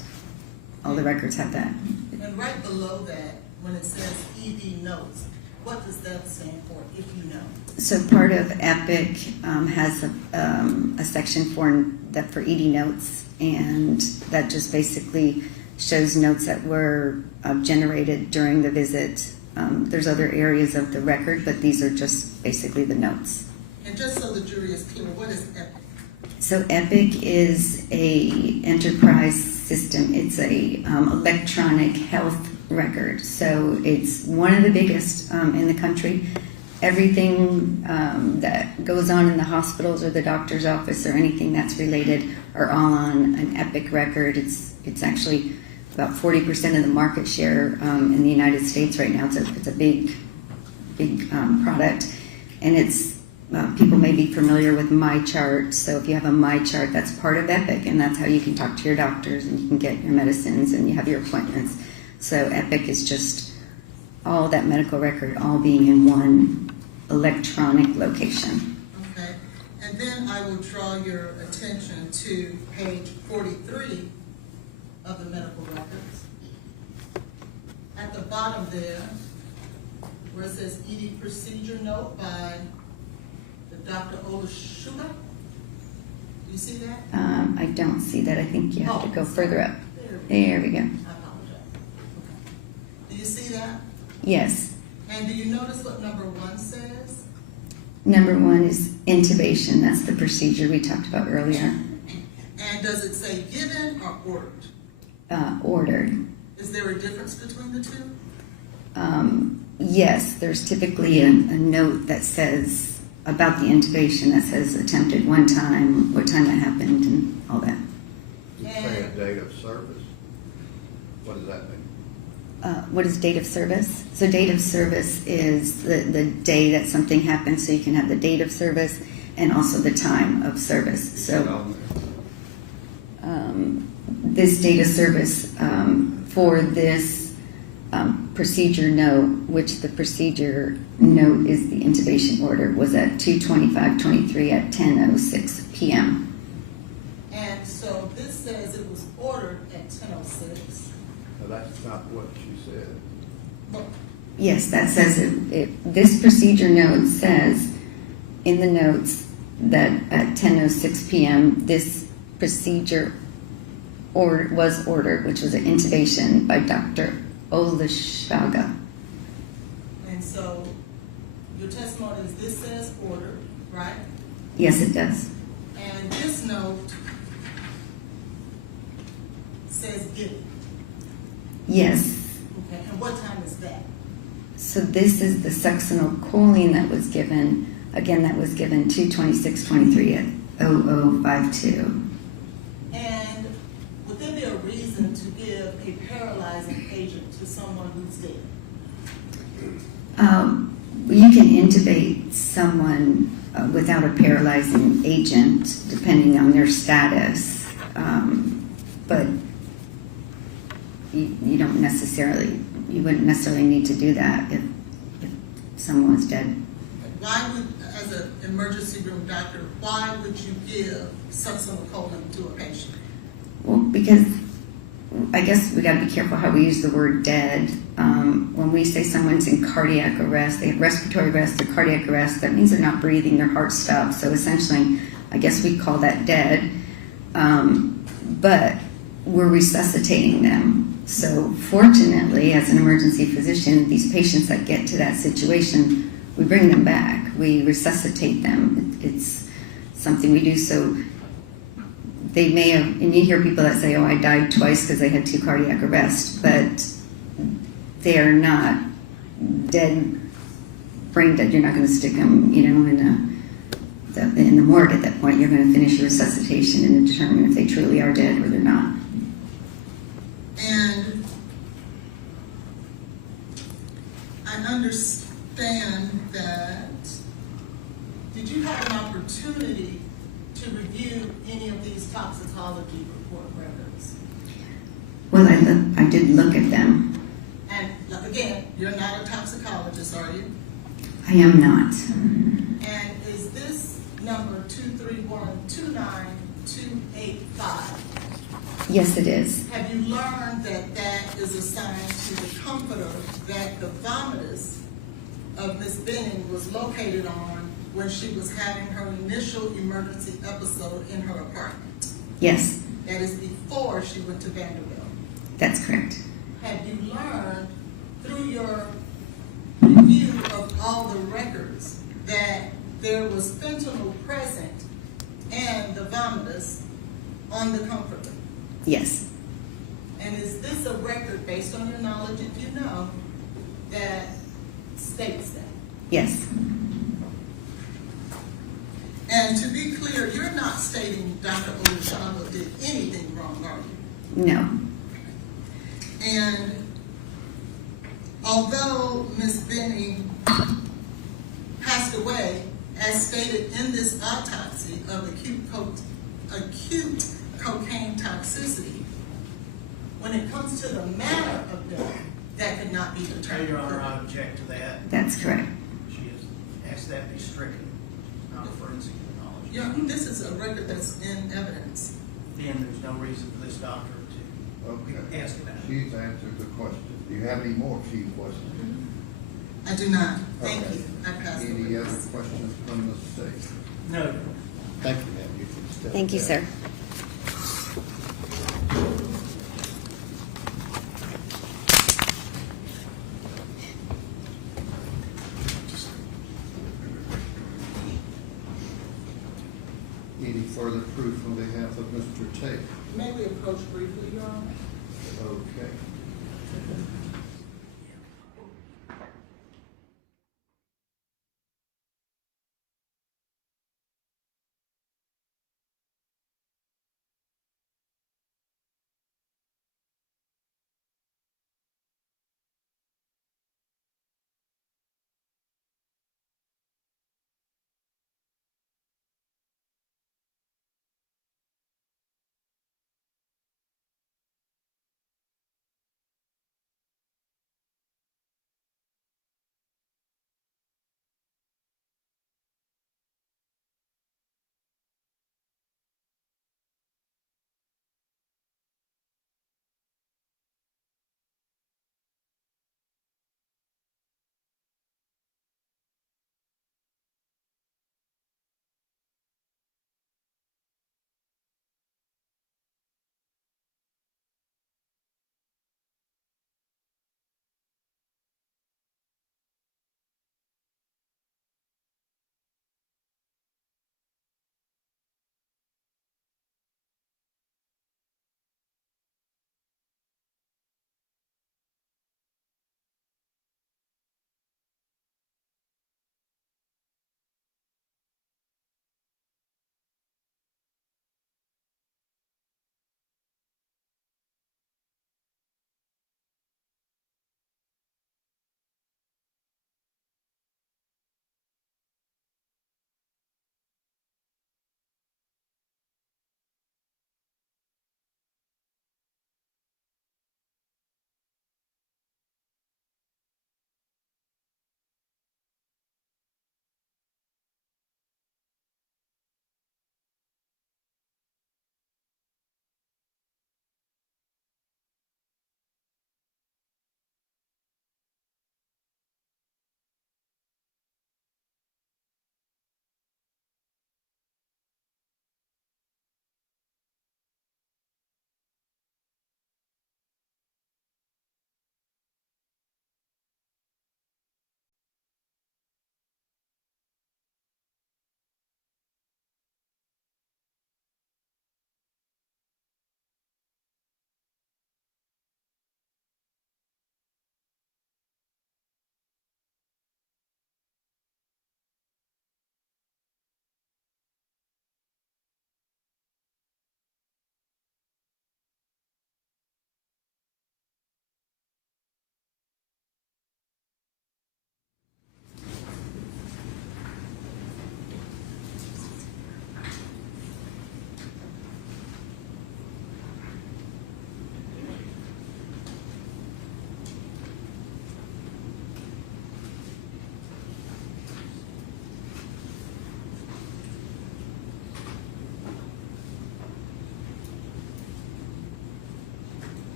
all the records have that. And right below that, when it says ED notes, what does that stand for, if you know? So part of EPIC has a section for ED notes, and that just basically shows notes that were generated during the visit. There's other areas of the record, but these are just basically the notes. And just so the jury is clear, what is EPIC? So EPIC is a enterprise system. It's a electronic health record. So it's one of the biggest in the country. Everything that goes on in the hospitals or the doctor's office or anything that's related are all on an EPIC record. It's actually about 40% of the market share in the United States right now. It's a big product, and it's people may be familiar with MyChart. So if you have a MyChart, that's part of EPIC, and that's how you can talk to your doctors and you can get your medicines and you have your appointments. So EPIC is just all that medical record, all being in one electronic location. Okay, and then I will draw your attention to page 43 of the medical records. At the bottom there, where it says ED procedure note by the Dr. Olashuga, do you see that? I don't see that. I think you have to go Oh, further up. There There we go. I apologize. Okay. Do you see that? Yes. And do you notice what number 1 says? Number 1 is intubation. That's the procedure we talked about earlier. And does it say given or ordered? Ordered. Is there a difference between the two? Yes, there's typically a note that says about the intubation that says attempted one time, what time that happened, and all that. You say a date of service? What does that mean? What is date of service? So date of service is the day that something happened, so you can have the date of service and also the time of service. Is that So on there? this date of service for this procedure note, which the procedure note is the intubation order, was at 2:25:23 at 10:06 p.m. And so this says it was ordered at 10:06. No, that's not what she said. But Yes, that says this procedure note says in the notes that at 10:06 p.m. this procedure was ordered, which was an intubation by Dr. Olashuga. and so your testimony is this says ordered, right? Yes, it does. And this note says given. Yes. Okay, and what time is that? So this is the succinylcholine that was given. Again, that was given 2:26:23 at 0052. someone who's dead? You can intubate someone without a paralyzing agent, depending on their status, but you don't necessarily, you wouldn't necessarily need to do that if someone was dead. Why would, as an emergency room doctor, why would you give succinylcholine to a patient? Well, because I guess we got to be careful how we use the word dead. When we say someone's in cardiac arrest, they have respiratory arrest or cardiac arrest, that means they're not breathing, their heart stopped. So essentially, I guess we call that dead. But we're resuscitating them. So fortunately, as an emergency physician, these patients that get to that situation, we bring them back. We resuscitate them. It's something we do. So they may have, and you hear people that say, oh, I died twice because I had 2 cardiac arrests, but they are not dead, brain dead. You're not going to stick them, in the morgue at that point. You're going to finish your resuscitation and determine if they truly are dead or they're not. And I understand that, did you have an opportunity to review any of these toxicology report records? Well, I did look at them. And again, you're not a toxicologist, are you? I am not. And is this number 231-29285? Yes, it is. Have you learned that that is assigned to the comforter that the vomitus of Miss Benning was located on when she was having her initial emergency episode in her apartment? Yes, That is before she went to Vanderbilt. that's correct. Have you learned through your review of all the records that there was fentanyl present and the vomitus on the comforter? Yes, And is this a record, based on your knowledge, if you know, that states that? yes, And to be clear, you're not stating Dr. Olushalo did anything wrong, are you? no, And although Ms. Benny passed away, as stated in this autopsy of acute cocaine toxicity, when it comes to the manner of death, that could not be No, determined. Your Honor, I object to that. that's correct. She has asked that be stricken, not forensic knowledge. Yeah, this is a record that's in evidence. Then there's no reason for this doctor to Okay. ask that. She's answered the question. Do you have any more chief questions? I do not. Thank Okay. you. I pass the Any other witness. questions from the state? No, Your Honor. Thank you, ma'am. You can step Thank you, back. sir. Any further proof on behalf of Mr. Taylor? May we approach briefly, Your Honor? Okay.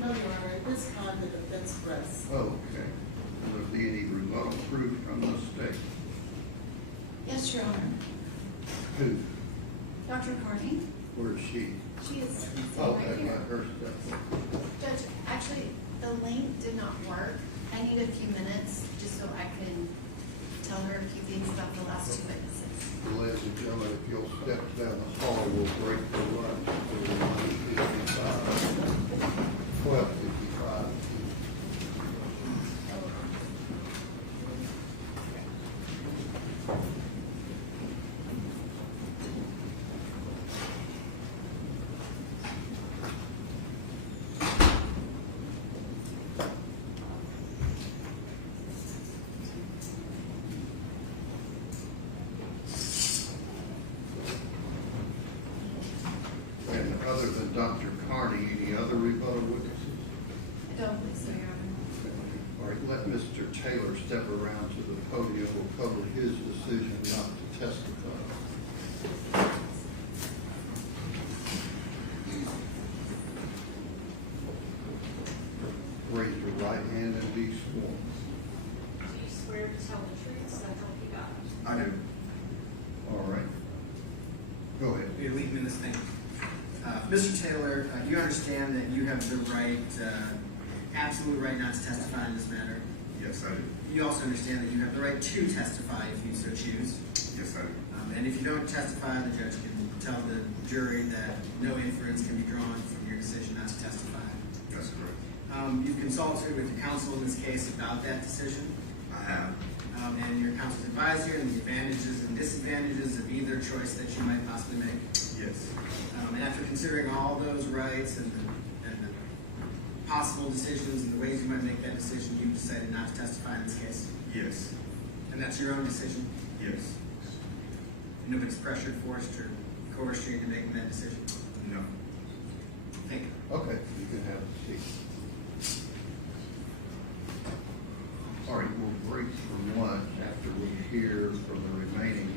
No, Your Honor, at this time, the defense rests. Okay. Will there be any rebuttal proof from the state? Yes, Your Honor. Who? Dr. Carney? Where's she? She is Oh, right that's here. not her stuff. Judge, actually, the link did not work. I need a few minutes just so I can tell her a few things about the last two witnesses. Ladies and gentlemen, if you'll step down the hall, we'll break the lunch until 12:55. And other than Dr. Carney, any other rebuttal witnesses? I don't believe so, Your Honor. All right, let Mr. Taylor step around to the podium. We'll cover his decision not to testify. Raise your right hand and be sworn. Do you swear to tell the truth, so help you God? I do. All right. Go ahead. You're leading in this thing. Mr. Taylor, you understand that you have the right, absolute right not to testify in this matter? Yes, I do. You also understand that you have the right to testify if you so choose? Yes, I do. And if you don't testify, the judge can tell the jury that no inference can be drawn from your decision not to testify. That's correct. You've consulted with your counsel in this case about that decision? I have. And your counsel's advised you on the advantages and disadvantages of either choice that you might possibly make? Yes. And after considering all those rights and the possible decisions and the ways you might make that decision, you decided not to testify in this case? Yes. And that's your own decision? Yes. And nobody's pressured, forced, or coerced you into making that decision? No. Thank you. Okay, you can have a seat. All right, we'll break from lunch after we hear from the remaining